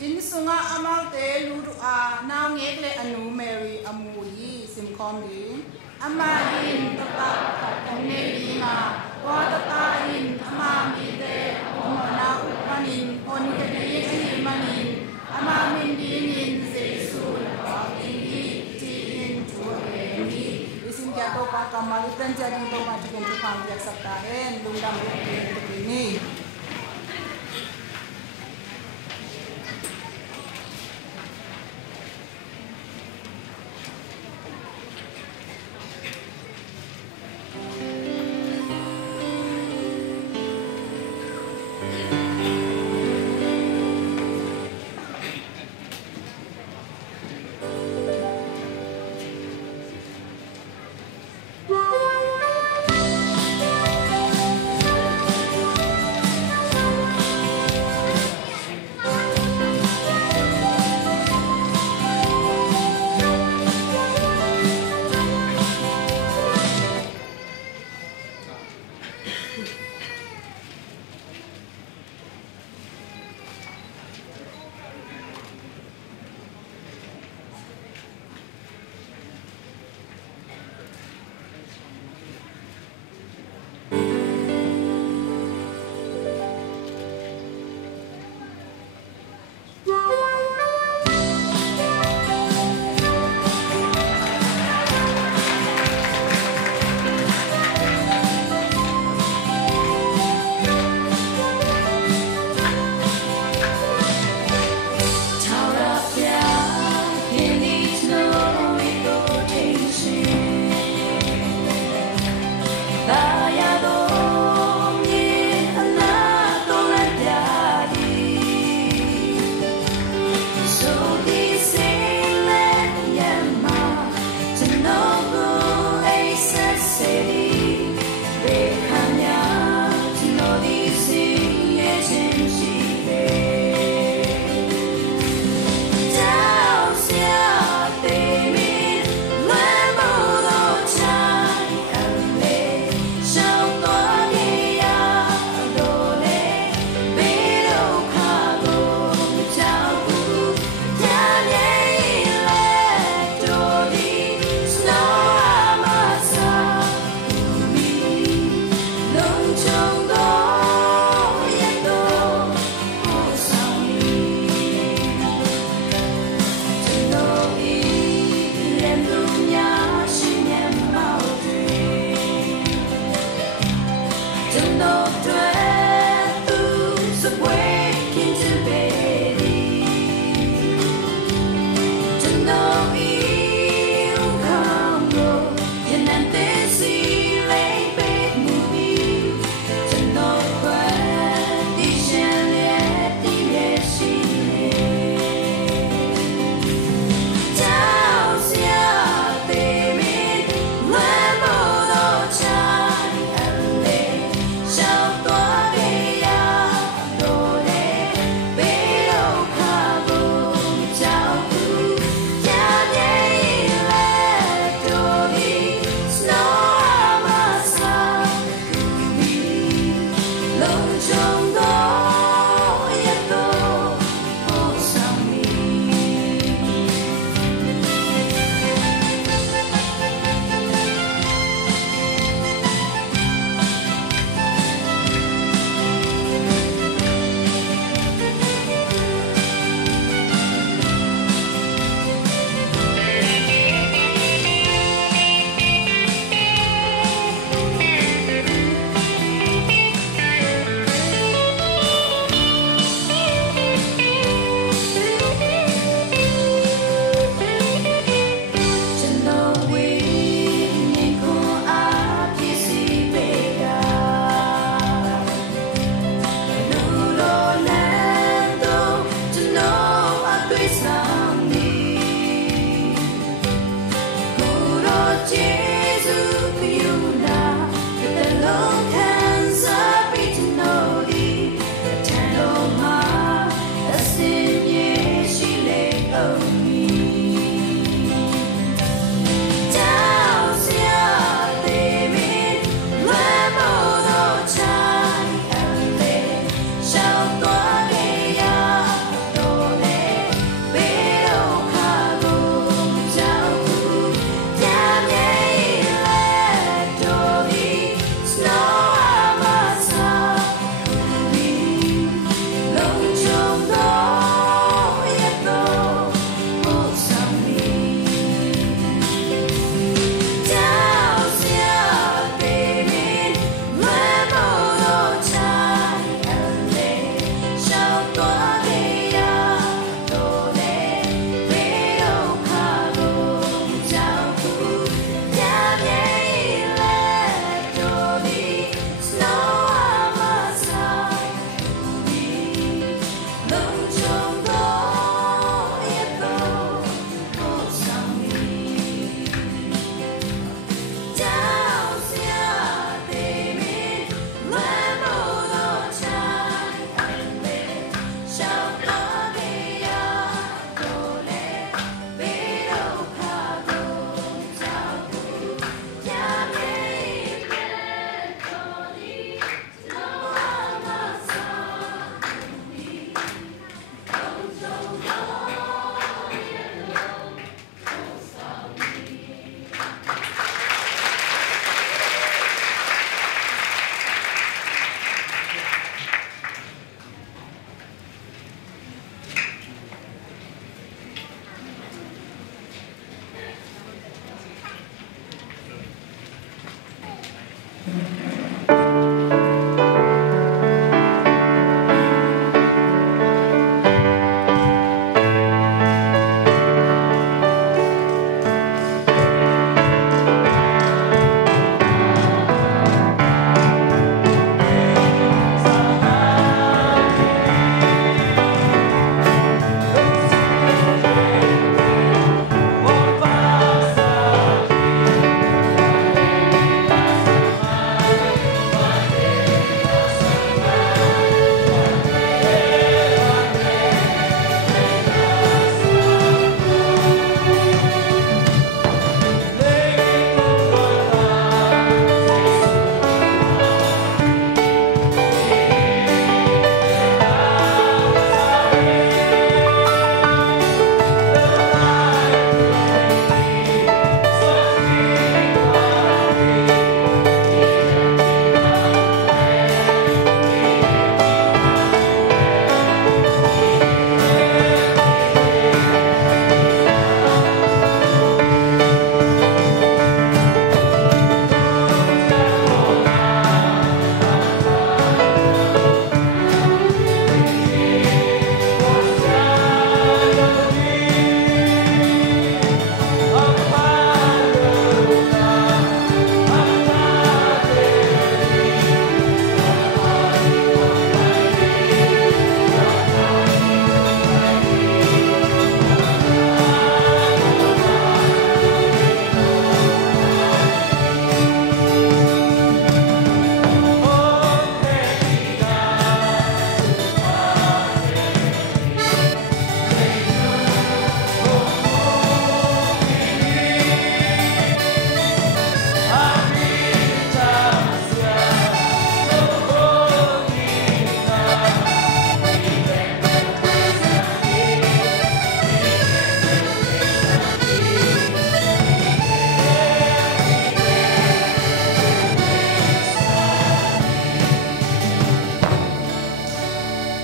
in sunga amal te luru a naw ngek le anu Mary amui sim kombi amahin tata onelina watatain amamite omona upanin onikadi manin amamin dinin Jesu pakini tin tueni isin kya to pa kamalutan jadi to ma chicken to pang yak saktahen lungdam ini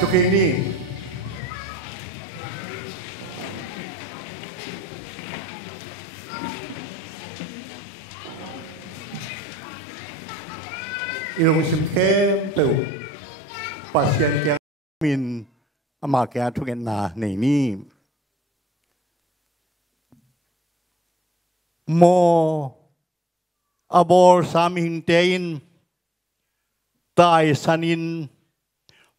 tu ke ni ilong sim kem tu pasien yang min ama kya tu ke na nei ni mo abor saming tein tai sanin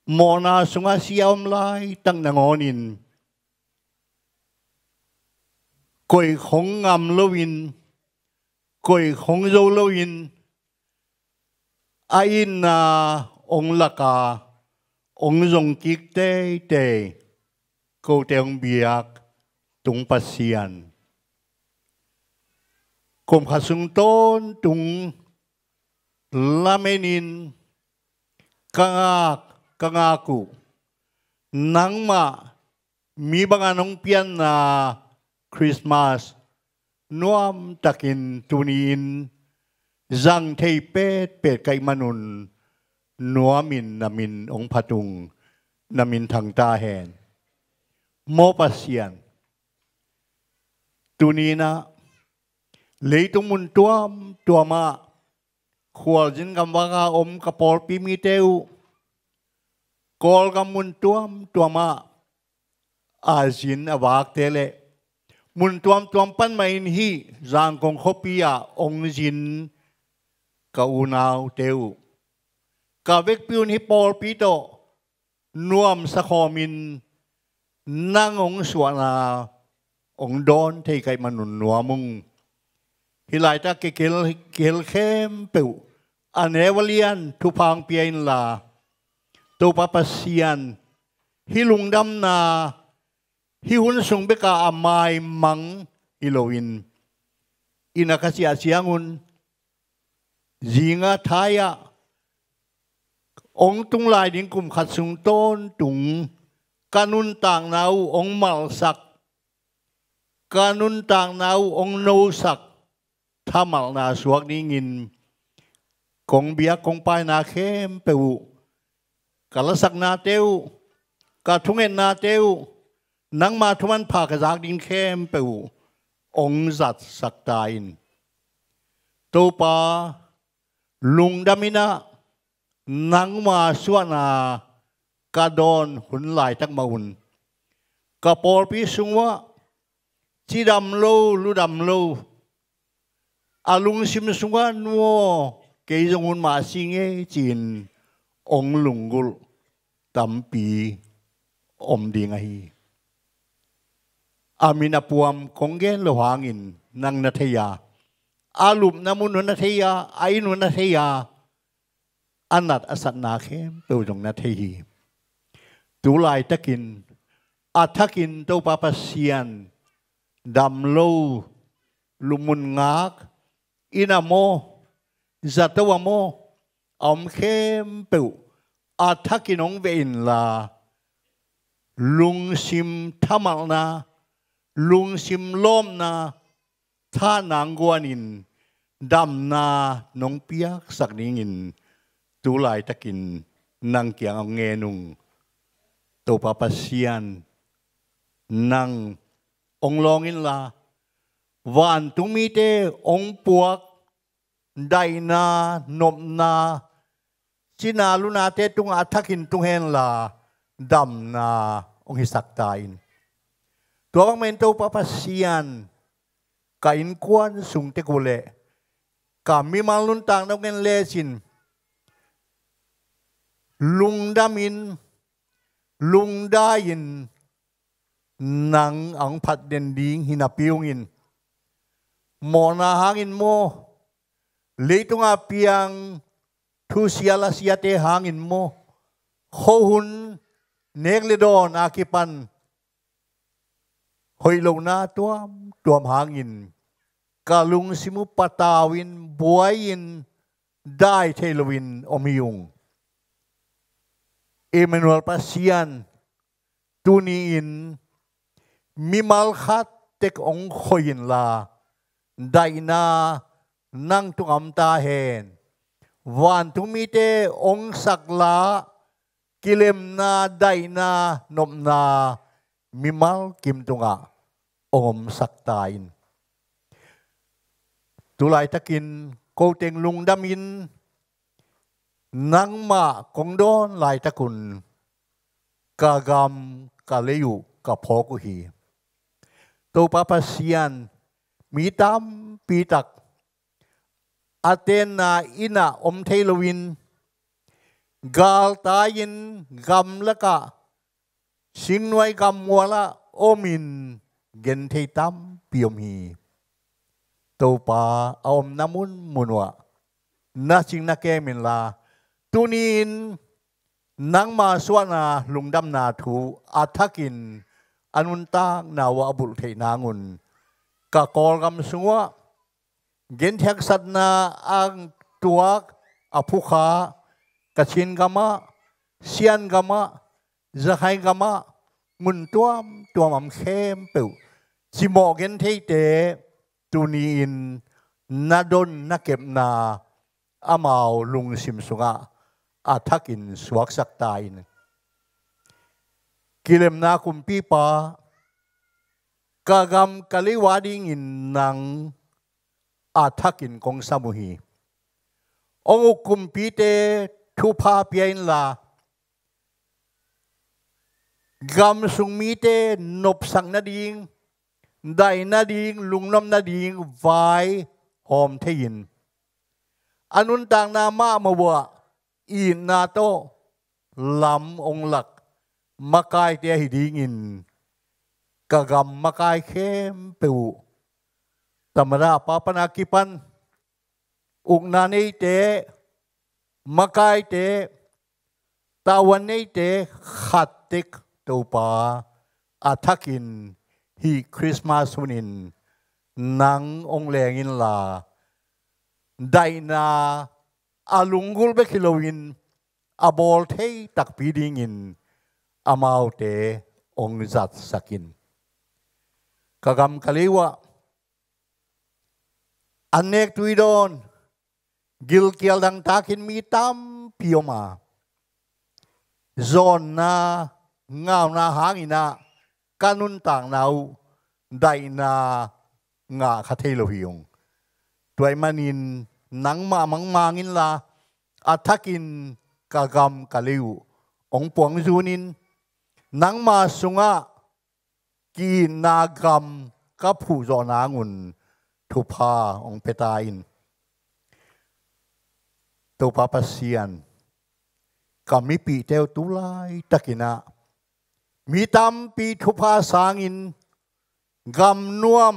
mona sunga siam lai tang nangonin koi khong ngam lowin koi khong zo lowin ain na ong laka ong zong kik te te ko teong biak tung pasian kom khasung ton tung lamenin kangaku nangma mi banganong pian na Christmas nuam takin tunin zang thei pet kai manun nuamin namin ong patung namin thang ta hen mo pasian tunina leitung mun tuama khual jin gam wanga om kapol pi mi teu kol gam mun tuama azin awak tele mun tuam pan main hi zang kong khopia ong jin ka unau teu ka vek piun hi pol pi to nuam sa khomin nang ong suana ong don thei kai manun nuamung hilai ta ke kel khem peu anevalian thu phang pian la to papasian hilung dam na hi hun sung beka amai mang iloin inakasi asiangun zinga thaya ong tung lai ding kum khat sung ton tung kanun tang nau ong mal sak kanun tang nau ong no sak thamal na suak ningin kong bia kong pai na khem peu kalasak na teu ka thungen na teu nang ma thuman pha ka jak ding khem peu ong zat sak tain to pa lung damina nang ma suana ka don hun lai tak maun ka por pi sungwa chi dam lo lu dam lo alung sim sunga nuo ke jong ma singe chin ong lungul tampi om ding hi amina puam kongen lo hangin nang nathaya alup namun nathaya ainu nathaya anat asat na khem tu jong nathai tu lai takin athakin to papasian dam lo lumun ngak inamo zatawamo om khem peu athakinong vein la lung sim thamal na lung sim lom na tha nangwanin dam na nong piak sakningin tu lai takin nang kyang ang ngenung to papasian nang ong longin la van tumi te ong puak dai na nop na china luna te tung athakin tung hen la dam na ong hisak tain tuang men to papasian kain kwan sung te kule kami malun tang dong ngen lesin lung damin lung dain nang ang phat den ding hinapiungin mo na hangin mo leitunga piang thu siala siate hangin mo khohun negledon akipan hoilo na tuam hangin kalung simu patawin buayin dai thelowin omiyung Emmanuel pasian tuniin mimal khat tek ong khoyin la daina nang tungam ta hen wan tumi te ong sakla กิเลมนาได้นานมนามิมัลกิมตุงะอมสักตายตุลายตะกินโกเตงลุงดามินนังมากงโดนลายตะกุนกากามกาเลยุกาพอกุฮีตัวปาปาเซียนมีตามปีตักอาเตนาอินาอมเทลวินกาลตายินกำละกะสิงนวยกำมัวละโอมินเกนเทตัมปิยมีตัวปาอมนามุนมุนวะนาจิงนาเกมินลาตุนินนังมาสวนาลุงดำนาทูอัฐกินอนุนตานาวะบุตรเทนางุนกะกอลกำสัวเกนเทกสัตนาอังตัวอภุขากชินกามะเซียนกามะจะให้กามะมุนตัวมันเข้มเปิวจิโมเกนเทเตตุนีนนาดนนักเก็บนาอามาลุงสิมสุงะอาทักินสวกสักตายนกิเลมนาคุมปีปากากามกะลิวาดิงินนังอาทักินกงสมุฮีองค์คุมปีเตทุพาเปียนลากามสุงมีเตนบสังนาดิงได้นาดิงลุงน้ำนาดิงไว้หอมเทียนอนุนต่างนามามาว่าอีนาโตลำองหลักมากายเตียหิดิงินกะกำมากายเข้มเปิวธรรมราปาปนากิปันอุกนานีเตมากายเตตาวันนีเตขัดติกตัวปาอาทักินฮีคริสต์มาสวนินนังองแรงอินลาไดนาอาลุงกุลเบคิโลวินอาบอลเทตักปีดิงินอามาเอาเตองจัดสกินกะกำกะลิวะอันเนกตุยดอนกิลเกียลดังตากินมีตามพิโอมาโซนนาเงานาหางินาการนุนต่างนาวไดนางาคาเทโลฮิยงตัวมันินนังมามังมางินลาอัฐกินกากามกะลิวองปวงจูนินนังมาสุงะกีนากามกับผู้จอนางุนทุพาองเปตาอินตัวปาปาเซียนกามิปีเตวตุลายตะกินะมีตามปีทุพาสางินกำนวม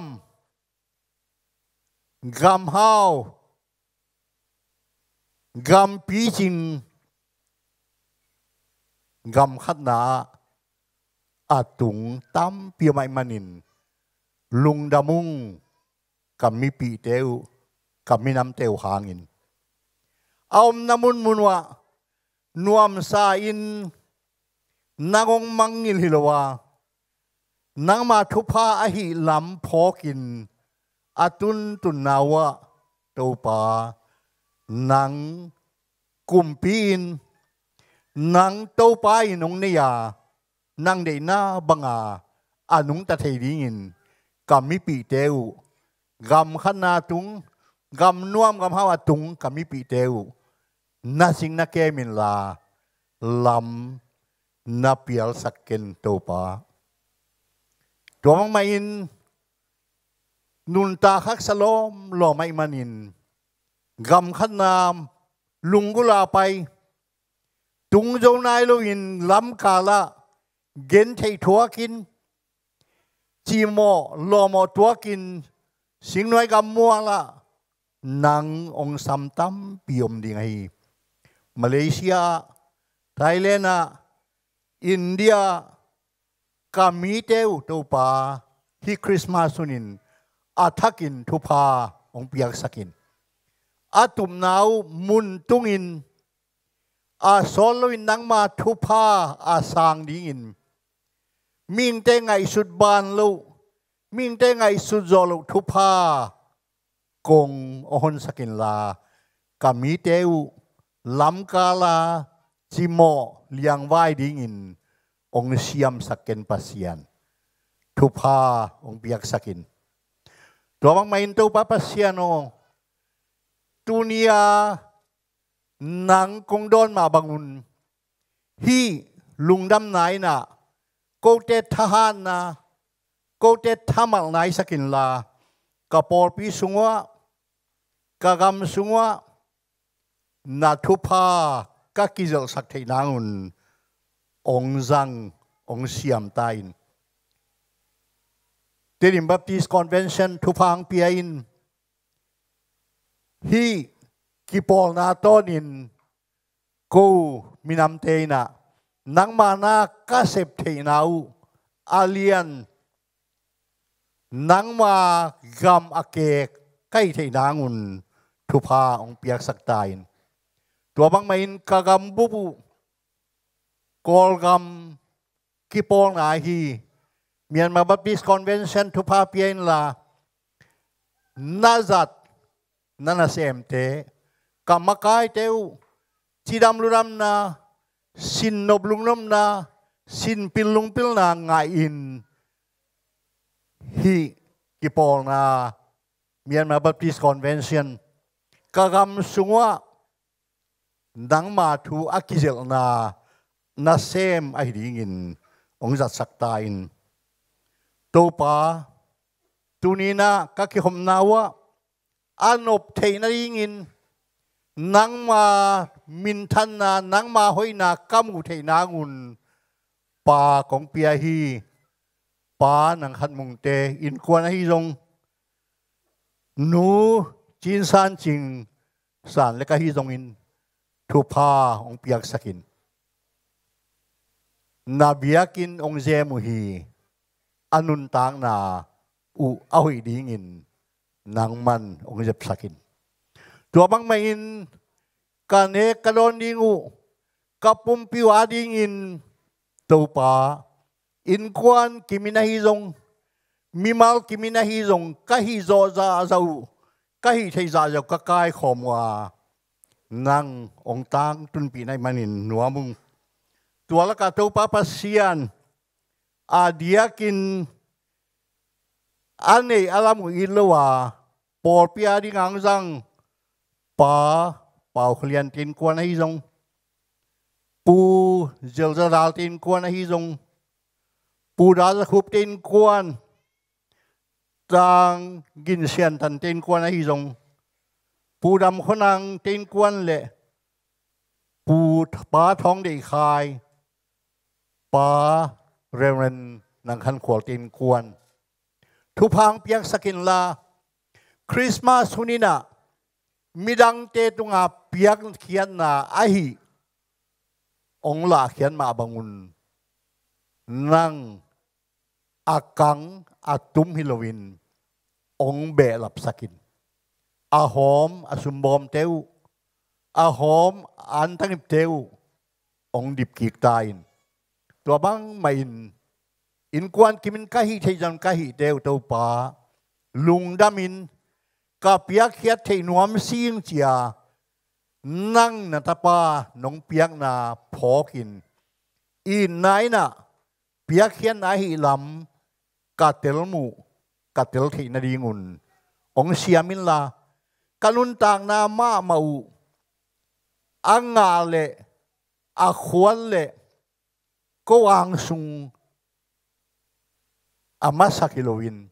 กำฮาวกำปีจิงกำขัดนาอาตุงตามปีไม่มันินลุงดามุงกำมีปีเตวกำมีน้ำเตวหางินเอาน้ำมุนมุนวะนวมสาอินนางองมังงิลฮิลวานางมาทุพาอหิลำพอกินอาตุนตุนนาวะโตปานางกุมปีนนางโตปาอินงเนียนางเดนาบังอาอนุงตะเทดิงินกำมิปีเตวกำขนาตุงกำนวมกำฮาวตุงกำมิปีเตวนาสิงนาเกมินลาลำนาเปียลสักเกนโตปาตัวมังมาอินนุนตาคักสลอมหล่อไม่มานินกำขนามลุงกุลาไปตุงโจนายโลอินลำกาละเกนเททัวกินจีโมหล่อโมทัวกินสิงน้อยกำมัวละนางองสัมตัมปิยมดีไงมาเลเซียไทยแลนด์อินเดียกามีเตวตัวปาที่คริสต์มาสนินอาทักินทุพาองเปียกสกินอาตุมนาวมุนตุงินอาโซลวินนังมาทุพาอาสางดิงินมิงเตงไงสุดบานลูมิงเตงไงสุดโจลูทุพากงโอนสกินลากามีเตวลำกาลา chỉ mò liang vai đi in ông siam saken pasian thu pha ông biak sakin tua bang main tu pa pasiano tunia nang kong don ma bangun hi lungdam nai na cô te thahan na cô te thamal nai sakin la kapor pi sungwa kagam sungwa na thu pha các ký dậu sắc thầy nangun ông răng ông siam tain Terim Baptist Convention thu phang piain hi kipol na tonin ko minam te na nang mana kasep thei nau alien nang ma gam ake kai thei nangun thu pha ông piak sak tain tua bang main kagam bubu kolgam kipol na hi Myanmar Baptist Convention thu pha pian la nazat nana semte kamakai teu chidam luram na sin noblungnom na sin pilung pil na ngai in hi kipol na Myanmar Baptist Convention kagam sungwa nang ma thu akizel na sem ai dingin ong zat saktain to pa tunina kaki hom nawa anop theina ringin nang ma min than na nang ma hoina kamu theina ngun pa kong pia hi pa nang khat mung te in kwan hi jong nu chin san ching san le ka hi jong in thu pha ong piak sakin na biakin ong zemu hi anun tang na u ahui dingin nang man ong jep sakin tua bang main kane kalon dingu kapum piwa dingin to pa in kwan kimina hi jong mimal kimina hi jong ka hi zo za zau ka hi thei za zo ka kai khomwa nang ong tang tun pi nai manin nuamung tua la ka to pa pasian a diakin ane alamu ilwa por pia di ngang jang pa pau khlian tin kwan hi jong pu zel za dal tin kwan hi jong pu da za khup tin kwan tang gin sian tan tin kwan hi jong pu dam khonang tin kwan le pu pa thong de khai pa reverend nang khan khwal tin kwan thu phang piak sakin la Christmas hunina midang te tunga piak khian na ahi ong la khian ma bangun nang akang atum Halloween ong be lap sakin ahom asumbom teu ahom antangip teu ong dip kik tain tua bang main in kwan kimin kahi thei jang kahi teu to pa lungdamin ka piak khiat thei nuam sing chia nang na tapa nong piak na phokin in nai na piak khian na hi lam ka telmu ka tel thei na ringun ong siamin la kanun tang na ma mau anga le a khwal le ko ang sung amasak Halloween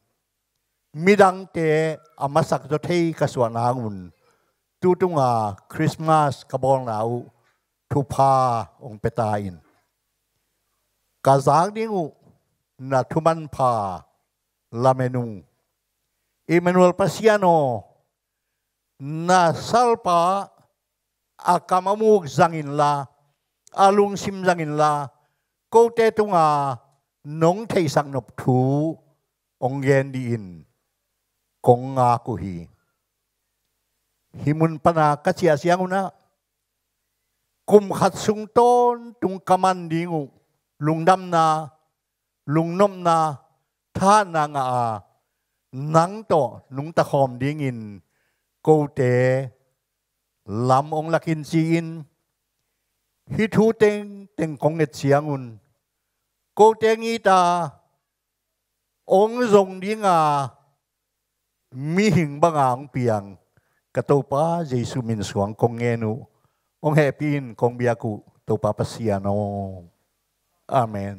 midang te amasak do thei kaswan angun tutunga Christmas kabong nau thu pha ong petain kazang dingu na thuman pha lamenung Emmanuel Pasiano na salpa akamamuk zangin la alung sim zangin la ko te tunga nong thei sang nop thu ong gen di in kong nga ku hi himun pana kachia sianguna kum khat sung ton tung kaman dingu lungdam na lungnom na tha na nga nang to nung ta khom dingin ko te lam ong lakin siin ฮิทูเต็งเต็งกงเอ็ดเสียงุนโกเต็งอีตาองค์ทรงดีงามีหิงบางอ่างเปียงกระตูป้าเยซูมินสวงกงเงนุองแฮปินกงเบียกุตูป้าปัสยาโนอาเมน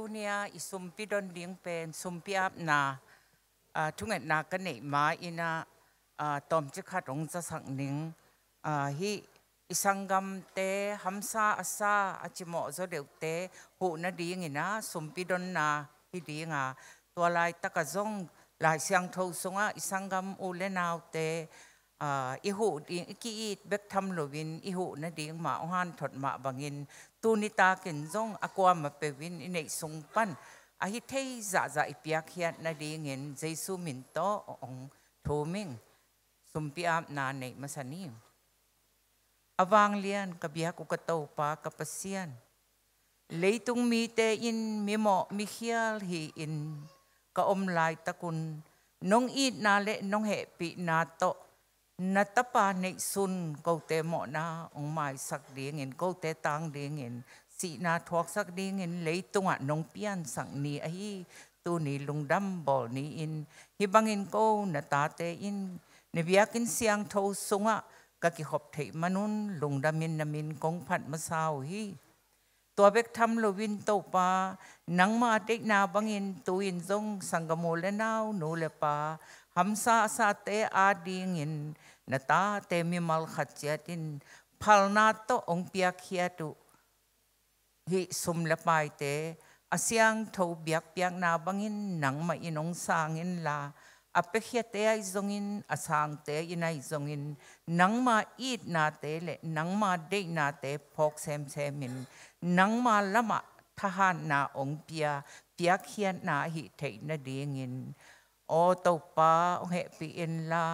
ตัวเนี้ยอิสุมพิดอนเลี้ยงเป็นสุมพิอับนาทุกเงินนากันเนี่ยมาอินาตอมจิขัดองจะสังนิงฮิอิสังกัมเตฮัมซาอาซาอาจิโมโซเดวเตหูนาดีงินะสุมพิดอนนาฮิดีงาตัวลายตะกะจงลายเสียงทูสงะอิสังกัมอูเลนาวเตอิหูดีกีอีดเบกทำโลวินอิหูนาดีงมาองหันถดมาบังินตูนิตาเกินจงอากวามาเปวินอินเนสงปันอาฮิเทยจะอิปียกเฮียนาดีเงินเจสุมินโตองทูมิงสุมพิอาบนาเนมาสนีอวางเลียนกับเบียกุกโตปากับเซียนเลยตุงมีเตอินมีหมอมีเขียลฮีอินก็อมลายตะกุนน้องอีดนาเลน้องเหปีนาโตนัตปาในซุนกูเตหมอนาองไม้สักเดียงเงินกูเตตังเดียงเงินสีนาทอกสักเดียงเงินเลยตุงอ่ะน้องเปียนสังนีไอตูนี่ลุงดำบอลนี่อินฮิบังอินกูนัตาเตอินในเบียกินเสียงทูสงะก็กิขบเทมนุนลุงดำมินนามินกงผัดมาสาวฮีตัวเบกทำโลวินโตปานังมาเด็กนาบังอินตูอินจงสังกโมเลนาวนูเลปาฮัมซาซาเตอาดิงินนาตาเตมิมัลขัดเจตินพัลนาโตองเปียกเขียตุฮิสุมเลปายเตอาเซียงทูเบียกเปียกนาบังอินนังมาอินองสางอินลาอเปเขียเตไอจงอินอาสางเตอินไอจงอินนังมาอีดนาเตเลนังมาเดนาเตพอกเซมเซมินนังมาละมาทหารนาองเปียเปียกเขียนาหิเทนเดียงินโอตปาเหปีอินลา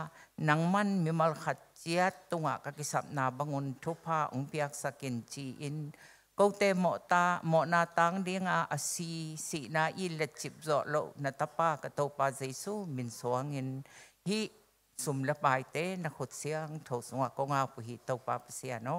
นังมันมีมัลขัดเจียตุงะกกิสับนาบังุนทุพาองเปียกสกินจีอินกูเตหมอนาตังเดียงอาสีสีนาอิเลจิบจอโลนัตปากตปาเจสุมินสวงินฮิสุมละปายเตนักขุดเสียงโถสงะกงอาปุหิตปาเสียโน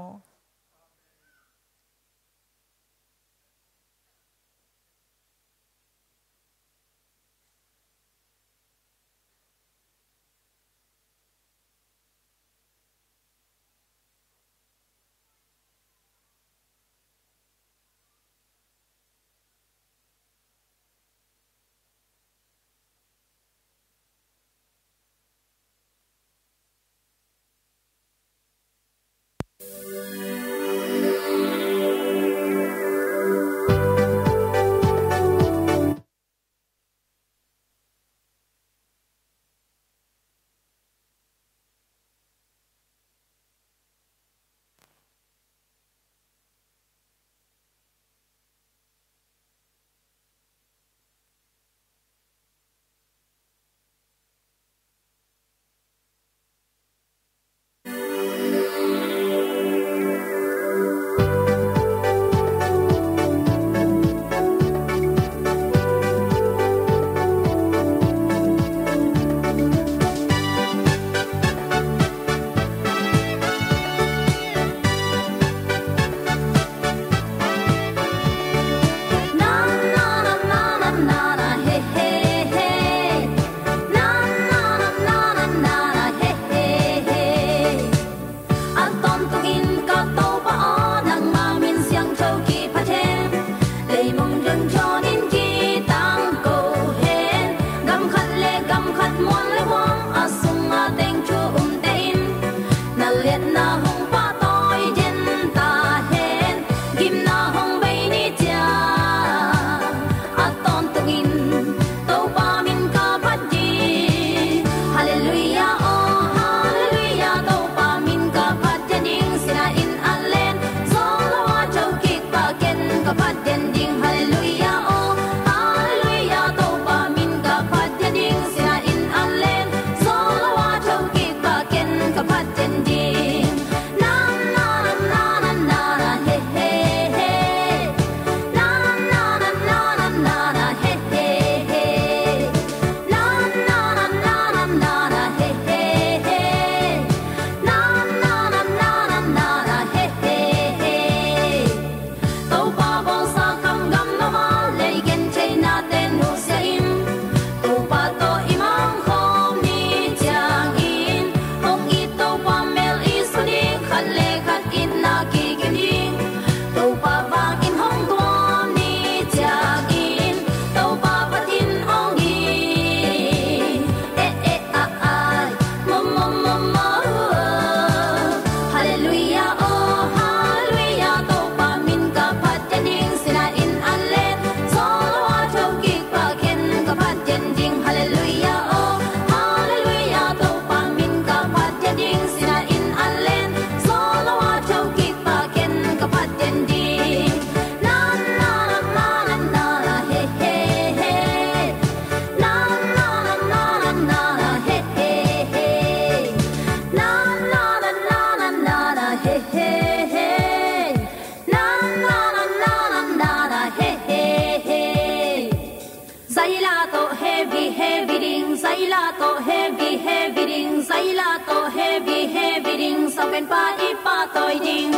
hey hey hey. Na na na na na na na hey hey hey. Zai la to heavy heavy ding, zai la to heavy heavy ding, zai la to heavy heavy ding, sa pen pa ipa toy ding.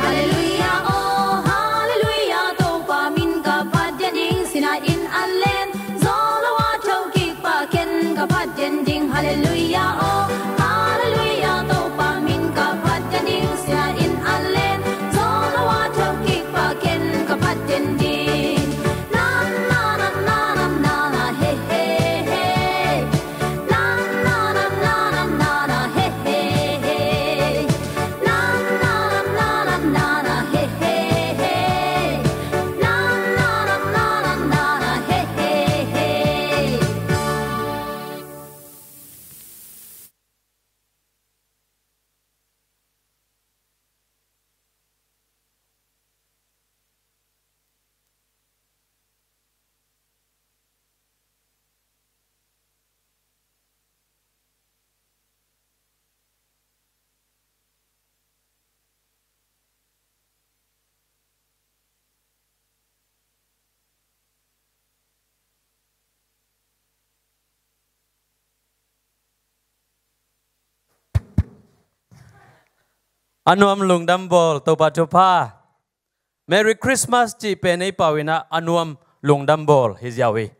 Hallelujah, oh, hallelujah, to pa min ka pat ding sia in allen, zona wa to kick pa ken ka pat ding. Na na na na na na na hey hey hey. Na na na na na na na hey hey hey. Na na na na na na na hey hey hey. Na na na na na na na hey hey hey. Anuam lungdam bol to patopa. Merry Christmas chi penei pawina anuam lungdam bol hijawi.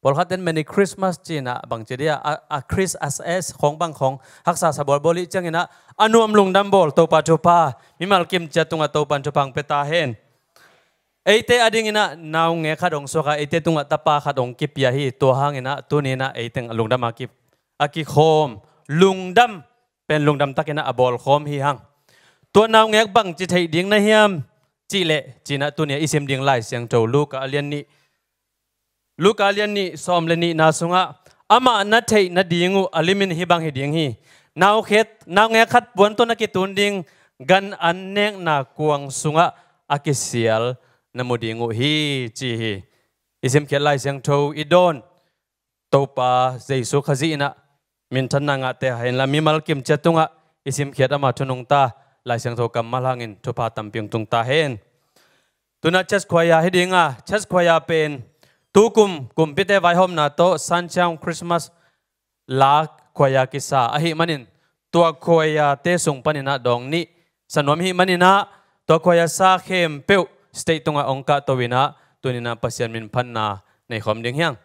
Bol khaten Merry Christmas chi na bang chedia a Chris as khong bang khong haksa sabol boli changina anuam lungdam bol to patopa. Mimal kim chatunga to panchopang peta hen. Eite adingina naw nge khadong soka eite tunga tapa khadong kipya hi to hangina tunina eiteng lungdam akip aki khom lungdam pen lungdam takina abol khom hi hang. Tua nào nghe bằng chỉ thấy tiếng này hiam chỉ lệ chỉ na tu này isim tiếng lại sang trâu Luka alian ni som lên ni na sunga ama na thấy na diengu alimin hi bang hi dieng hi nào nghe khát buồn tu na kitun ding gan an neng na kuang sunga akisial na mo diengu hi chi hi isim khet lai sang trâu idon topa Jesu khazi na min than na nga te hain la mi mal kim chatunga isim khet ama thunung ta lai sang tho kam malangin thupa tampiang tung ta hen tuna chas khoya hedinga chas khoya pen tu kum pite vai hom na to sanchang Christmas la khoya kisa ahi manin tua khoya te sung panina dong ni sanom hi manina to khoya sa khem peu state tunga ongka to wina tunina pasian min phanna nei khom ding hyang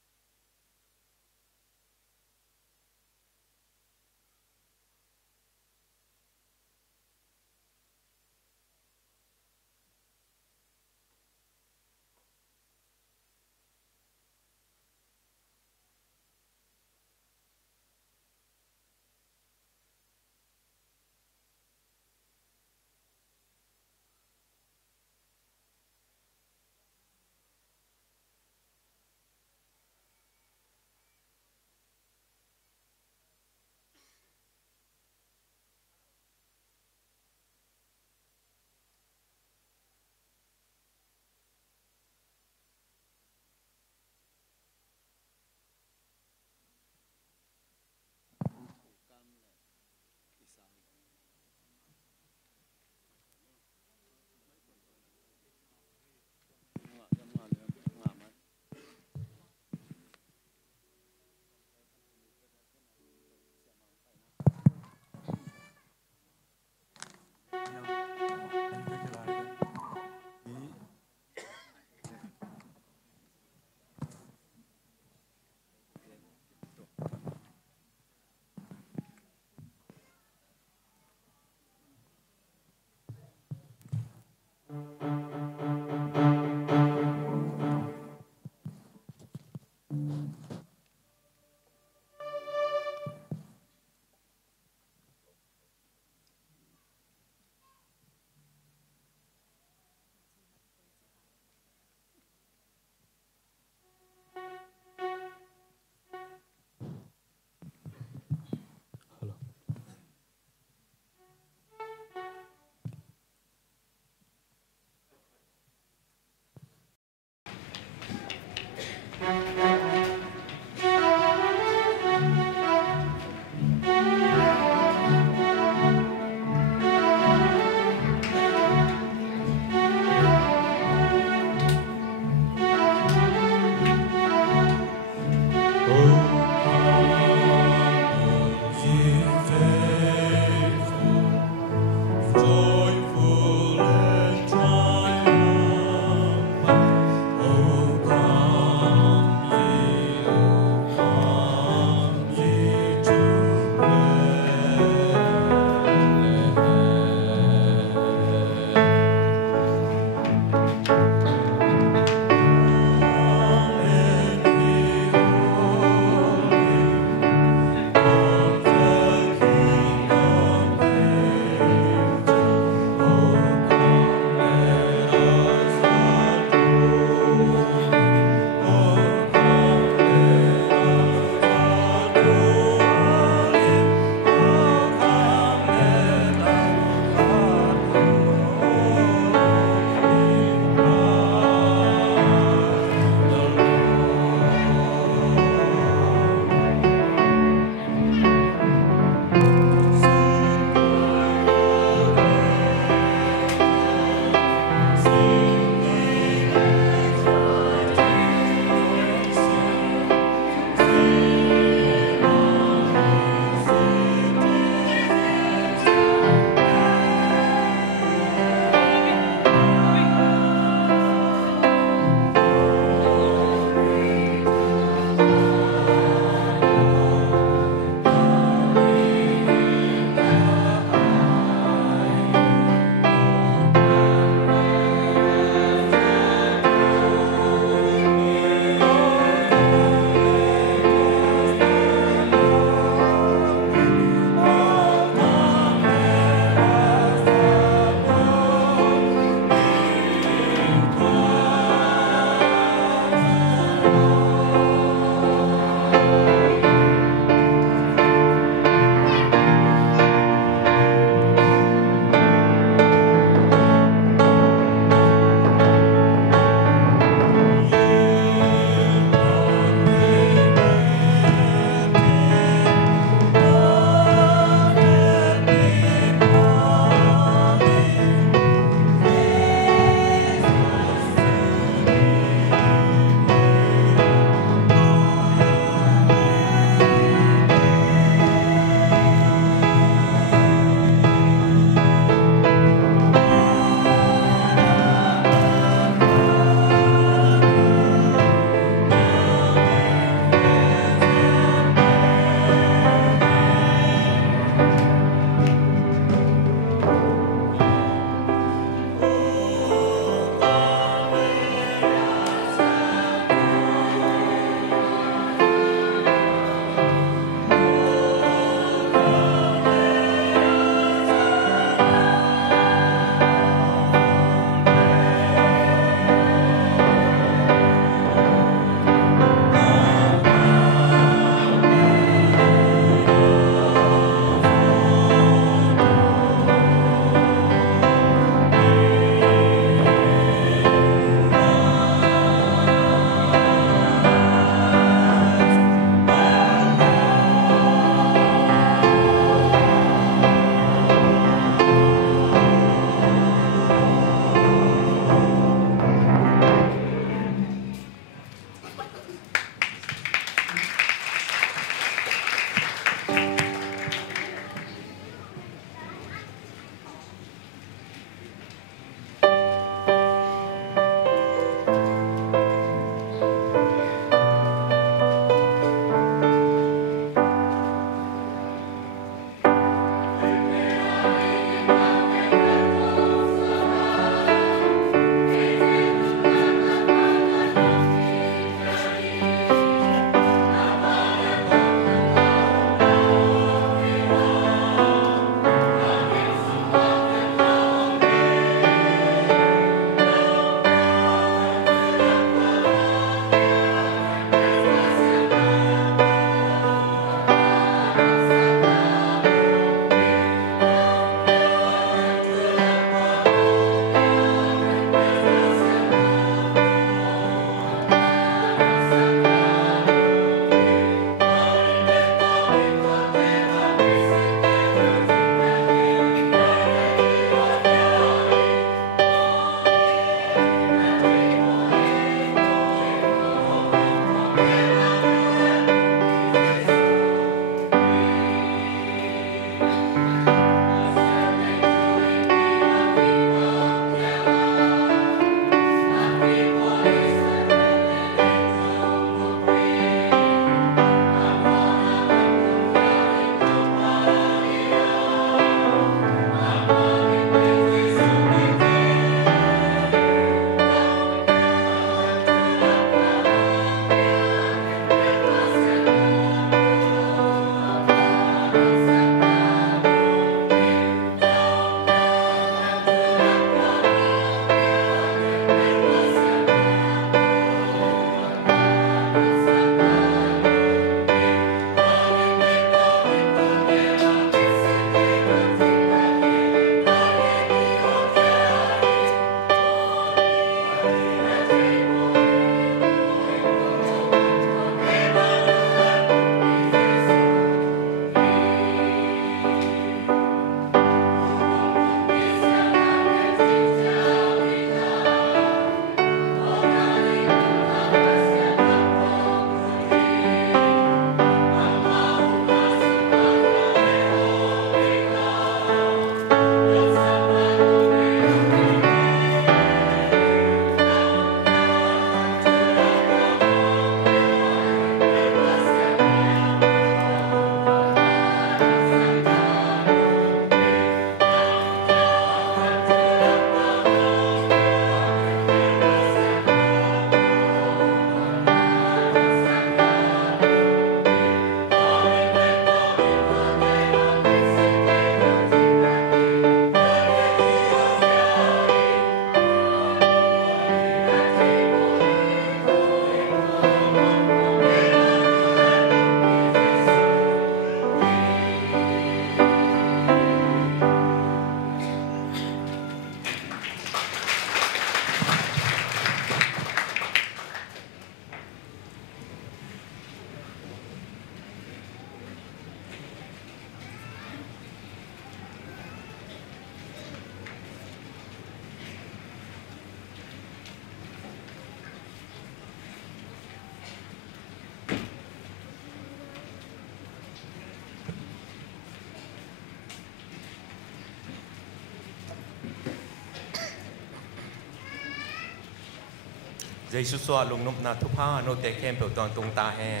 dây su xoa lùng nộp na thu pha nô tê khem biểu toàn tung ta he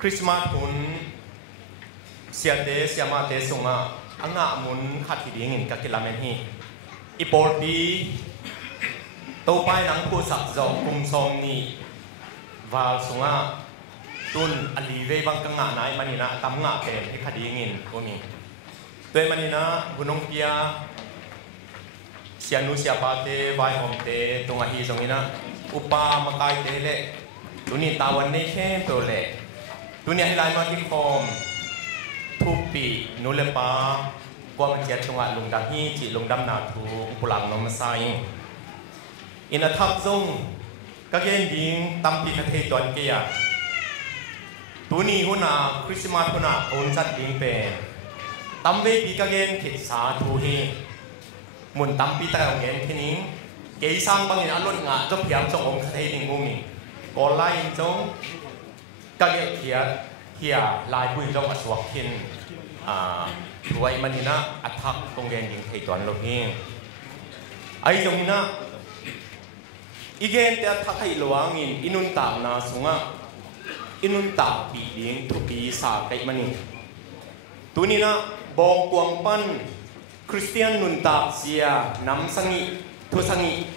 Christmas hun sia te sia ma te sunga anga mun khat hi ding in ka kilamen hi ipol bi to pai nang khu sak zo kum som ni wal sunga tun ali ve bang ka nga nai manina tam nga te hi khading in umi toy manina gunong pia sia nu sia pa te vai hom te tunga hi zongina upa makai te le tuni tawan nei khem to le tuni hi lai ma ki khom thu pi nu le pa kwa ma jet tunga lung dam hi chi lung dam na thu pulang nom sai in a thap zong ka gen ding tam pi ka thei ton ke ya tuni huna Christmas huna on chat ding pe tam ve pi ka gen khit sa thu hi mun tam pi ta ang gen thining ke sang bang in alon nga jo piang chong ong thei ding mumi ko lai chong ka ge khia khia lai pui chong aswak thin ruai manina athak kong gen ding thei ton lo hi ai jong na igen te athak hai loang in inun ta na sunga inun ta pi ding thu pi sa kai mani tunina bong kuang pan Christian nun ta sia nam sangi thu sangi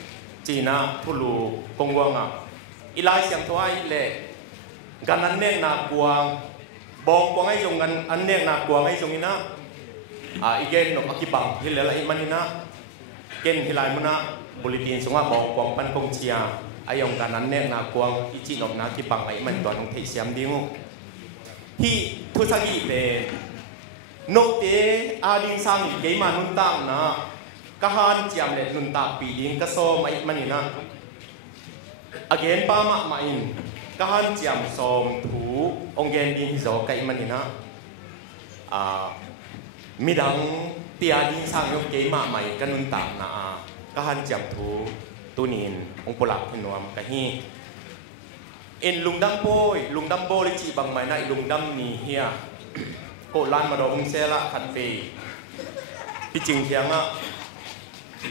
china thulu kongwanga ilai siam thoi le ganan nek na kuang bong kuang ai jong gan an nek na kuang ai jong ina igen no akibang hilala imanina ken hilai muna bulletin sunga bong kuang pan kong chia ayong ganan nek na kuang ichi nom na kibang ai man ton thei siam dingu hi thu sangi pe nốt tế adin sang cái mà nun tang na kahan chiam le nun tak pi ding ka so mai manina again pa ma in kahan chiam som thu ongen ding zo kai manina midang ti adin sang yo cái mà mai ka nun tak na kahan chiam thu tunin ong polak hinom ka hi in lungdam boy chi bang mai na lungdam ni hia cô lan mà đồ ông xe là khăn phê cái trình thiang á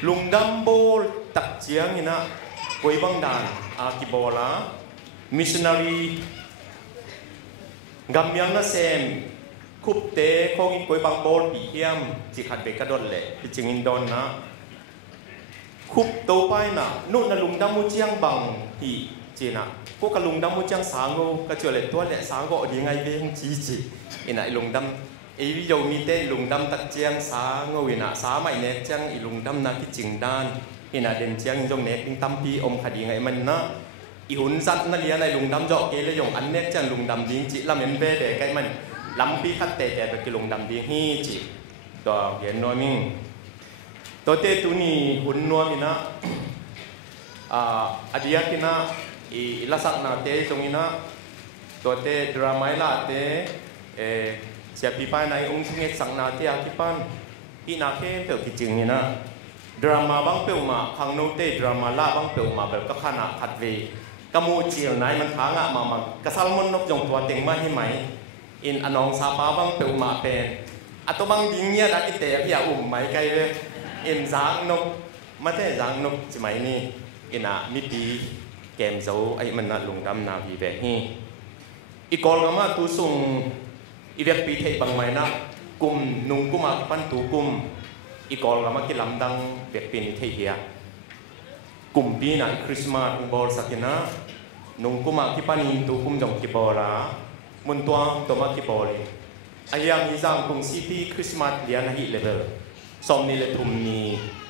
lùng đâm bô tắc chiang như na quay băng đàn kỳ bò lá missionary gam yang na xem khúc tế không in quay băng bô bị hiam chỉ khăn phê cái đòn lệ cái trình in đòn na khúc tàu bay na nốt là lùng đâm mua chiang bằng thì chỉ na cô cả lùng đâm mua chiang sáng ngô cái chỗ lệ tua lệ sáng gọi đi ngay về chỉ ina ilung dam ví dụ mi te ilung dam tak chiang sa ngowina sa mai ne chang ilung dam na ki ching dan ina den chiang jong ne ping tam pi om khadi ngai man na i hun zat na lia nai lung dam jo ke le yong an ne chang lung dam ding chi lam en ve de kai man lam pi khat te te ki lung dam ding hi chi to yen no ming to te tu ni hun no mi na adia kina i la sak na te jong ina to te drama la te sia pipa nai ung singe sang na te akipan ina ke pe ki jing ni na drama bang pe ma khang no te drama la bang pe ma bel ka khana khat ve kamu chiel nai man thanga ma ka salmon nok jong tua teng ma hi mai in anong sa pa bang pe ma pen ato bang ding nia da ki te pia mai kai ve in zang nok ma te zang nok chi mai ni ina mi pi kem zo ai man na lung dam na vi ve hi i kol ga ma tu sung i vek pi thei bang mai na kum nung kuma pan tu kum i kol ga ma ki lam dang vek pin thei hia kum pi na Christmas ung bol sakina nung kuma ki panin tu kum jong ki bola mun tuang to ma ki boli ayang hi jang kum si pi Christmas lia na hi level som ni le thum ni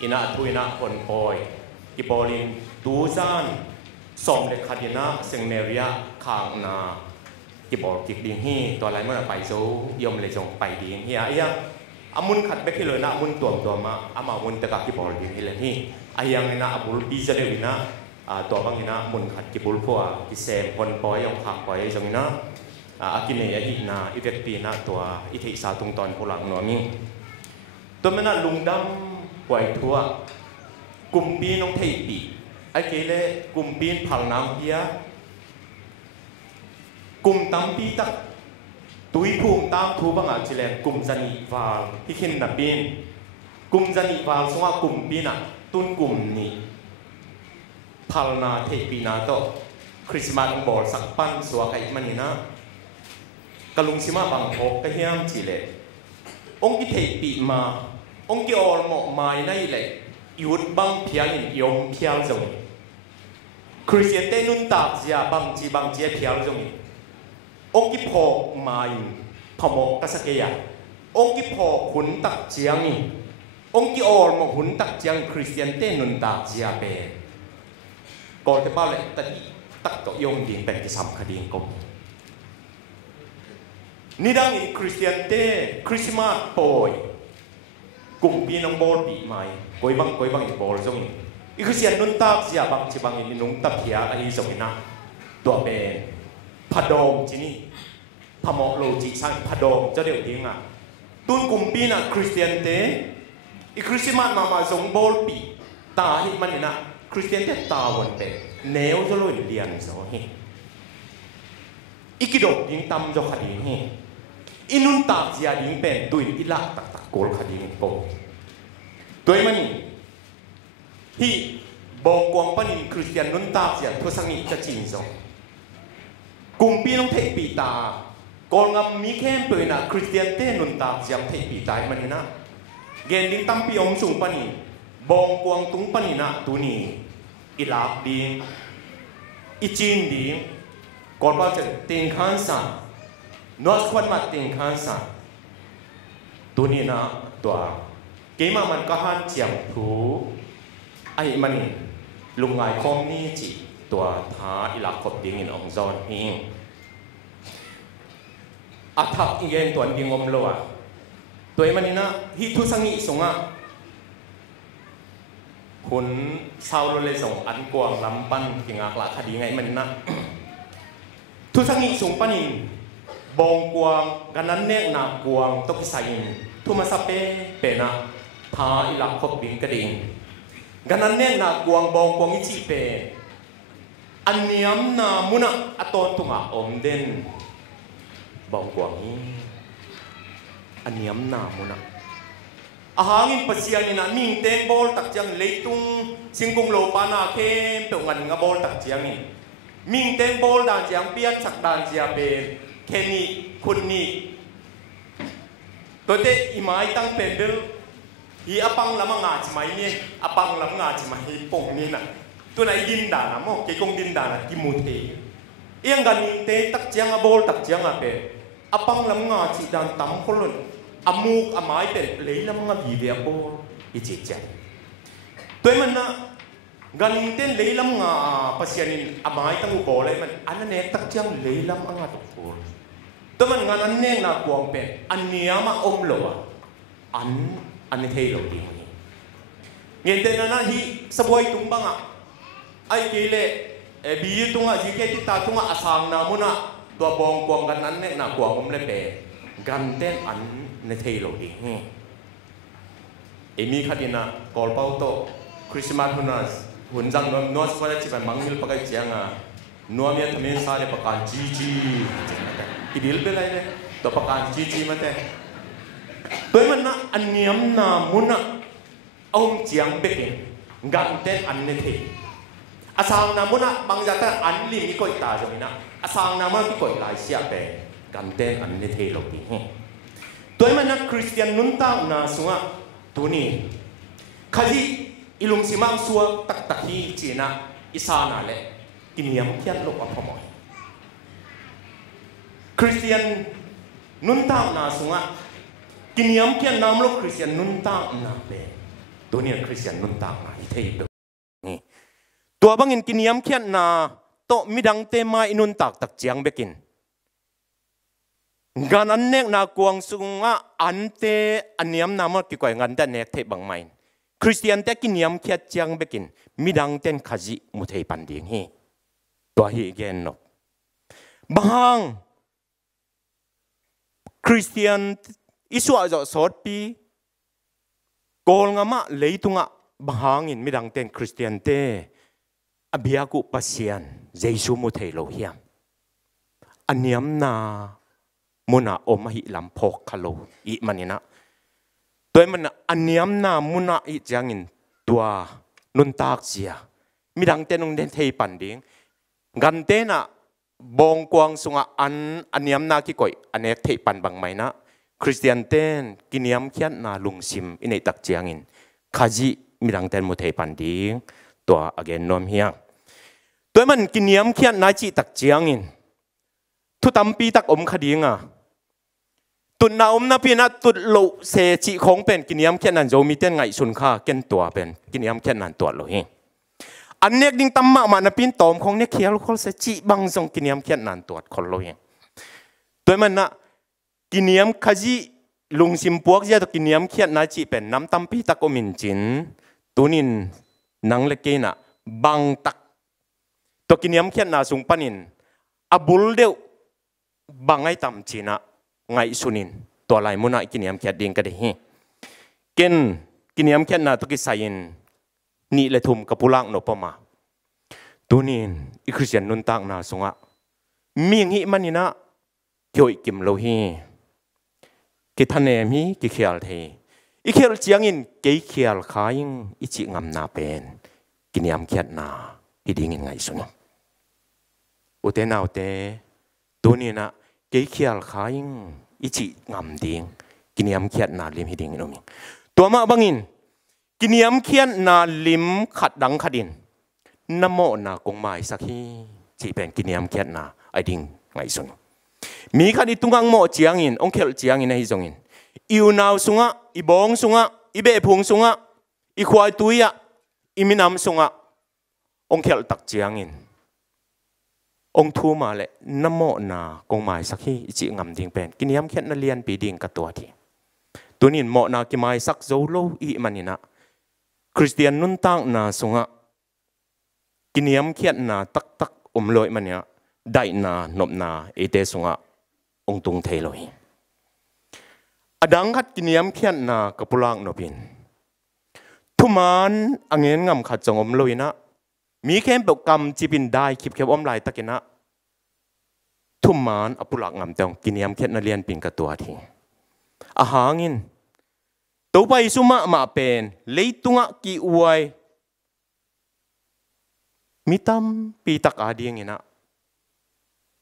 ina thuina kon poi ki bolin tu zan som le khadina sengneria khang na ki bol ki ding hi to lai ma pai zo yom le jong pai ding hi ayang amun khat be khilo na amun tuam to ma ama mun ta ka ki bol ding hi le hi ayang na abul pi za le wina to bang ina mun khat ki bul phwa ki sem kon poi yong khang poi jong ina akine ya hi na effect pi na to i thei sa tung ton polang no mi to mena lungdam kwai thua kum pi nong thei pi ai ke le kum pi phal nam pia kum tam pi tak tui phum tam thu banga chile kum zani wal hi khin na bin กุมจันอีวาลสงะกุมปีน่ะตุนกุมนี่พัลนาเทปีนาโตคริสต์มาสบอลสักปันสวะไก่มันนี่นะกะลุงสิมาบังพกกะเฮียมจีเล่องค์กิเทปีมาองค์กิออลหมอกไม้ในเล่ยุดบังเพียลินยมเพียลจงคริสเตียนเต้นุนตากเสียบังจีเพียลจงองค์กิพอกไม้พมกกษักยาองค์กิพอกหุนตักเจียงนี่องค์กิออลหมอกหุนตักเจียงคริสเตียนเต้นุนตากเสียเปก่อนจะเป้าเลยตัดตักต่อยงดิ่งเป็นที่สำคัญดิ่งกบนี่ดังอินคริสเตียนเต้คริสต์มาสปอยกลุ่มปีน้องบอลปีใหม่กอยบังอีกบอลจงอีคริสเตียนนุ่นตาเสียบังจีบังอินนุ่งตาเพียอะไรจงนะตัวเป็นพัดดงจีนี่พมโลจิสังพัดดงจะเดี๋ยวดิ้งอ่ะตุนกลุ่มปีน่ะคริสเตียนเต้อีคริสต์มาสมาจงบอลปีตาหิมันนี่นะคริสเตียนเต้ตาวันเป็นแนวจะลอยเลียนโซ่เฮอีกิดกดิ้งตำจะขัดดิ้งเฮอินุนตากเสียดิ้งเป็นตุยอิละตักโกลขัดดิ้งโกตัวมันที่บองกวางปนินคริสเตียนนุนตากเสียทั่วสังนิจะจีนโซ่กลุ่มปีน้องเทปีตากอลงำมีแค่เปิดนะคริสเตียนเต้นุนตากเสียเทปีตามันนี่นะเกณฑ์ดิ้งตั้มปีอมสูงปนินบองกวางตุงปนินะตัวนี้อิลาบดิ้งอิจีนดิ้งก่อนว่าจะเต็งขันสันนอสควันมาเต็งขันสันตัวนี้นะตัวเกมามันก็หันเจียงผูไอ้มันลุงไงคอมนี่จีตัวท้าอิลักขบดิ้งอินองจอนนี่อัฐบอีเย็นตัวดิ้งอมโลวตัวมันนี่นะฮิทุสังอิสงะคุณเศร้าเลยส่งอันกวางลำปั้นกิงอักละคดีไงมันนะทุสังอิส่งปั้นินบองกวางกันนั้นเนกหนักกวางตกใส่ทุมาสเปเป็นนะท้าอิลักขบดิ้งกระดิ่งกันนั้นเนกหนักกวางบองกวางอิจิเปอันเนียมนามุนะอตอนตุงะอมเด่นบองกวางนี้อันเนียมนามุนะอาหารินปัสยานินะมิ่งเต็งบอลตักจังเลยตุงสิงคงโลปานาเข้มเปงันงะบอลตักจังนี่มิ่งเต็งบอลด่านจังเปียนสักด่านเจียเปแค่นี้คุณนี่ตัวเตอิมายตั้งเป็นเดิมฮีอปังละมังอาจไหมเนี่ยอปังละมังอาจไหมปงนี่นะตัวไหนดินด่านะมั่งเกยกงดินด่านะกิมุเตเอียงกันมิ่งเตตักจังบอลตักจังอะเปอปังละมังอาจด่านตั้มคนละอามูกอาไม้เป็นเลยละมังบีเดียบอิจิจังตัวมันนะกันนิ่งเต้นเลยละมังปัสยานินอาไม้ตั้งอุโบเลยมันอันนั้นเองตักจังเลยละมังตุกโบตัวมันงานอันเองน่ากวางเป็นอันเนี้ยมาอมโลอันนี้เทโลดีเงินเต้นนั้นฮีสบายตุ้งบังอ่ะไอ้เกลบีตุ้งอ่ะจีเกติตาตุ้งอ่ะสังนามุนะตัวบองกวางกันนั้นเองน่ากวางอมเลยเป็นกันเต้นอันในเทโลดีเอมีคดีนะกอลเป้าโตคริสต์มาสหุ่นจังนวดสวัสดิ์เป็นมังมิลปากเจียงอ่ะนัวเมียทำให้สารปากการจีอีดิลเป็นไรเนี่ยตัวปากการจีมันแต่ตัวมันนะอันเนียมนามุนะอมเจียงเบกินกันเต้นอันในเทอาสังนามุนะบางอย่างแต่อันลิมิโกยตาจังนะอาสังนามุนะที่โกยลายเสียเป็นกันเต้นอันในเทโลดีตัวมันนะคริสเตียนนุนตานาสุงะตัวนี้ขยี้อิลุงสิมังสัวตักฮีจีนะอิสานาเล่กินยำเขียนโลกอภมอยคริสเตียนนุนตานาสุงะกินยำเขียนนามโลกคริสเตียนนุนตานาเล่ตัวนี้คริสเตียนนุนตานาที่เทปนี่ตัวบางอินกินยำเขียนนาโตมิดังเตมาอินุนตักเจียงเบกินงานอันเนกนากวงสุงะอันเตอันเนียมนามกิกวยงานแต่เนกเทบังไม่คริสเตียนแต่กินยำเขียนเจียงเบกินมิดังเต้นขจิมุเทปันดีงี้ตัวฮีเกนนกบางคริสเตียนอิสุอาจจะสอดปีโกลงามะเลยตุงะบางอินมิดังเต้นคริสเตียนเตอบิอากุปัสยานเจสุมุเทโลเฮียมอันเนียมนามุนาอมหิลำพกคาโลอีมันนี่นะต ตัวมันอันนี้มันมุนาอีจังอินตัวนุนตากเสียมีดังเต้นงเด่นเทปันดิ้งกันเต้นบงกวางสุงอันนี้มันกี่ก่อยอันนี้เทปันบางไหมนะคริสเตียนเต้นกินยำเขียนนาลุงซิมอินในตักเจียงอินขจีมีดังเต้นมุเทปันดิ้งตัวอเกนนอมเฮียตัวมันกินยำเขียนนาจีตักเจียงอินทุตัมปีตักอมขดิ้งตุนนาอมนาพีนัตุดโลเสจิของเป็นกินยำเขียนนันโจมีเต้นไงสุนค่าเก้นตัวเป็นกินยำเขียนนันตัวโลหิอันเนี้ยดิ้งตั้มมามันปีนตอมของเนี้ยเขียวคนเสจิบางทรงกินยำเขียนนันตัวคนโลหิตัวมันนะกินยำขจีลุงซิมพวกเจ้าตัวกินยำเขียนนาจีเป็นน้ำตั้มปีตักอมินจินตัวนินนังเล็กน่ะบางตักตัวกินยำเขียนนาสุงปนินอบุลเดียวบางไอตั้มจีนะไงสุนินตัวลายมุนากินยำเขียนดิ้งก็ได้เฮกินยำเขียนนาตัวกิสัยนนี่เลยทุ่มกับปุลังโนปมาตัวนี้อีคริสเตียนนุนตักนาสงะมีอย่างนี้มันนี่นะเกี่ยวกิมโลฮีกิทันเนมีกิเขียลเทอีเขียลเจียงอินเกี่ยเขียลขายิงอีจิงามนาเป็นกินยำเขียนนาอีดิ้งไงสุนิอุเตนาอุเตตัวนี้นะเกี่ยเขียลขายิงอีจิงามดิ้งกินยำเขียนนาลิมฮิดิ้งโนมิตัวมาบังอินกินยำเขียนนาลิมขัดดังขัดินน้ำโมนากงไม้สักทีจีเป็นกินยำเขียนนาไอดิ้งไงสุนมีขัดอีตุงังโมเจียงอินองเคลเจียงอินในฮิจงอินอิวนาวสุงะอีบองสุงะอีเบพุงสุงะอีควายตุยะอีมินามสุงะองเคลตักเจียงอินองทูมาเลยน้ำโมนากงไม้สักทีจีงามดิ้งเป็นกินยำเขียนนาเลียนปีดิ้งกับตัวทีตัวนี้โมนากิไม้สักโซโลอีมันนี่นะคริสเตียนนุนตั้งนาสงะกินยำเขียนนาตักลอยมันเนี่ยได้นานบนาเอเตสงะองตุงเทลอยอดังขัดกินยำเขียนนากับปุลังนบินทุมานอังเงินงำขัดจงลอยนะมีแค่เปกรรมจีบินได้คลิปแค่อมลายตะกินะทุมานอปุลักงำแต่งกินยำเขียนนาเรียนปิงกับตัวทีอาหางินตัวไปสุมาเป็นเลยตุงะกีอวยมิตำปีตักอาดียงนะ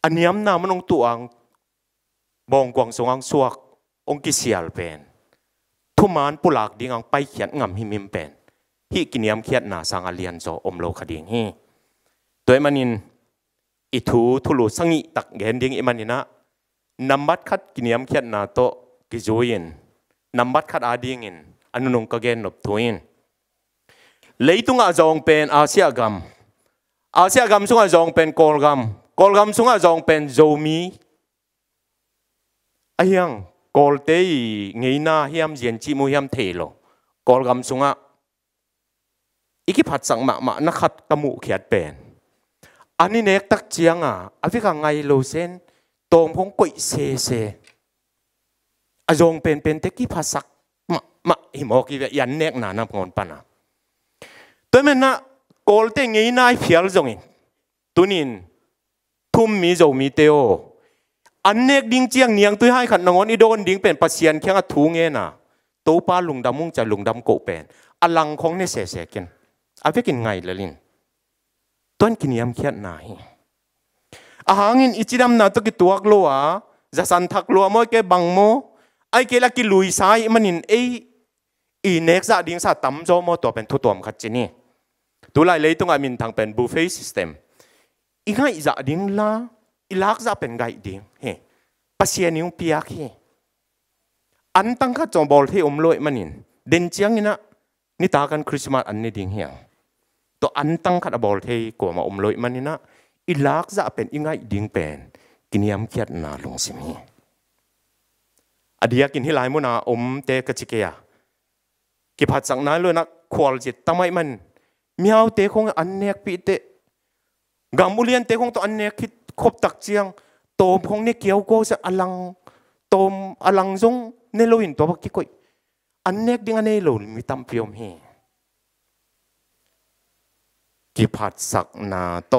อันนี้มันมันองตัวงบองกวางสงอังสวกองกิเสียลเป็นทุมานปุลักดิ้งอังไปเขียนงำหิมิมเป็นที่กินยำเขียนนาสังอาเลียนโซอมโลคดิ้งฮีตัวมันนินอิทูทุลุสังอิตักเห็นดิ้งอิมันนี่นะนำบัดคัดกินยำเขียนนาโตกิโจยินนำบัดขัดอาดิ้งอินอันนุนก็เกณฑ์นบตัวอินเลยตุงอาจงเป็นอาเซียกัมสุงอาจงเป็นกอลกัมสุงอาจงเป็นโจมีไอ้ยังกอลเตยเงียนาเฮียมเย็นจิมุเฮียมเทโลกอลกัมสุงอาอีกผัดสังมานักขัดกมูเขียดเป็นอันนี้เนกตักเจียงอฟิกังไงโลเซนตรงพงกุยเซอจงเป็นเทกิภาษามาหิมอกียันเนกหนานับงอนปานะตัวมันนะโกลเตงยี่นายเพียลจงอินตัวนี้ทุ่มมีโจมีเตโออันเนกดิ้งเจียงเนียงตัวให้ขัดนงอนอีโดนดิ้งเป็นปัสเซียนแค่งทูเงินะตัวป้าลุงดำมุ่งจะลุงดำโกเป็นอลังของเนเสกันอาเวกินไงเลยลินต้นกินยำเขียนนายอาหารินอิจิดำนาตกิตัวกลัวจะสันทักลัวมอยแกบังโมไอเกลักกิลุยสายมันนินอีเน็กซ์ดิ้งซาตั้มโจมตัวเป็นทุตัวมขัดจีนี่ตัวไล่เลยต้องอามินทางเป็นบุฟเฟ่ซิสเต็มอีกไงจะดิ้งละอีลักจะเป็นไงดิ้งเฮ้ปัสเซียนิวพิอาคีอันตั้งขัดจงบอลที่อมลอยมันนินเด่นเจียงนี่นะนี่ตากันคริสต์มาสอันนี้ดิ้งเฮียตัวอันตั้งขัดบอลที่กว่ามาอมลอยมันนี่นะอีลักจะเป็นอีกไงดิ้งเป็นกินยำเขียดนาลงสิมีอดียกินที่หลายมุนาอมเตกจิเกียกิพัดสังนั้นเลยนะควอลจิตทำไมมันมีเอาเตคงอันเนกปีเตกามุเลียนเตคงตัวอันเนกคิดคบตักเจียงโตมคงเนี่ยเกี่ยวก็จะอลังโตมอลังจงเนโลอินตัวพักกี่กุยอันเนกดิ้งอันเนโลมีตั้มเพียมเฮกิพัดสักนาโต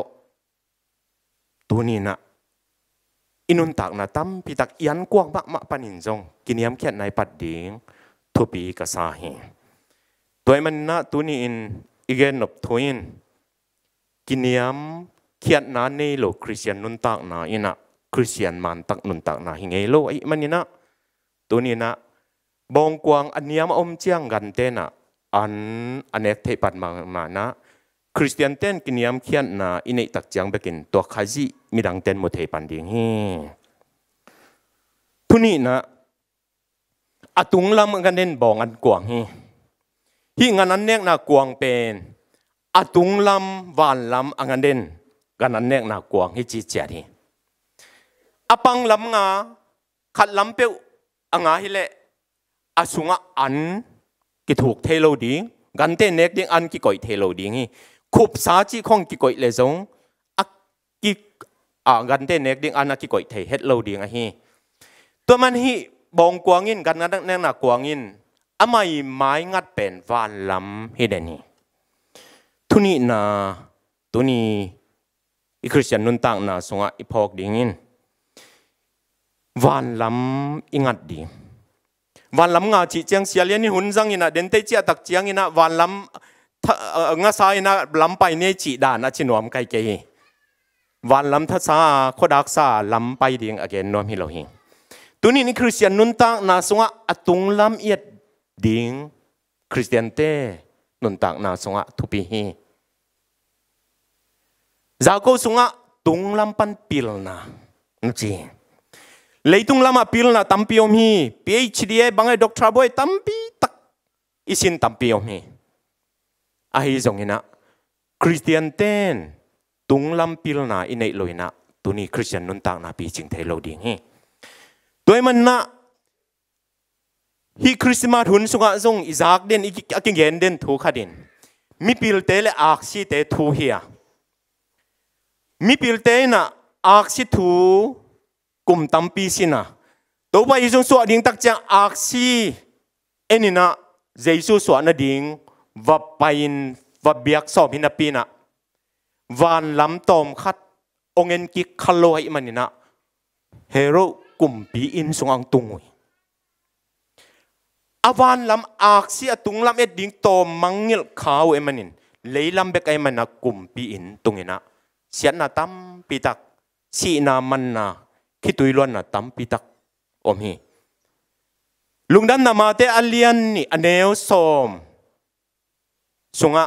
ตัวนี้นะอินุนตักนะตั้มพิตักยันกว้างมากปันินจงกินยำเขียนในปัดดิ้ง ทุบีกษาหิตัวมันน่ะตัวนี้อินอีเกนนบทวินกินยามเขียนนาในโลคริสเตียนนุนตักนาอินะคริสเตียนมันตักนุนตักนาหิงไงโลไอ้มันนี่นะตัวนี้นะบองกวางอันนี้มาอมเจียงกันเต้นะอันเอกเทปัดมานะคริสเตียนเต้นกินยามเขียนนาอินเอกตักเจียงไปกินตัวขายจีมีดังเต้นโมเทปันดิ่งฮีทุนี้นะอตุงลำกันเด่นบองอันกวางฮีงานนั้นเนี่ยนากวางเป็นอตุงลำวานลำอันกันเด่นกันนั้นเนี่ยนากวางฮีจีเจียฮีอปังลำงาขัดลำเปียวอังาฮิเลอสุงอันกิถูกเทโลดีกันเต้นเน็กดิ้งอันกิก่อยเทโลดีฮีขุบสาจีของกิก่อยเลซงกิกันเต้นเน็กดิ้งอันกิก่อยเทเฮดโลดีฮีตัวมันฮีบองกวางินกันนั่นแน่นากวางินอาไม่ไม้งัดเป็นวานลำฮิเดนี่ทุนี้นาตัวนี้อีคริสเตียนนุนต่างนาสงะอีพอกดิ่งินวานลำอีงัดดีวานลำงาจีเจียงเสียเลียนี่หุ่นจังอินะเดินเตจีตักเจียงอินะวานลำงาสายนะลำไปเนี่ยจีด่านนะชินวมไกลเกยวานลำทัศาโคดักษาลำไปดิ่งอเกนนวมฮิโลหิตัวนี้นี่คริสเตียนนุนต่างนาสงะอตุงลำเอียดดิ่งคริสเตียนเต้นุนต่างนาสงะทุปีฮีจากกูสงะตุงลำปันปิลนานุจีเลยตุงลำปิลนาตั้มปีอมฮี PhD บางไอ้ด็อกเตอร์บอยตั้มปีตักอิสินตั้มปีอมฮีอาฮิจงฮินะคริสเตียนเต้นตุงลำปิลนาอินเอลอยนะตัวนี้คริสเตียนนุนต่างนาปีจิงเทโลดิ่งฮีตัวมันนะฮีคริสต์มาสหุ่นสงะจงอิจากเด่นอีกกิเงินเด่นถูกขัดินมีพิลเตเลอักษิเตถูเฮียมีพิลเตนะอักษิถูกุมตั้มปีสินะตัวไปจงสวดดิ่งตักจังอักษิเอ็นนะเจสุสวดนะดิ่งวับไปอินวับเบียกสอบหินปีนะวันลำตอมขัดองเงินกิขลอยมันนี่นะเฮโร่กุมปีอินสงอังตุงอวันลำอักษิตุงลำเอ็ดดิ่งตอมมังเงลขาวเอ็มันนินเลยลำเบกไอมันนะกุมปีอินตุงนะเสียนาตั้มปีตักสีนามันนะคิดตุยล้วนนะตั้มปีตักอมฮีลุงดันนามาเตอเลียนนี่อเนลสมสงะ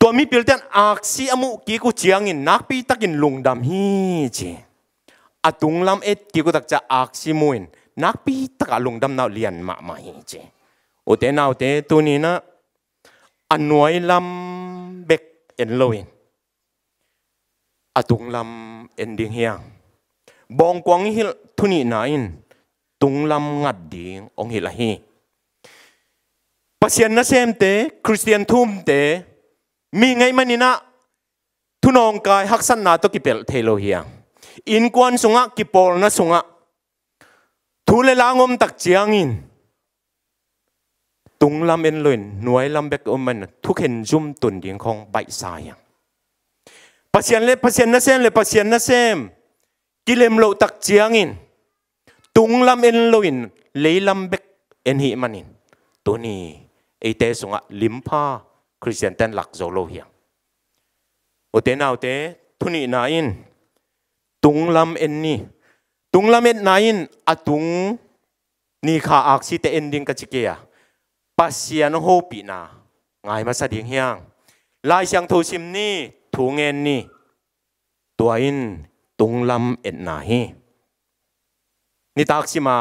ตัวมีพิลเตนอักษิอมุกีกุเจียงอินนักปีตักินลุงดำฮีจีอตุงลำเอ็ดกีกุตักจะอักษิมุนนักปีตักลุงดำนาวเลียนมาฮีจีโอเตนาวเตตัวนี้นะอันนวยลำเบกเอ็นโลอินอตุงลำเอ็นดิ่งเฮียงบองกวางฮิลทุนี้นาอินตุงลำงัดดิ่งองฮิลฮีปัศยันนะเซมเตคริสเตียนทุ่มเตมีไงมันนี่นะทุนองกายฮักสันนาตกิเปลเทโลเฮียอินกวนสงะกิปอลนะสงะทุเลลางอมตักเจียงอินตุงลำเอ็นลอยหน่วยลำเบกอมมันทุกเห็นจุ่มตุนดิ่งของใบสายปัศยันนะเซมเลยปัศยันนะเซมกิเลมโลตักเจียงอินตุงลำเอ็นลอยเลยลำเบกเอ็นหิมันอินตัวนี้ไอเตสงะลิมพาคริสเตียนเต้นหลักโซโลเฮียโอเตนเอาเตทุนีนาอินตุงลำเอ็นนี่ตุงลำเอ็นนาอินอตุงนี่ข้าอักษิเตเอ็นดิ้งกัจจิเกียปัสยานโฮปีนาไงมาสะดิ่งเฮียงลายเสียงโทชิมนี่ถูเงินนี่ตัวอินตุงลำเอ็นนาฮีนี่ตักสิมา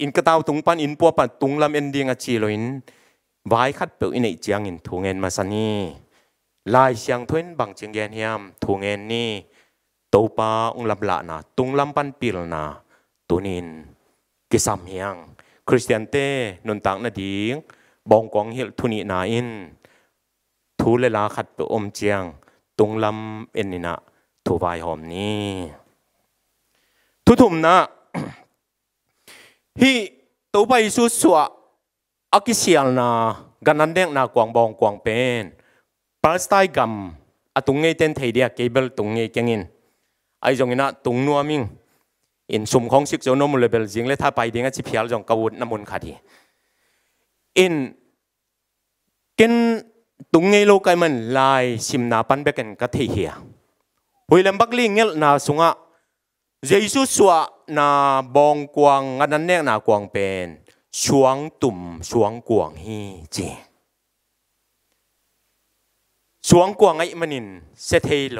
อินกระตาวตุงปันอินปัวปันตุงลำเอ็นดิ้งอจีโลอินไว้ขัดเปลอินไอเจียงอินถูเงินมาสันนี่ลายเสียงทวนบังเจียงเงียนเฮียมถูเงินนี่ตัวปาองลำละนาตุงลำปันปิลนาตัวนินกิสามเฮียงคริสเตียนเต้นนตังนาดีบองกองเฮลทุนีนาอินทูเลลาขัดเปลอมเจียงตุงลำเอ็นนี่นะถูใบหอมนี่ทุถุมนะฮีตัวไปสุดสัวอากิเซียลนากันนั้นเด็กนากวางบองกวางเป็นปาสไตกัมอตุงเงยเต้นเทียเคเบิลตุงเงยเก่งอินไอจงอินะตุงนัวมิง อินสุ่มของสิกโจนมุลเลเบลจิงเลถ้าไปดิ้งจิเพียลจงกวุฒน้ำมันขัดอินกินตุงเงโลกายมันลายสิมนาปันเบกันกะเทียหุยลำบักลิงเงลนาสุงะเยซูสวะนาบองกวางงันนั้นเนกนากวางเป็นช่วงตุ่มช่วงกวางฮีเจช่วงกวางไอ้มันินเซเทโล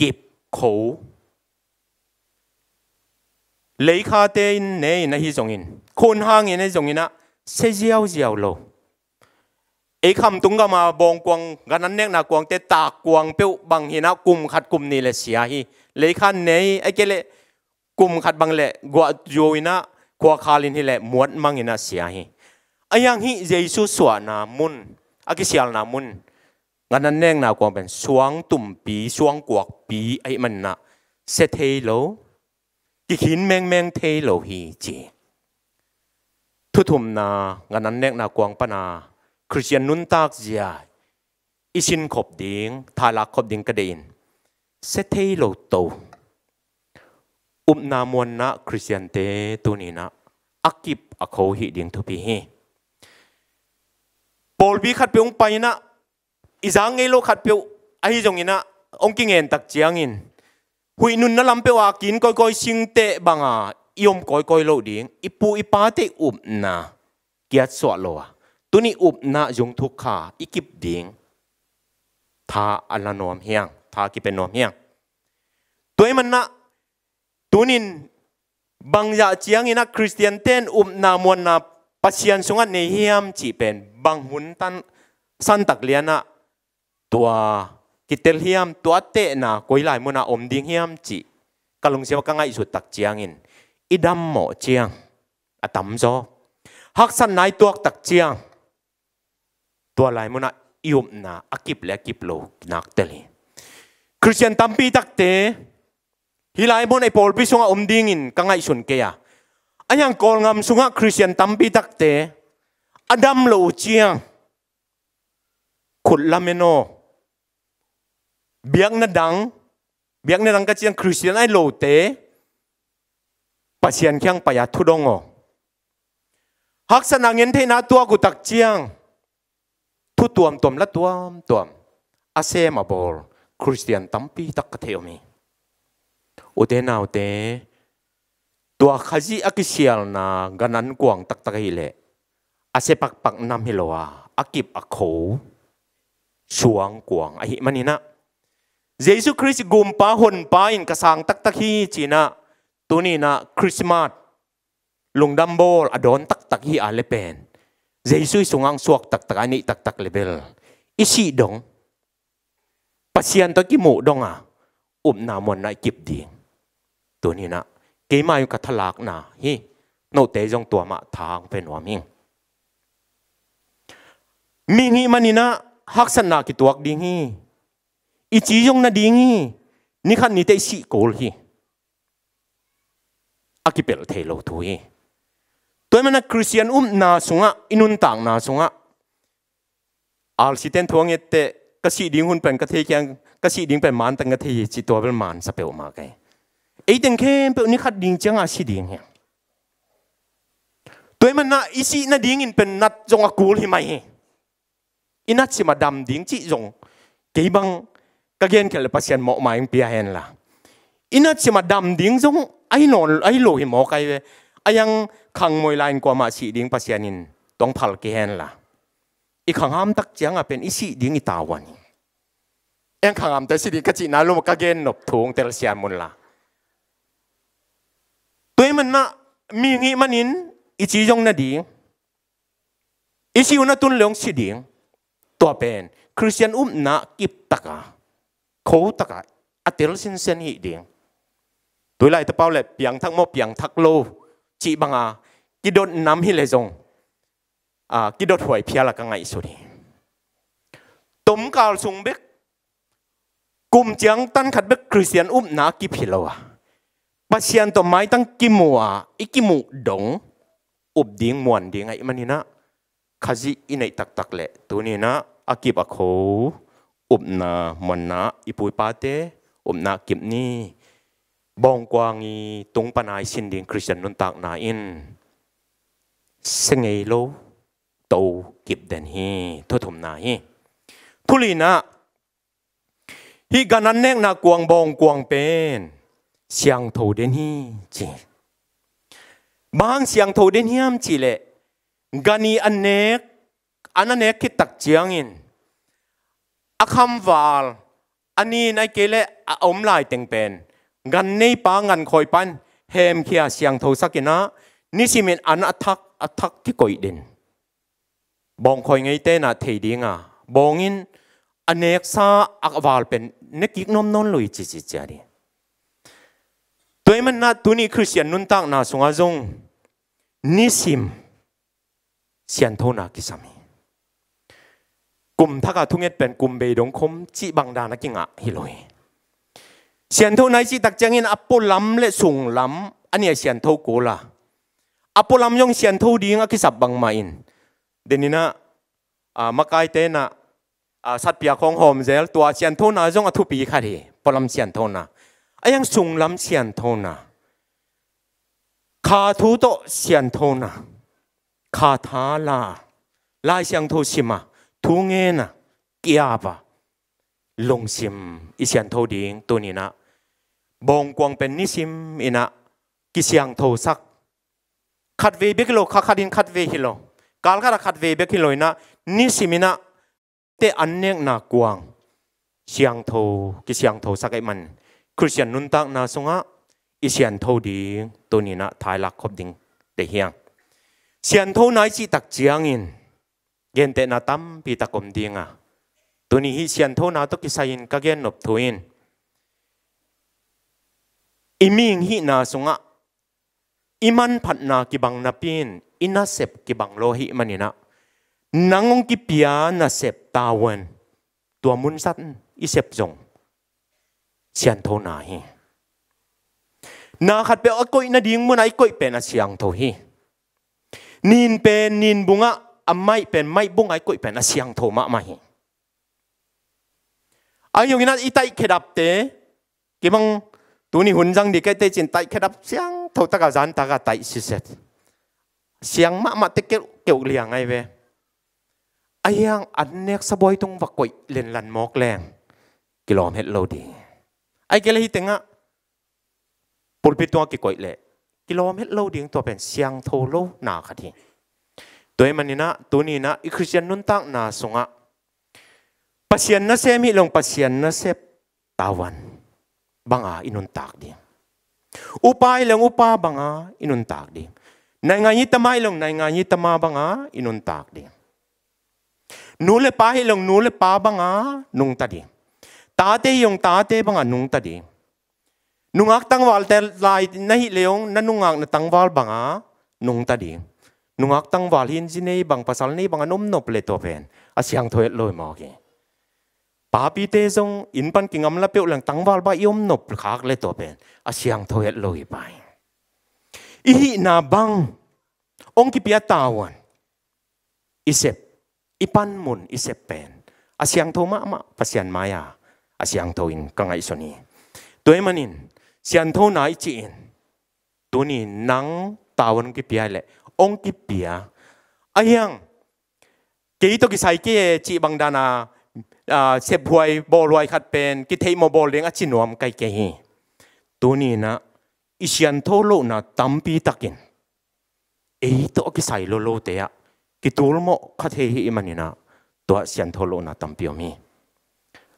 กิบเขาเลยคาเตนเนยนะฮิจงอินคนห่างอินนะจงอินะเสียวเสียวโลไอ้คำตุงก็มาบองกวางกันนั้นเนกนากวางเตตากกวางเปียวบางหินะกุมขัดกุมนี่เลยเสียฮีเลยคันเนยไอ้เกลกุมขัดบางเละกว่าโยอินะกว่าคาลินฮีเละมวดมังอินะเสียฮีไอ้ยังฮีเยซูสวนามุนอากิเสียลนามุนกันนั้นเนกนากวางเป็นสวงตุ่มปีสวงกวกปีไอ้มันนะเซเทโลกิขินแมงเทโลฮีจีทุทุมนากันนั้นเนกนากวางปนาคริสเตียนนุนตากเจียอิสินขบดิ้งทาลักขบดิ้งกระเด็นเซเทโลโตอุปนามวนนะคริสเตียนเตตัวนี้นะอักิบอโคหิดิ้งทุพีฮีปอลบีขัดเปียงไปนะอิจางเงโลขัดเปียวไอ้จงอินะองกิเงินตักเจียงินหุยนุนนั่นลำเปียวอากินก้อยสิงเตะบังอ่ะยมก้อยโลดิ้งอิปูอิปาเตอุบนะเกียรติสวดโลตัวนี้อุบนะจงทุกขาอิกิบดิ้งท่าอัลลานอมเฮียงท่ากิเป็นนอมเฮียงตัวมันนะตัวนี้บางอย่างเจียงอินะคริสเตียนเต้นอุบนามวนนะปัจเจียนสงัดในเฮียมจีเป็นบางหุ่นตันสันตักเลียนะตัวกิเตลเฮียมตัวเตะนะกุยไหลมุนาอมดิ้งเฮียมจีกะลงเสียวกังไงสุดตักเจียงอินอิดำหมอเจียงอะตั้มโจฮักสันนายตัวตักเจียงตัวไหลมุนายุบนะอากิบและกิบโลนักเตลีคริสเตียนตั้มปีตักเตฮิไลมุนไอโพลพิสุงอมดิ้งอินกังไงสุนเกียอันยังกอลงามสุงะคริสเตียนตั้มปีตักเตอดัมโลเจียงขุดลาเมโนเบียงนาดังก็เจียงคริสเตียนไอโลเตปัจเจียนแข้งปะยาทุดงอฮักษณะเงินเทนาตัวกุตักเจียงทุตัวมละตัวอาเซมาบอลคริสเตียนตั้มปีตักกะเทอมีอุเทนาวเตตัวขจีอักเสียลนากันนั้นกวางตักฮิเลอาเซปักนำฮิโลอาอากิบอโคสวงกวางไอมันนี่นะเยซูคริสต์กุมป้าหนป้าอินกระสังตักฮีจีนะตัวนี้นะคริสต์มาสลงดัมโบลอดอนตักฮีอาเลเป็นเยซูสงอังสวกตักอันนี้ตักเลเบลอิสิดงปัจเจียนตัวกิมูดงอ่ะอุบนามวนนะกิบดีตัวนี้นะเกมาอยู่กับทลากนะฮีโนเตจงตัวมาทางเป็นหัวมิงงี้มันนี่นะฮักษณะกิตัวดิ้งฮีอีจีจงนาดิ้งฮีนี่ขันนี่เตสิโกลฮีอากิเปลเทโลทุยตัวมันนะคริสเตียนนาสุงะอินุนต่างนาสุงะอัลสิเตนทวงเอเตกษีดิ้งหุ่นเป็นกะเทียงกษีดิ้งเป็นมันตั้งกะเทียจิตัวเป็นมันสเปลมาไกไอ้เด็กเข้มเป็นนี่ขัดดิ้งจังอาศิดิ้งเฮตัวมันนะอีสินาดิ้งอินเป็นนัดจงอากูลฮิไม่อินัดสิมาดำดิ้งจิจงเกี่ยบังกะเกนเคลปัสยันหมอมาอิงเปียเห็นละอินัดสิมาดำดิ้งจงไอ้หนอนไอ้โลหิมอไกเวไอ้ยังขังมวยลายกว่ามาสีดิ้งปัสยันินต้องพัลเกเห็นละอีขังห้ามตักเจียงอ่ะเป็นอีสีดิ้งอีตาวันเอ็งขังห้ามแต่สีดิ้งกะจินาลุมกะเกนหนบทงเตลเซียนมุนละตัวมันนะมีงี้มันนินอีจีจงนาดิ้งอีสิวนาตุนเหลืองสีดิ้งตัวเป็นคริสเตียนนะกิบตะกะเขาตะกะอัตเลสินเซนหิดิ้งตัวไรตะเป้าเลยเปียงทักโมเปียงทักโลจีบังอากิดน้ำหิเลจงกิดหวยเพียละกังไงสุดตุ่มกาลสุงเบกกุมเจียงตันขัดเบกคริสเตียนนะกิบหิโลวะปัจเจียนตัวไม้ตั้งกิมัวอีกิมุดงอุบดิ้งมวนดิ้งไงมันนี่นะขจีอินไอตักเละตัวนี้นะอากิบอโคอุบนามันนะอิปุยปาเตอุบนากิบนี่ บองกวางอีตรงปนายสินดิงคริสเตียนนุนตักนาอินเสงเอโลโตกิบเดนฮีทุถุมนาฮีทุลีนะฮีกันนั้นเนกนากวางบองกวางเป็นเสียงโทเดนฮีจีบางเสียงโทเดนฮีมจีเลกันีอันเนกคิดตักเจียงอินอาคำวาลอันนี้ในเกเลอมลายเต็งเป็นกันในปางันคอยปันเฮมเขียเสียงโทสักินะนี่สิเป็นอันอัทักที่ก่อยเด่นบองคอยไงเต้น่ะเทียงอ่ะบองอินอันเนกซาอักวาลเป็นเนกิกนอมนนลุยจิจารีตัวมันน่ะตัวนี้คริสเตียนนุนตักน่ะสงอาจงนิสิมเสียงโทนักกิสามีกลุ่มทักทุ่งเอ็ดเป็นกลุ่มเบดงคมจีบังดานักกิงะฮิโลยเสียงโทนายจีตักจังอินอัปโปลัมเลสุงลัมอันนี้เสียงโทโกลาอัปโปลัมยงเสียงโทดีงะกิสับบังมาอินเดนินะมาไกเตนะสัตย์เปียของโฮมเซลตัวเสียงโทน่าจงอทุปีขัดเหปลัมเสียงโทน่าไอ้ยังสุงลัมเสียงโทน่าขาทูโตเสียงโทน่าขาทาลาลายเสียงโทชิมาทุงเงินกียบลงซิมอิเสียงโทดิงตัวนี้นะบองกวางเป็นนิซิมอินะกิเสียงโทสักขัดเวเบกิโลขัดดินขัดเวฮิโลกาลก็ขัดเวเบกิโลนะนิซิมินะเตอันเนกนากวางเสียงโทกิเสียงโทสักไอ้มันคริสเตียนนุนตักนาสงะอิเสียงโทดิงตัวนี้นะทายลักขบดิงเดียงเสียงโทนายจีตักเจียงอินเย็นเตนาตั้มปีตะกมดิงอ่ะตัวนี้เสียงโทนาตุกิสัยนก็เย็นนบทวินอิมิงฮินาสงะอิมันพัดนากิบังนาปินอินาเซบกิบังโลหิมันนี่นะนางองกิเปียนาเซบตาวันตัวมุนสัตอิเซบจงเสียงโทนาฮินาขัดเปอก้อยนาดิงมุนไอก้อยเป็นเสียงโทฮินินเป็นนินบุงะอไม่เป็นไม่บุงไอก้อยเป็นเสียงโทมะมาฮิอายุนั้นอีไตเคดับเตกิบังตัวนี้หุ่นจังดีแค่เตจินไตเคดับเสียงโทตะกาจันตะกาไตสิเสร็จเสียงมะเตเกี่ยวเลี้ยงไงเวไอ้ยังอันเนกสบอยตรงวักก้อยเล่นลันมอกแรงกิโลเมตรโลดีไอ้เกลี่ยติงะปุลปิตัวกี่ก้อยเละกิโลเมตรโลดีตัวเป็นเสียงโทโลหนาขัดทีตัวมันนี่นะตัวนี้นะอีคริสเตียนนุนตักนาสงะปัสยันนะเซมิลงปัสยันนะเซปตาวันบังอาอินุนตากดีอุปายลงอุปาบังอาอินุนตากดีในงานยิตมาลงในงานยิตมาบังอาอินุนตากดีนูเลปาให้ลงนูเลปาบังอานุงตัดดีตาเตยงตาเตบังอานุงตัดดีนุงอักตั้งวาลแต่ลายนั่นหิเลงนั่นนุงอักตั้งวาลบังอานุงตัดดีนุงอักตั้งวาลหินจีเนบังภาษาเนบังอานมนบเลตัวเป็นอาเสียงถอยลอยมอกีปาปีเตจงอินปันกิงอำลาเปียวหลังตั้งวาลบายอมนบขากเลตัวเป็นอาเสียงถอยลอยไปอีนาบังองค์กิปิยตาวันอิเซปอีปันมุนอิเซปเป็นอาเสียงโทมะมะปัสยันมายาอาเสียงโทอินกังไอสนีตัวมันอินเสียงโทนาอิจินตัวนี้นังตาวันกิปิยเลยองค์กิปิยอายังเกี่ยตัวกิไซเกจิบังดานาเสพหวยบอลอยขัดเป็นกิเทมบอลเลี้ยงอจินวมไกเกฮีตัวนี้นะอิเชียนโทโลนะตัมปีตักินตัวกิไซโลโลเตะกิตัวโมขัดเฮีมันนี่นะตัวเชียนโทโลนะตัมปีอมี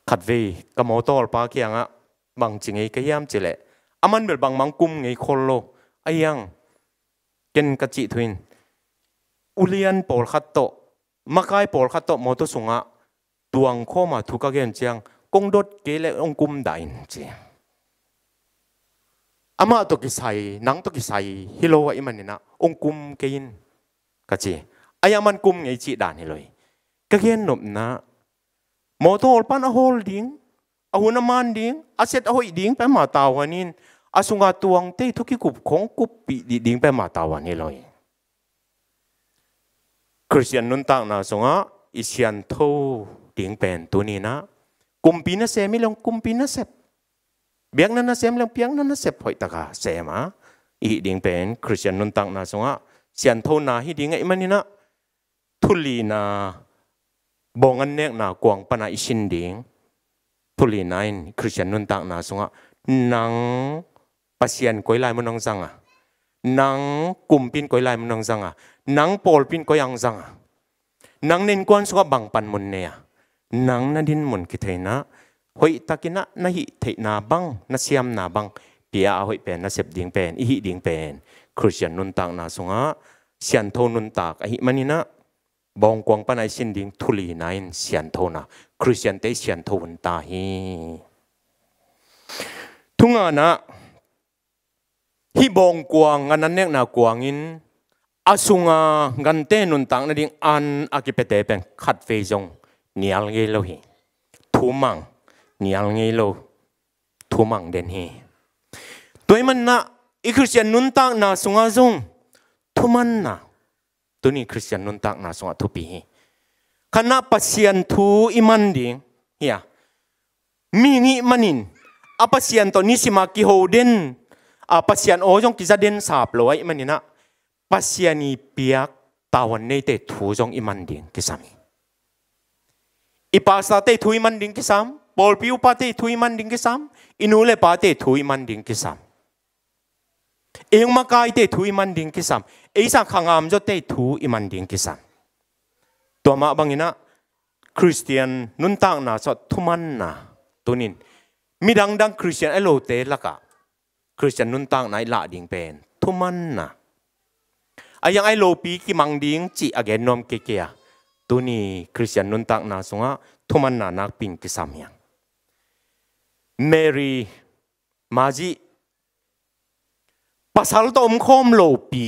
ขัดเวกับมอตอลปาเกียงะบางจริงไอ้ก็ยามเจเลอามันเป็นบางมังกุมไงคนโลไอ้ยังเกินกะจิทวินอุเลียนปอลขัดโตมาไกปอลขัดโตมอตสุงะดวงข้อมาทุกข์กันจังกงดดเกลองกุมได้เจียอามาตัวกิไซนังตัวกิไซฮิโลว่าอิมันนี่นะองกุมเกินกะจีอายังมันกุมไงจีด่านฮิโลยกะเกนนบนะมอโตอลปันอโฮลดิ้งอหุนมันดิ้งอาเซตอโฮดิ้งไปมาตาวันนี้อาสุงาตวงเตทุกิกุบของกุบปีดิ้งไปมาตาวันนี้เลยคริสเตียนนุนตังนะสงะอิเชียนโทดิ้งเป็นตัวนี้นะกุมปีน่ะเซมิลงกุมปีน่ะเซป เบียงนั้นนะเสียมเรื่องเปียงนั้นนะเสพหอยตะกาเสมาอีดิ่งเป็นคริสเตียนนุนตังนาสงะเสียนโทนาฮิดิ่งไอ้มันนี่นะทุลีนาบองอันเนกนากวางปนาอิชินดิ่งทุลีนายคริสเตียนนุนตังนาสงะนังปัสยันก้อยลายมันนังจังอ่ะนังกุมปินก้อยลายมันนังจังอ่ะนังโปลปินก้อยยังจังอ่ะนังเน้นกวนสกบังปันมุนเนี่ยนังนั่นดินมุนคิดเห็นนะหอยตะกินะนาหิเทนาบังนาเซียมนาบังเปียหอยเป็นนาเสพดิ่งเป็นอิหิดิ่งเป็นคริสเตียนนุนตังนาสงะเสียนโทนุนตากอิมันนี่นะบองกวางปนัยสินดิ่งทุลีนายเสียนโทนะคริสเตียนเตเสียนโทนตาฮีทุงานะฮิบองกวางงันนั้นเนกนากวางอินอาสุงากันเตนุนตังนั่นดิ่งอันอากิเปเตเป็นขัดเฟยจงเนียลเงโลฮีทุมังเนียลเงโลทุมังเดนฮีตัวมันนะอีคริสเตียนนุนตังนาสุงาจงทุมันนะตัวนี้คริสเตียนนุนตังนาสุงาทุปีฮีขณะปัสยันทูอิมันดิ่งเฮียมีงี้มันินอาปัสยันตัวนี้สิมากิโฮเดนอาปัสยันโอจงกิจเดนสาบลอยมันนี่นะปัสยันีเปียกตาวันนี้เตทูจงอิมันดิ่งกิสามีอีปาสเตทูอิมันดิ่งกิสามปอลพิวปาเตทูอิมันดิ่งกิสามอินูเลปาเตทูอิมันดิ่งกิสามเองมาไกเตทูอิมันดิ่งกิสามเอสังขังอามจเตทูอิมันดิ่งกิสามตัวมาบังอินะคริสเตียนนุนตังนาสดทุมันนาตัวนี้มีดังคริสเตียนไอโลเตละกะคริสเตียนนุนตังนายละดิ่งเป็นทุมันนาไอยังไอโลปีกิมังดิ่งจีอเกนนอมเกียตัวนี้คริสเตียนนุนตังนาสงะทุมันนานักปิงกิสามยังเมรีมาจีปัสสาวะต้มคอมโลปี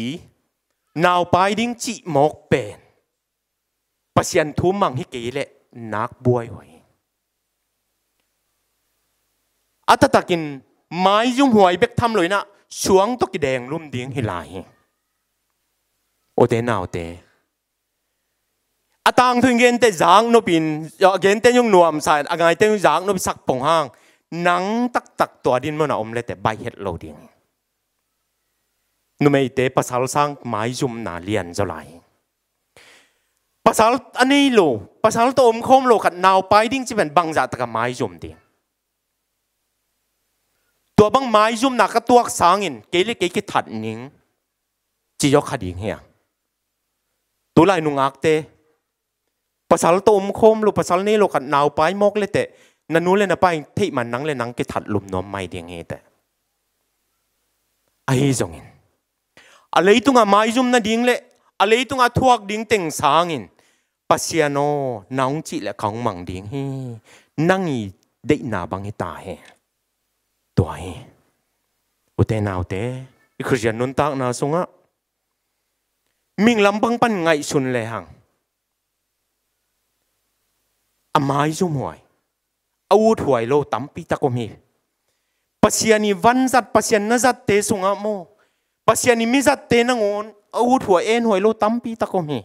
นาวไปดิ่งจีหมกเป็นปัสยันทุมังฮิเกเลนักบวยหอยอัตตะกินไม้ยุ่งหวยเบกทำเลยนะช่วงตกแดงลุ่มดิ่งหิลายโอเตนาวเตอาตังถึงเงินเตจางนบินเงินเตยุ่งนวมใส่อะไรเตยุ่งจางนบิสักปงห้างนังตักตัวดินมันอมเลยแต่ใบเห็ดโลดิ่งนุ่มเตปัสสาวะสร้างไม้ยุ่มนาเลียนเจ้าไหลภาษาอันนี้โลภาษาตัวอมคมโลขัดนาวไปดิ้งจะเป็นบางจากตะกไม้ยุ่มดิ่งตัวบางไม้ยุ่มหนักก็ตัวสางอินเกลี่เกลี่ถัดนิ่งจียกขัดดิ่งเฮียตัวลายนุ่งอักเตภาษาตัวอมคมโลภาษานี้โลขัดนาวไปมกเลยแต่นันนู้นเลยนะไปที่มันนังเลยนังเกถัดลุมนอมไม่ดิ่งเฮแต่ไอ้จงอินอะไรตัวไม้ยุ่มนั่นดิ่งเลยอะไรตัวงาทวกดิ่งเต็งสางอินปัสยาโนน้องจีและของมังดิ่งฮีนั่งอีเด็กนาบังให้ตาเฮตัวเฮอุเตนาวเตคริสเตียนนุนตักนาสงะมิงลำบังปันไงสุนเลยหังอามายจุ่มหวยอาวุธหวยโลตั้มปีตะกมีปัสยานีวันจัดปัสยานจัดเตสงะโมปัสยานีมิจัดเตนังอนอาวุธหัวเอ็นหัวโลตั้มปีตะกมี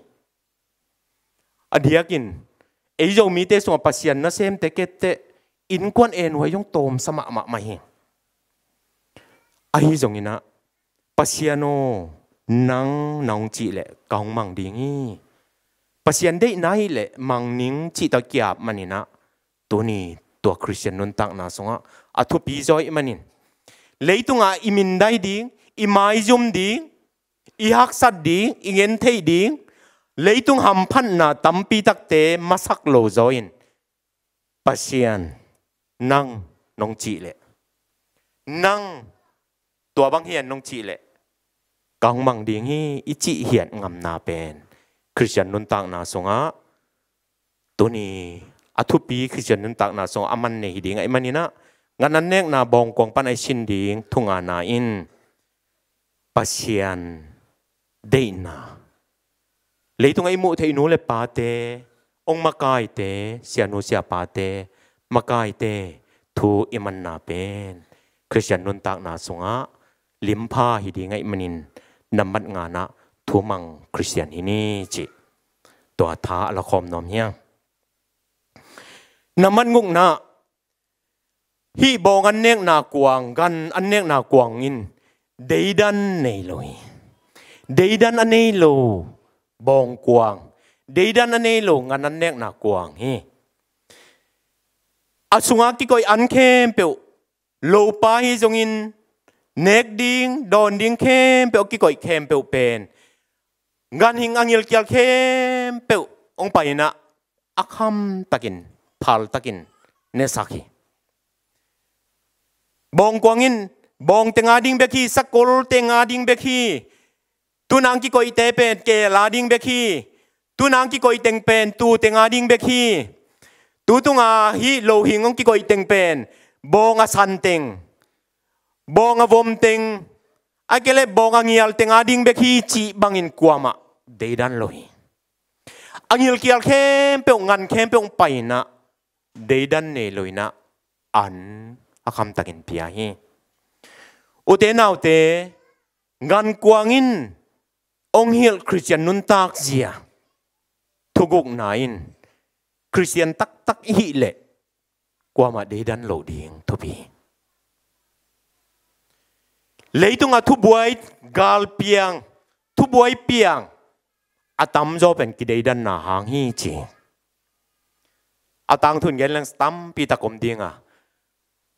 อดียกินไอโยมีเตสงปัสยันนะเซมเตเกตเตอินกวนเอ็นหัวยงโตมสมะมะมาเฮไอจงอินะปัสยันโนนังนองจีเละกองมังดิ่งปัสยันได้ไหนเละมังนิงจีตะเกียบมันนี่นะตัวนี้ตัวคริสเตียนนุนตักนาสงะอัทุปีจอยมันนี่เลยตุงอาอิมินได้ดิ่งอิมายจุมดิ่งอีฮักสัดดิ่งอีเงินเทยดิ่งเลยตุงหำพันนาตั้มปีตักเตมาสักโลจอยน์ปัสยันนั่งน้องจีเละนั่งตัวบางเฮียนน้องจีเละกังมังดิ่งฮีอิจิเหียนงำนาเป็นคริสเตียนนุนตักนาสงะตัวนี้อัทุปีคริสเตียนนุนตักนาสงะอามันเนหิดิ่งไอมันนี่นะงานนั้นเนกนาบองกองปันไอชินดิ่งทุงอานาอินปัสยันเดนาเลยตรงไอ้มุเทนูเลยปาเตองมากายเตเสียนูเสียปาเตมากายเตทูอิมันนาเป็นคริสเตียนนุนตักนาสงะลิมพาหิดีไงมันินนำบัดงานะทูมังคริสเตียนฮินีจิตัวท้าละคมนอมเฮียงนำมันงุกนะ hi bong an nek na kuang gan an nek na kuang in deidan nei loi deidan anei lo bong kuang deidan anei lo ngan an nek na kuang hi asunga ki koi an kem pe lo pa hi jong in nek ding don ding kem pe ki koi kem pe pen gan hing angil kyal kem pe ong pa ina akham takin phal takin ne sakhi bong kuangin bong tenga ding beki sakol tenga ding beki tunang ki koi te pen ke la ding beki tunang ki koi teng pen tu tenga ding beki tu tunga hi lo hingong ki koi teng pen bong a san teng bong a vom teng akele bong a ngial tenga ding beki chi bangin kuama deidan lohi angil kial kem pe ngan kem pe paina deidan ne loina an akam takin pia hi ute naute ngan kuangin ong hil Christian nun tak zia thuguk nain Christian tak hi le kuama deidan lo ding thopi leitunga thu buai gal piang thu buai piang atam zo pen ki deidan na hang hi chi atang thun gen lang stam pi takom dinga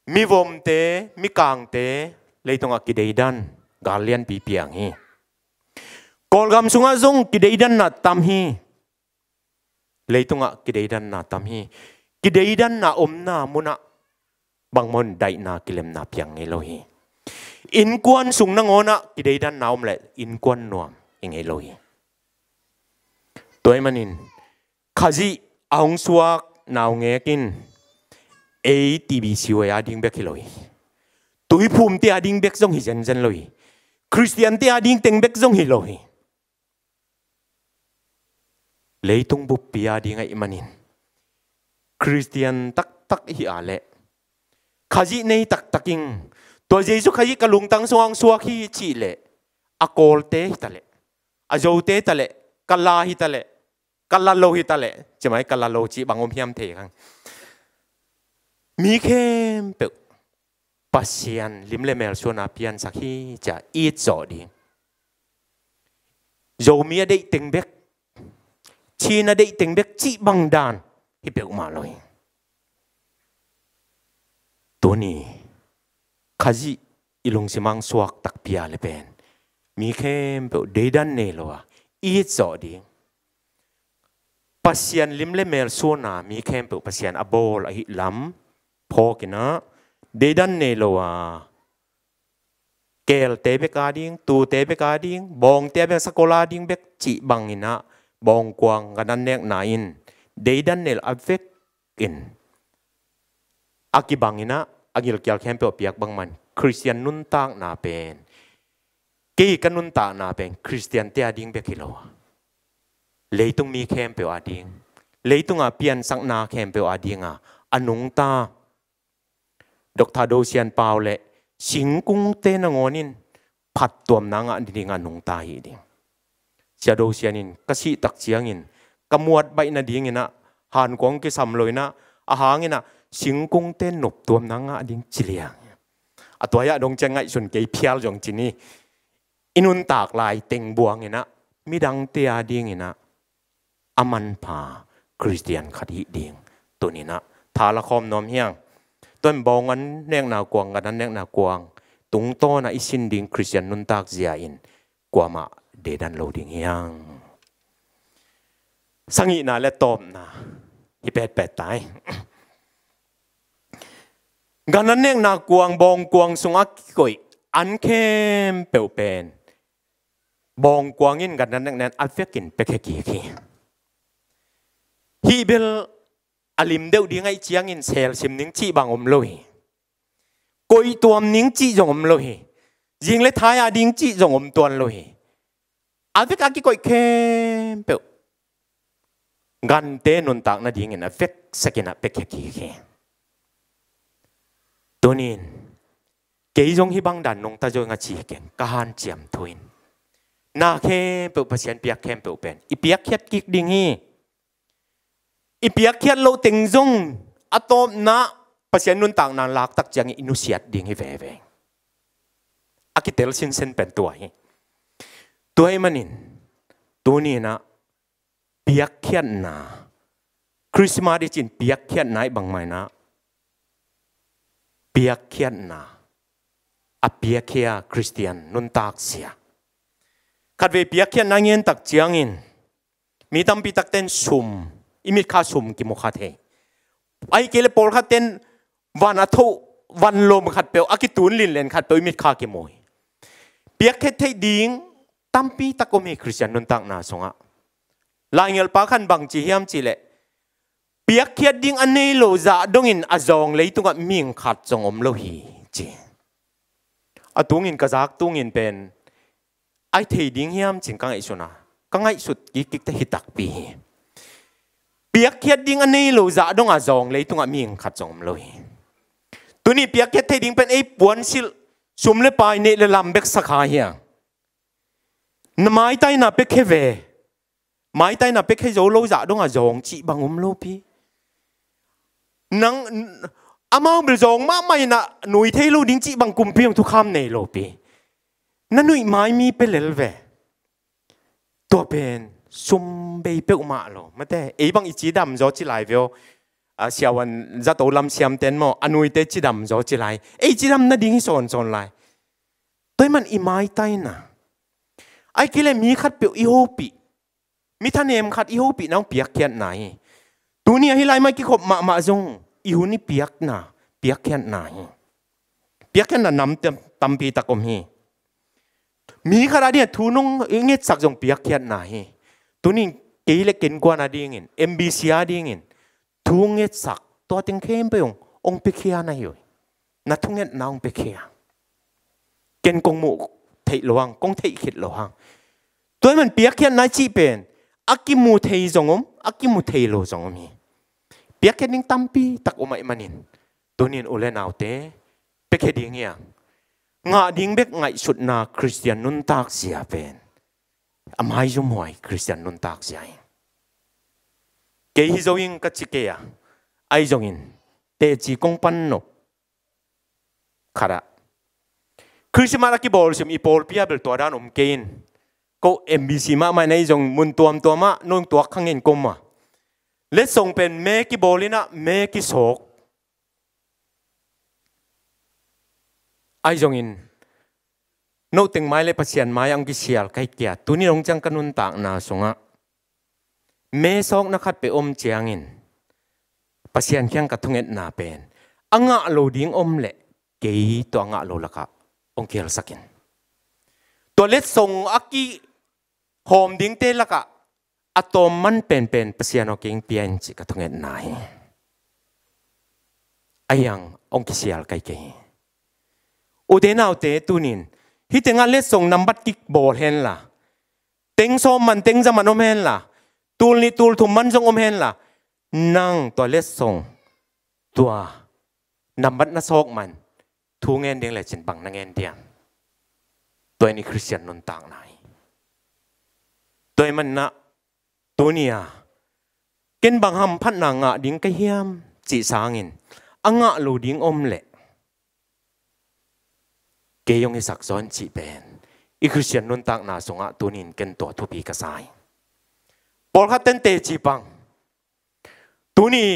mi vom te mi kang te leitunga ki deidan galian pi piang hi kolgam sunga zong ki deidan na tam hi leitunga ki deidan na tam hi ki deidan na omna muna bangmon dai na kilem na piang nge lo hi in kwan sung na ngona ki deidan na om le in kwan nuam inge lo hi toy manin khaji aung suak naw nge kin a tbc wa ading bek loi tui phum ti ading bek zong hi jen jen loi Christian ti ading teng bek zong hi loi leitung bu pia ding ai manin Christian tak hi ale khaji nei taking to jesu khaji kalung tang song suak hi chi le akol te tale ajo te tale kala hi tale kala lo hi tale chimai kala lo chi bangom hiam the khang mi khem pe pasian lim le mel sona pian sakhi cha it zo ding zo mi dei teng bek chi na dei teng bek chi bang dan hi pe ma loi toni khaji ilung simang suak tak pia le pen mi khem pe dei dan ne lo it zo ding pasian lim le mel sona mi khem pe pasian abol a hi lamพอกินะเดดันเนโลวาเกลเตเบกาดิงตูเตเบกาดิงบองเตเบสกอลาดิงเบกจิบังอินะบองกวางกันนั่นเนกนาอินเดดันเนลอัฟเฟกอินอากิบังอินะอากิลเกียลแคมเปอเปียกบังมันคริสเตียนนุนตากนาเป็นกีกันนุนตากนาเป็นคริสเตียนเตียดิงเบกิโลเลยต้องมีแคมเปออาดิงเลยต้องอาเปียนสังนาแคมเปออาดิงอานุงตาดอกทาโดเซียนเปล่าเลยสิงกุ้งเตนงอนินผัดตัวนังอันดีงานนุงตาฮีดิเสียโดเซียนินกษีตักเสียงินกมวดใบนาดีงินะหานกวงกิสำลอยนะอาหางินะสิงกุ้งเตนหนบตัวนังอันดีจิเลียงอัตัวยะดงจังไงส่วนเกยเพียลจงจินีอินุนตากลายเต็งบวงงินะมิดังเตียดีงินะอามันพาคริสเตียนคดีดีงตัวนี้นะทาละคอมน้อมเฮียงต้นบองอันเนกนากวางกันนั้นเนกนากวางตุงโตนะอิสินดิงคริสเตียนนุนตากเสียอินกว่ามาเดดันโลดิงเฮียงสังอินาและตอมนะฮิเป็ดตายกันนั้นเนกนากวางบองกวางสุงักก่อยอันเข้มเปลวเป็นบองกวางอินกันนั้นเนกอัลเฟกินเปกกี้ขี้ฮิเบลอลิมเดียวดีไงเจียงอินเซลซิมนิ้งจีบางอมลอยกอยตัวนิ้งจีจงอมลอยยิงเล็ท้ายอาดิ้งจีจงอมตัวลอยอาฟิกากิกอยเข้มเปลกันเตนุนตากนาดิ้งอินอาฟิกสกินะเป็กกี้เข้ตัวนี้เกี่ยจงฮิบังดันนงตาจงอาจีเก่งกหันเจียมทวินนาเข้มเปลภาษาเปียกเข้มเปลเป็นอีเปียกเขียดกิกดิ้งฮีอีเปียกเขียนโลติงจงอะตอมนะ ภาษานุนต่างนานลักตักจังอินุเสียดดิ่งให้เวอากิเตลสินเซนเป็นตัวให้มันนินตัวนี้นะเปียกเขียนนาคริสต์มาสจินเปียกเขียนไหนบางไหมนะเปียกเขียนนาอเปียกเขียคริสเตียนนุนตักเสียขัดเวเปียกเขียนนางเงินตักจังอินมีตั้มปีตักเต้นสุ่มอิมิตข้าสุ่มกิโมขัดเฮไอเกลปอลขัดเต้นวันอาทิตย์วันลมขัดเปลวอากิตูนลินเลนขัดเปลวอิมิตข้ากิโมยเปียกเขียนไทยดิ้งตั้มปีตักก็มีคริสเตียนนุนตักนาสงะลายเงลปาขันบางจีเฮียมจีเล่เปียกเขียนดิ้งอันนี้โลจะดงอินอาจงเลยตุงกับมิงขัดจงอมโลหีจีอาตุงอินกระซักตุงอินเป็นไอเทดิ้งเฮียมจิงกังไอสุนะกังไอสุดกิกแต่หิตักปีเปียกเขียนดิ้งอันนี้โลจะดงอาจงเลยตุงกับมิงขัดจงอมโลหีตัวนี้เปียกเขียนไทยดิ้งเป็นไอปวนสิลสุมเลปายเนลลำเบกสักหายนไม้ใต้หน้าเป็กเวไม้ใต้หน้าเป็กให้โจโลจะดงอาจงจีบังอมโลปีนังอามาบริจงมาไม่นะหนุ่ยเทลูดิ้งจีบังกุมเพียงทุกคำในโลปีนั่นหนุ่ยไม้มีเป็นเลเวตัวเป็นซุ่มเบย์เปกมาโลไม่แต่ไอ้บางอีจีดำจอจีไลเวลเสียวันจะตัวลำเสียมเต็นมออันนุ่ยเตจีดำจอจีไลไอ้จีดำนั่นดิ้งส่วนไลตัวมันอีไม้ใต้น่ะไอ้กิเลมีขัดเปียวอีโฮปีมีท่านเอ็มขัดอีโฮปีน้องเปียกเขียนไหนตัวนี้ให้ไล่ไม่กี่ขบมาจงอีหูนี่เปียกน่ะเปียกเขียนไหนเปียกเขียนน่ะน้ำตำปีตะกมฮีมีขนาดเดียทูนงเงี้ยสักจงเปียกเขียนไหนตัวนี้เกลี่ยเกินกว่านาดีเงิน MBC ดีเงินทูเงี้ยสักตัวติงเข้มไปองเปียกเขียนไหนอยู่นัดทุงเงี้ยน้องเปียกเขียนเกินกงหมูเทหลวงกงเทขิดหลวงตัวมันเปียกเขียนไหนจีเป็นอากิมูเทยจงอากิมูเทยโลจงมีเปียกแค่ดิ้งตั้มปีตักออกมาอิมันนินตัวนี้โอเลนเอาเต้เปียกแค่ดิ้งเนี่ยงาดิ้งเบกไงสุดนาคริสเตียนนุนตักเสียเป็นอามายจุ่มหอยคริสเตียนนุนตักเสียเกย์ฮิโซยิงกัจจิเกียไอจงอินเตจิกงปันโนขระคริสต์มาสกิบอลซิมอีโพลพิอาเบลตัวด้านเกนก็ MBC มาไม่ในจงมุนตัวมาโน้นตัวข้างเงินกลมอ่ะเลสส่งเป็นเมกิโบลินะเมกิโศกไอจงอินโน้ติงไม้เลปัสยันไม้อังกิเชียลไก่เกียตัวนี้ลงจังกันนุนต่างนาสงะเมซอกนักขัดไปอมเจียงอินปัสยันเคียงกับทุงเอ็ดนาเป็นอ่างะโลดิ้งอมเละเกยตัวอ่างะโลละกะองเกียลสักินตัวเลสส่งอักกี้โฮมดิ้งเตละกะอะตอมมันเป็นปัสยานอเก่งเปลี่ยนจิกทุงเงินไหนไอ้ยังองค์เสียลไกเกยอุเดนเอาเตตุนินฮิตงานเลสส่งนำบัตรกิกโบเห็นล่ะเต็งโซมันเต็งจะมันอมเห็นล่ะตูลนี่ตูลถุมมันจงอมเห็นล่ะนั่งตัวเลสส่งตัวนำบัตรนัสอกมันทูเงินเดียงเลยจินบังนังเงินเดียงตัวนี้คริสเตียนนนต่างไหนตัวมันนะตัวนี้เกินบางคำพันนางะดิ้งกระเฮียมจีสางินอ่างะลูดิ้งอมเละเกยงให้สักซ้อนจีเป็นอีคริสเตียนนนต่างนาสงะตัวนี้เกินตัวทุบีกระสายปอลคัดเต้นเตจีบังตัวนี้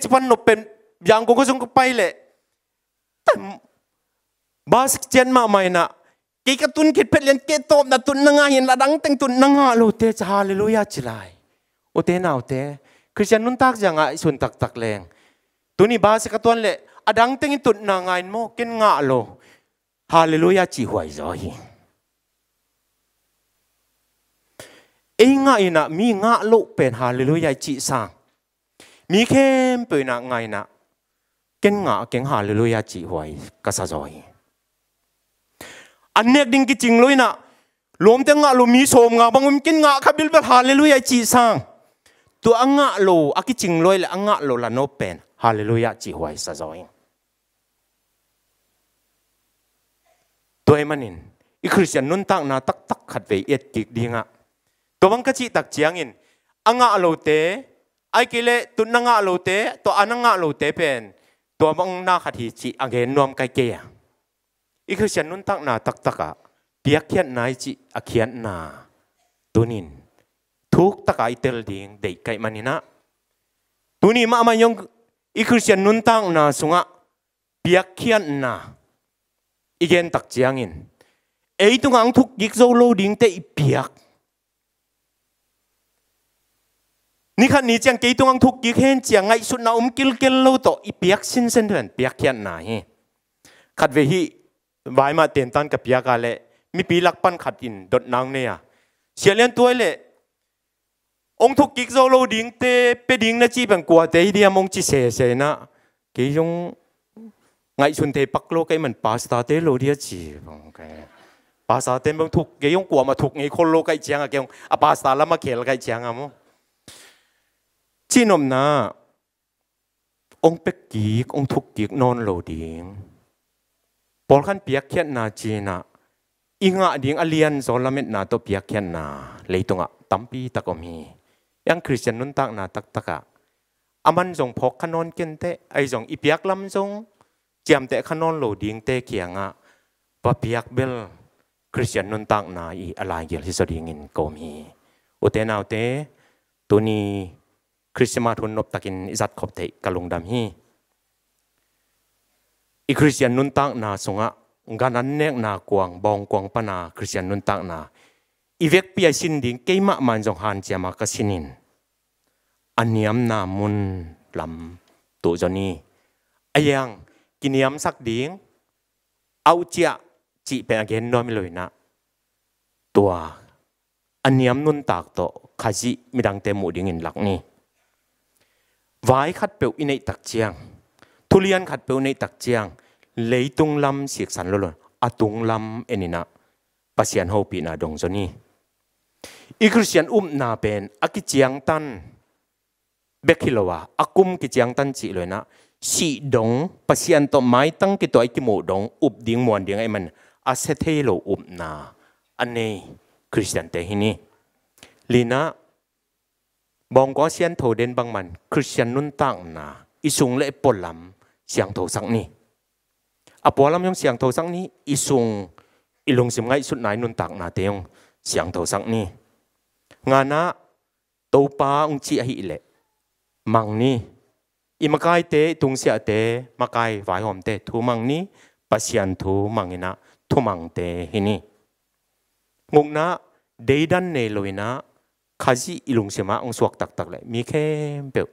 จีบันนบเป็นอย่างกูก็จงก็ไปเละแต่บาสเจนมาใหม่นะกีกตุนคิดเพลินเกตโตมนะตุนนางเห็นละดังเต็งตุนนางโลเตจฮาเลลูยาจิไลโอเตนเอาเตคริสเตียนนุนตักจังไงส่วนตักแรงตัวนี้บาสกตัวนเละอดังเต็งตุนนางไงโมเกนงาโลฮาเลลูยาจิหวยจอยเองไงนะมีงาโลเป็นฮาเลลูยาจิสังมีเข้มเป็นนะไงนะเกนงาเกนฮาเลลูยาจิหวยกษัตริย์จอยอันเนี้ยดิ้งกิจริงเลยนะรวมแต่งะโลมีโสมงาบางคนกินงะขับบิลเบลฮาเลลูยาจีซังตัวงะโลอากิจริงเลยและงะโลละโนเป็นฮาเลลูยาจีหวยซะจอยตัวมันนินอีคริสเตียนนุนตักนาตักขัดเวเอ็ดกิกดีงะตัวบังกะจิตักเจียงอินงะโลเตไอกิเลตุนงะโลเตตัวอันงะโลเตเป็น ตัวมังนาขัดหิจิอังเกนนวมไกเกียอีคือฉันนุ่นตักนาตักตักะเปียกเขียนนายจิอเขียนนาตัวนินทุกตะกายเตลดิงเด็กไก่มันนี่นะตัวนี้มายงอีคือฉันนุ่นตักนาสุงะเปียกเขียนนาอีเกนตักเจียงินไอ้ตัวงังทุกยิกโซโลดิงเตอีเปียกนี่ขันนี้จังเกยตัวงังทุกยิกเห็นจังไงสุดน่ากิลโลโตอีเปียกสินเซนเดือนเปียกเขียนนาเฮขัดเวฮีวายมาเตียนตันกับเปียกอะไรมีปีลักปันขัดอินดดนางเนี่ยเสียเลี้ยนตัวเลยองทุกกิกโซโลดิงเตเปดิงนะจีบังกัวเตเดียมงจีเสนะเกยงไงชุนเทปักโลกไอ้มันปาสตาเตโลเดียจีบังแกปาสตาเตบังทุกเกยงกัวมาทุกไงคนโลกไอ้เจียงอะเกยงอะปาสตาแล้วมาเขียนไอ้เจียงอะมั้งจีนอมนะองเป็กกิกองทุกกิกนอนโลดิงพอขันเปียกเขียนนาจีนะอิงะดิ่งอเลียนโซลามิดนาตัวเปียกเขียนนาเลยตรงอ่ะตั้มปีตะกมียังคริสเตียนนุ่นตักนาตักตะกะอามันส่งพกขนอนเกินเตไอส่งอีเปียกลำส่งเจียมเตขนอนโหลดิ่งเตเขียงอ่ะปะเปียกเบลคริสเตียนนุ่นตักนาอีอะไรเกี่ยวกับสดิ่งอินก็มีอุเทนเอาเตตัวนี้คริสต์มาทุนนบตะกินอิจัดขบเตกะลงดำฮีอีคริสเตียนนุ่นตักนาส่งอ่ะงานนั้นเนกนากวางบองกวางปนาคริสเตียนนุ่นตักนาอีเวกเปียสินดิ่งเกี่ยมะมันจงหันเจียมากสินินอันยำนามุนลำตัวจนี้ไอยังกินยำสักดิ่งเอาเจียจีเป็นอาเกนน้อยไม่เลยนะตัวอันยำนุ่นตักโตขจิไม่ดังเต็มหมดดิ่งอินหลักนี่ไว้ขัดเปียวอินในตักเจียงทุเรียนขัดเปียวในตักเจียงเลยตุงลำเสียกสันลอยอาตุงลำเอ็นนะปัสยันโฮปีนาดงจนี่อีคริสเตียนนาเป็นอากิจียงตันเบคิโลวาอากุมกิจียงตันจีเลยนะสีดงปัสยันตัวไม้ตั้งกิตัวไอกิโมดงอุบดิ่งมวนดิ่งไอมันอาเซเทโลนาอันนี้คริสเตียนเตหินีลีนะบองก็เสียนโถเด่นบางมันคริสเตียนนุ่นตั้งนาอิสุงเล่ปนลำเสียงโถสังนี่อปอลำยงเสียงโทสังนี้อิสุงอิลงสิมไงสุดไหนนุนตักนาเตียงเสียงโทสังนี้งานะตัวป้าองจีหิเละมังนี้อิมากายเตตุงเสียเตมากายไฟหอมเตทูมังนี้ปัสยันทูมังอินะทูมังเตหินีงงนะเดดันเนลอยนะขจิอิลงสิมาองสวกตักตักเลยมีแค่เปล่า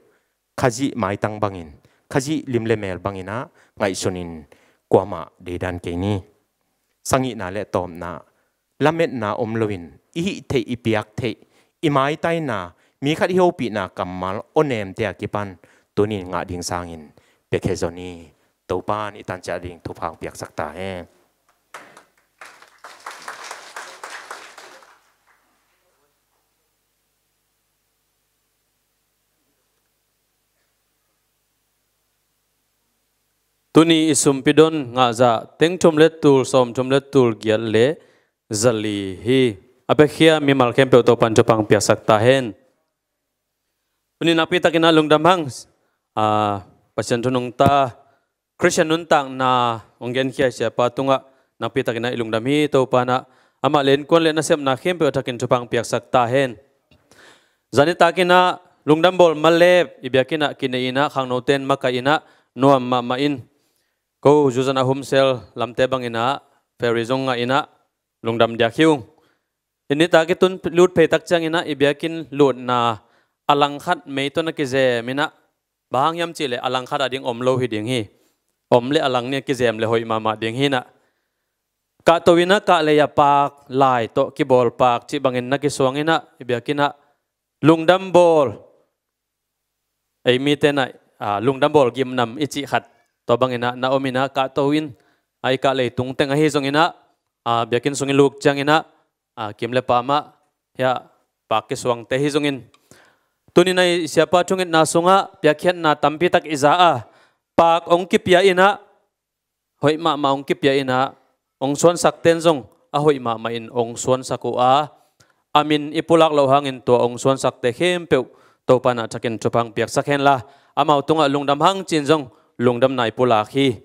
ขจิไม้ตังบังอินขจิลิมเลเมลบังอินะไงสุนินกว่ามาเดดันเกนี่สังอินาเลตอมนาละเม็ดนาอมลวินอีเทอีเปียกเทอีไม้ไตนามีขัดเฮียวปีนากัมมาลโอเนมเตียกิปันตัวนี้งาดิ่งสร้างอินเปเคโซนีตัวป้านอิตันจะดิ่งทุพังเปียกสักตาแห่ตุนีอิสุมปิดอนงาจะเต็งชมเลตูลสมชมเลตูลเกียรเลจัลลีฮีอเปเขียมีมัลเข้มเปโตปันจปังเปียสักตาเห็นตุนีนักพิทักษ์นาลุงดำหังปัจจันทุนงตาคริสเตียนนุนตังนาองเกนเขียเสียปาตุงะนักพิทักษ์นาลุงดำฮีโตปานะอามาเลนกวนเลนเซมนาเข้มเปโตทักินจปังเปียสักตาเห็นจานิตากินะลุงดำบอลมาเลบอิเบียกินะกินอินะขังโนเตนมากอินะนัวมาอินก็จูจันอาหุมเซลลำเตบังอินะเฟริซงอินะลงดำเดียคิวอินิตากิตุนลูดเพตักจังอินะอิเบียกินลูดนาอลังคัดเมตุนกิเจมินะบางยามจิเลอลังคัดอดิ่งอมโลหิดิ่งฮีอมเลอลังเนี่ยกิเจมเลหอยมาดิ่งฮีนะกะตัววินะกะเลยปากลายโตกิบอลปากจิบังอินนักกิสวงอินะอิเบียกินะลุงดำบอลไอมีเตนะลุงดำบอลกิมนำอิจิขัดตัวบางอินะนาอมินะกะตัววินไอกะเลยตุงเต็งอาฮิซงอินะเบียกินซงอิลูกจังอินะกิมเลปามะya pakai suang teh hizungin tunin nai siapa cungin nasunga piakhian na tampi tak izaa pak ong kip ya ina hoi ma ong kip ya ina ong suan sakten zong a hoi ma in ong suan saku a amin ipulak lo hangin to ong suan sakte khem pe to pana chakin chupang piak sakhen la amau tunga lungdam hang chin zong lungdam nai pula khi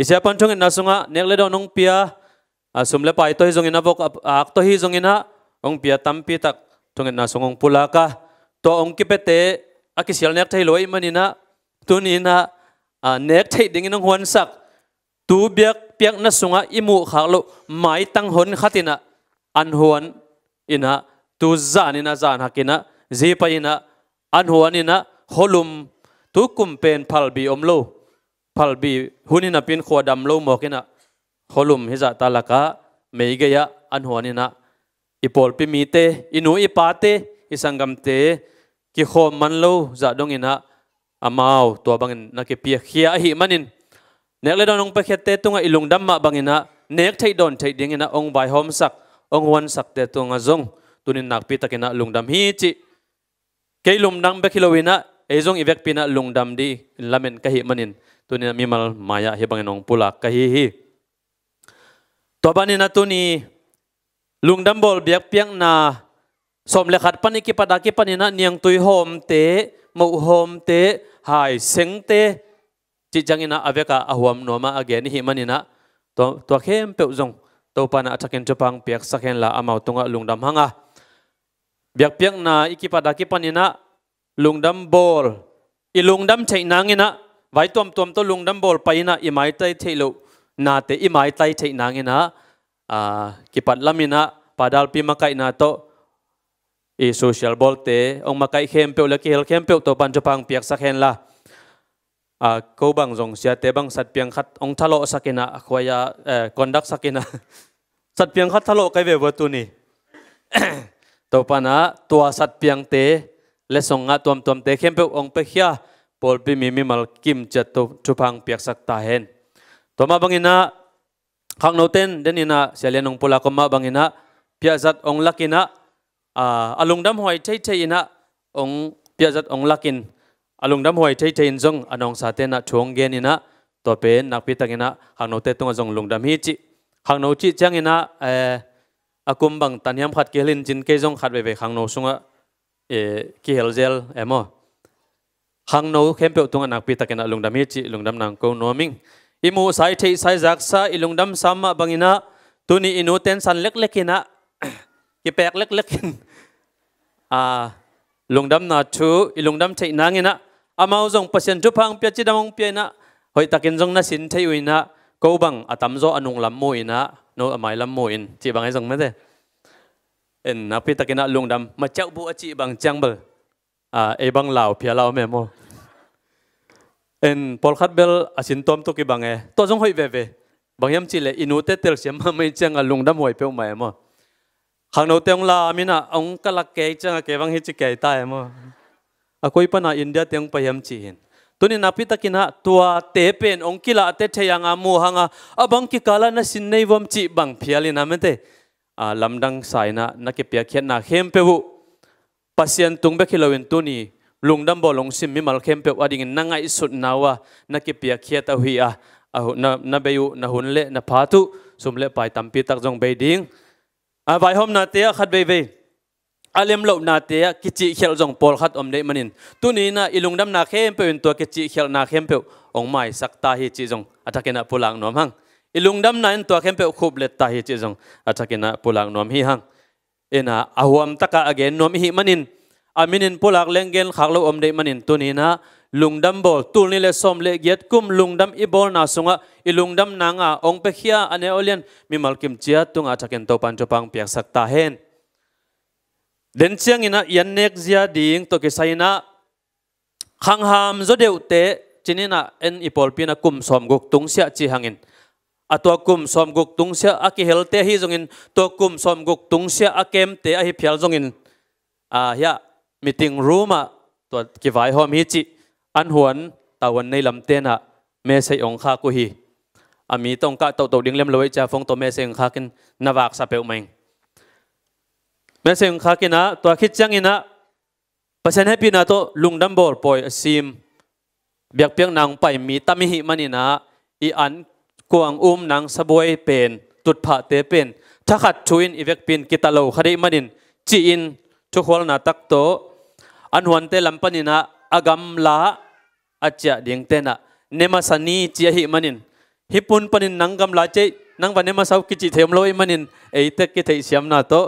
isia pan thong na sunga nekle do nong pia sumle pai to zong ina vok ak to hi zong ina ong pia tampi tak thong na sungong pula ka to ong kipete akisial nek thai loi manina tunina nek thai ding inong huan sak tu biak piak na sunga imu khalo mai tang hon khatina an huan ina tu zanina zan hakina zipaina an huan ina holum tu kumpen phalbi omlo phalbi hunina pin khodam lo mokina holum hiza talaka meigaya an huan ina ipol pi mite inu ipate isangam te ki khom man lo za dong ina amao to bangin na ke pia khia hi manin nek le don ong pa khete tunga ilungdam ma bangina nek thai don thai ding ina ong bai hom sak ong wan sak te tunga zong tunin nak pi takina lungdam hi chi ke lumdang be kilowina ezong ivek pina lungdam di lamen ka hi manin tunin mimal maya hi bangin ong pula ka hi to banina tuni lungdam bol biak piang na som lekhat paniki padaki panina niang tui hom te mo hom te hai seng te chi jangina aveka ahwam noma again hi manina to khem pe zong to pana athaken chapang piak sakhen la amau tunga lungdam hanga biak piak na ikipadaki panina lungdam bol i lungdam theinangina vai tom to lungdam bol paina i mai tai theilo na te i mai tai theinangina kipat lamina padal pi makai na to i social bol te ong makai khem pe la ki hel khem pe to pan chapang piak sakhen la ko bang zong sia te bang sat piang khat ong thalo sakina khwaya conduct sakina sat piang khat thalo kai ve tu ni to pana tua sat piang te le songa tom te khem pe ong pe khia pol pi mi mal kim chat to chupang piak sak ta hen to ma bangina khang no ten denina selen ong pula ko ma bangina pia zat ong lakina alungdam hoi thei ina ong pia zat ong lakin alungdam hoi thei zong anong sa te na thuang gen ina to pen nak pi takina hangno te tunga zong lungdam hi chi hangno chi chang ina akum bang tanyam khat kelin chin ke zong khat ve hangno sunga ki helzel emo hangno khempe tunga nak pi takina lungdam hi chi lungdam nang ko noming imu sai thei sai jak sa ilungdam samma bangina tuni inu ten san lek lekina ki pek lek lekin lungdam na thu ilungdam thei nangina amau zong pasien chupang pia chi damong pia na hoi takin zong na sin thei uina ko bang atam zo anung lam mo ina no amai lam mo in chi bang ai zong mete en na pi takina lungdam ma chau bu achi bang changbal e bang lao pia lao me mo en pol khat bel asin tom to ki bang e to zong hoi ve bang yam chi le inu te tel siam ma mai chang a lungdam hoi pe mai mo khang no teong la mina ong kalak ke chang ke bang hi chi ke ta mo akoi pana India teong payam chi hin tuni napita kina tua te pen ong kila te theyanga mu hanga abang ki kala na sin nei wam chi bang phiali na mente lamdang saina na ke pia khet na khem pe hu pasien tung be khilawin tuni lungdam bolong sim mi mal khem pe ading nangai sut nawa na ke pia khet a hui na beyu na hunle na phatu sumle pai tampi tak jong be ding vai hom na te khat be alem lo na te kichi khel jong pol khat om dei manin tuni na ilungdam na khem pe to kichi khel na khem pe ong mai sakta hi chi jong athakena pulang nom hang ilungdam na en to khem pe khub let ta hi chi jong athakena pulang nom hi hang ena ahwam taka again nom hi manin aminin pulak lengen khaklo om dei manin tuni na lungdam bol tulni le som le giat kum lungdam i bol na sunga ilungdam nanga ong pe khia ane olian mi malkim chia tunga thaken to pan chopang piak sakta hen den chiang ina yannek zia ding to ke saina khang ham zo deu te chinina en ipol pina kum som gok tung sia chi hangin atwa kum som gok tung sia aki helte hi zongin to kum som gok tung sia akem te a hi phial zongin ya meeting room to ki vai hom hi chi an huan tawan nei lam te na me sei ong kha ku hi ami tong ka to ding lem loi cha phong to me sei ong kha kin nawak sa peu meng me sei ong kha kina to khit chang ina pasen happy na to lungdam bol poi asim biak piang nang pai mi tami hi manina i an kuang nang saboi pen tut pha te pen thakhat thuin ivek pin kitalo khari manin chi in thu khol na tak to an huan te lampanina agam la acha ding te na nema sani chia hi manin hipun panin nangam la che nang van nema sau kichi them loi manin eite ki thei siam na to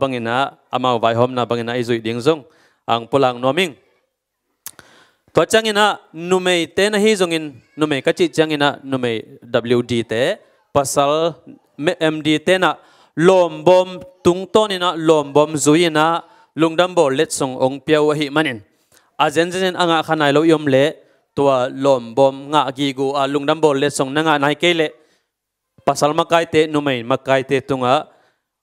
bangina amau vai hom na bangina izui ding zong ang pulang noming to changina numei te na hi zongin numei kachi changina numei WD te pasal MD te na lom bom tung tonina lom bom zuina lungdam bol let song ong piao hi manin azen anga khanai lo yom le tua lom bom nga gigu a lungdam bol let song nanga nai kele pasal makai te numei makai te tunga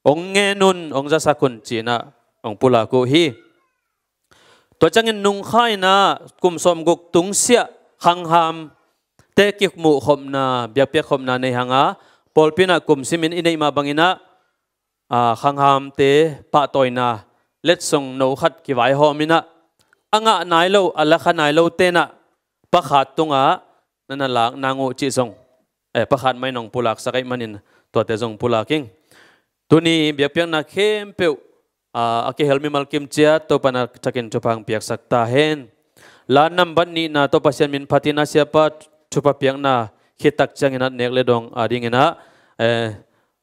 ong nge nun ong za sakun china ong pula ko hi to changin nung khai na kum som guk tung sia hang ham te kik mu khom na byak pek khom na nei hanga polpina kum simin inei ma bangina hang ham te pa toina let song no khat ki vai homina anga nai lo ala khanai lo te na pakhat tunga nana lak nangu chi song pakhat mai nong pulak sakai manin to te song pulaking tuni byak pek na khem pe ake helmi malkim chia to pana chakin chupang piak sakta hen la number ni na to pasien min phatina siapa chupa piak na khitak changina nekle dong adingina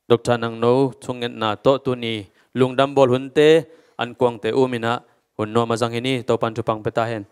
dokta nang no thungen na to tuni lungdam bol hunte an kwang te umina hunno mazang hini to pan chupang peta hen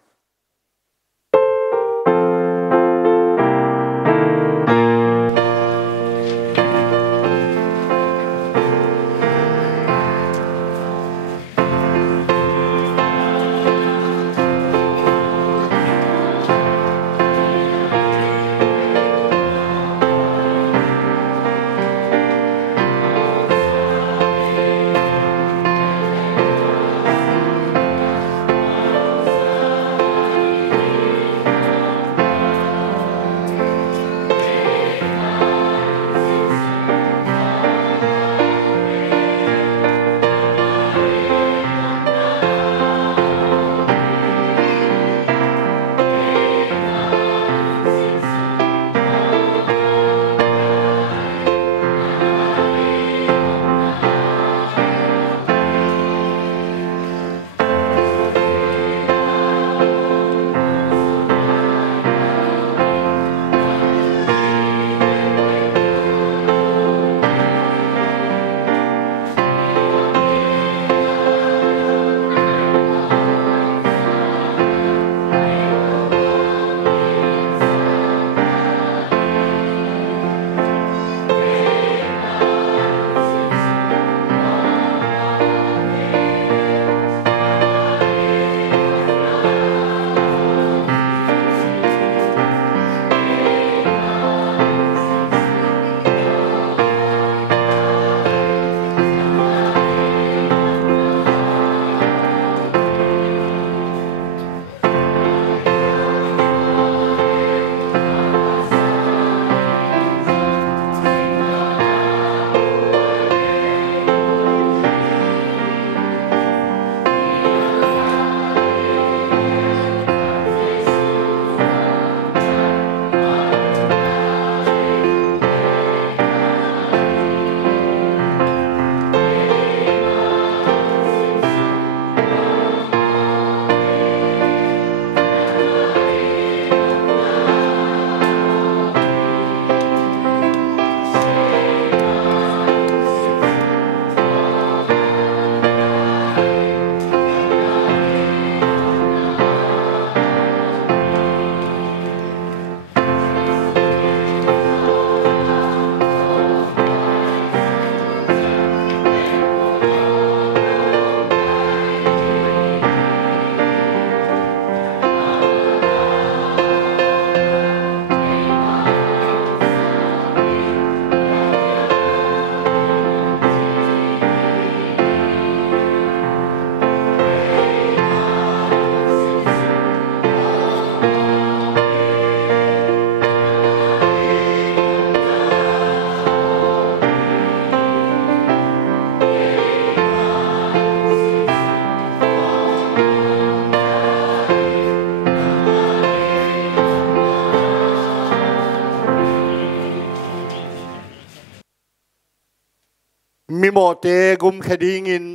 mi mo te gum khading in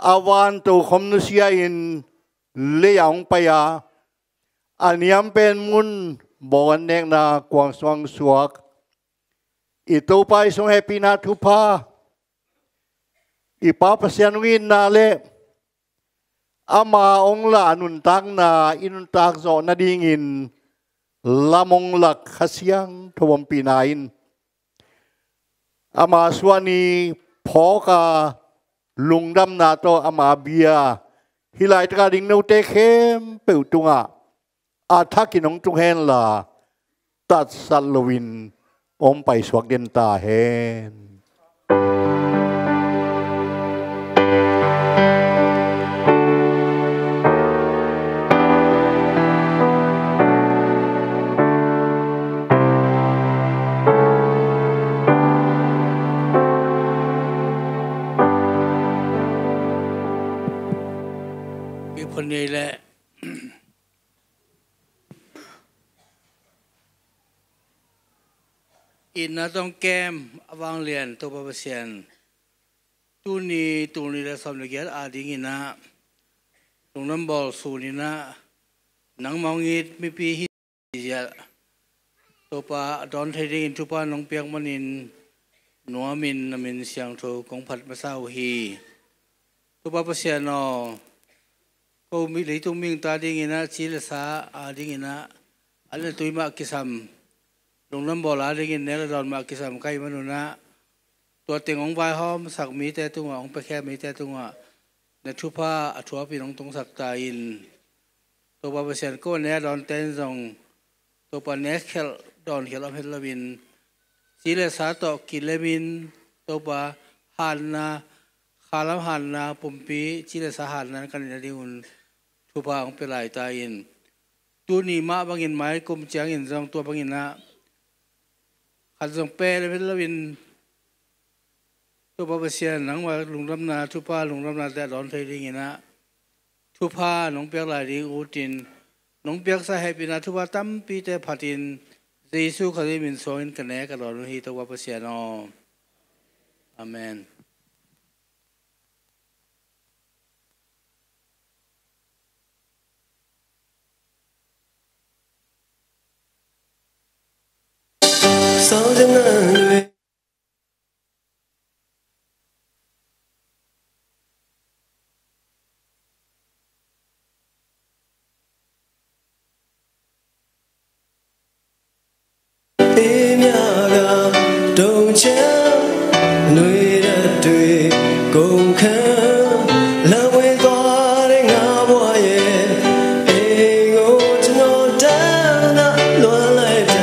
awan to khom nu sia in le yang pa ya อันนี้เป็นมุนบอกอันเนกนากวางสวงสวกอีตัวไปสงเฮปีนาทุพาอีป้าพัศยานุกินนาเลอามาองละนุนตักนาอินุนตักโซนาดีงินลามงหลักขเสียงทวมปีนาอินอามาสวานีพอกาลุงดำนาโตอามาเบียฮิไลตกาดิงโนเตเข้มเปิวตุงะอาทักกินงจุงเฮนลาตัดสัลวินอมไปสวกเดนตาเฮนคนนี้แหละอินนะต้องแก้มวางเรียนตัวประเสียนตูนี้และสมเด็จอาดิงินะตรงน้ำบอลสูนินะหนังมองงิดไม่ปีฮิเยะตัวปะดอนไทยดินทุปาน้องเปียกมันินหนัวมินมินเสียงโทของผัดมาซาฮีตัวประเสียนอก็มีหลายตัวมิงตาดิ่งนะชีลสาอาดิ่งนะอันนี้ตัวมากิสัมลงน้ำบ่อลาดิ่งเนรดอนมากิสัมใครมนุษย์นะตัวเต็งของใบหอมสักมีแต่ตัวของไปแค่มีแต่ตัวในชุผ้าชัวปีน้องตรงสักตาอินตัวบาเปเซนก็เนรดอนเต้นส่งตัวปนเนสเคลดอนเคลอเพลวินชีลสาต่อกิเลวินตัวปะฮันนาคาลามหันนาปุ่มปีชีเลสหันนั้นกันในดิวนทุพาของเปลายตาอินตัวนี้มาบางอินไม้กุมเจียงอินจงตัวบางอินนะขัดจงเปรเลยเป็นละวินตัวปะเสียนหนังว่าลุงรำนาทุพาลุงรำนาแต่ดอนไทยดิ่งนะทุพาหนองเปียกลายดิ่งอูตินหนองเปียกสาเหตุนะทุพาตั้มปีแต่พัดินเจสุขดิมินโซอินกันแน่กันดอนฮีตัวปะเสียนอาเมนsao chẳng ngờ em nhà ga đầu trắng nuôi đất tươi cùng khát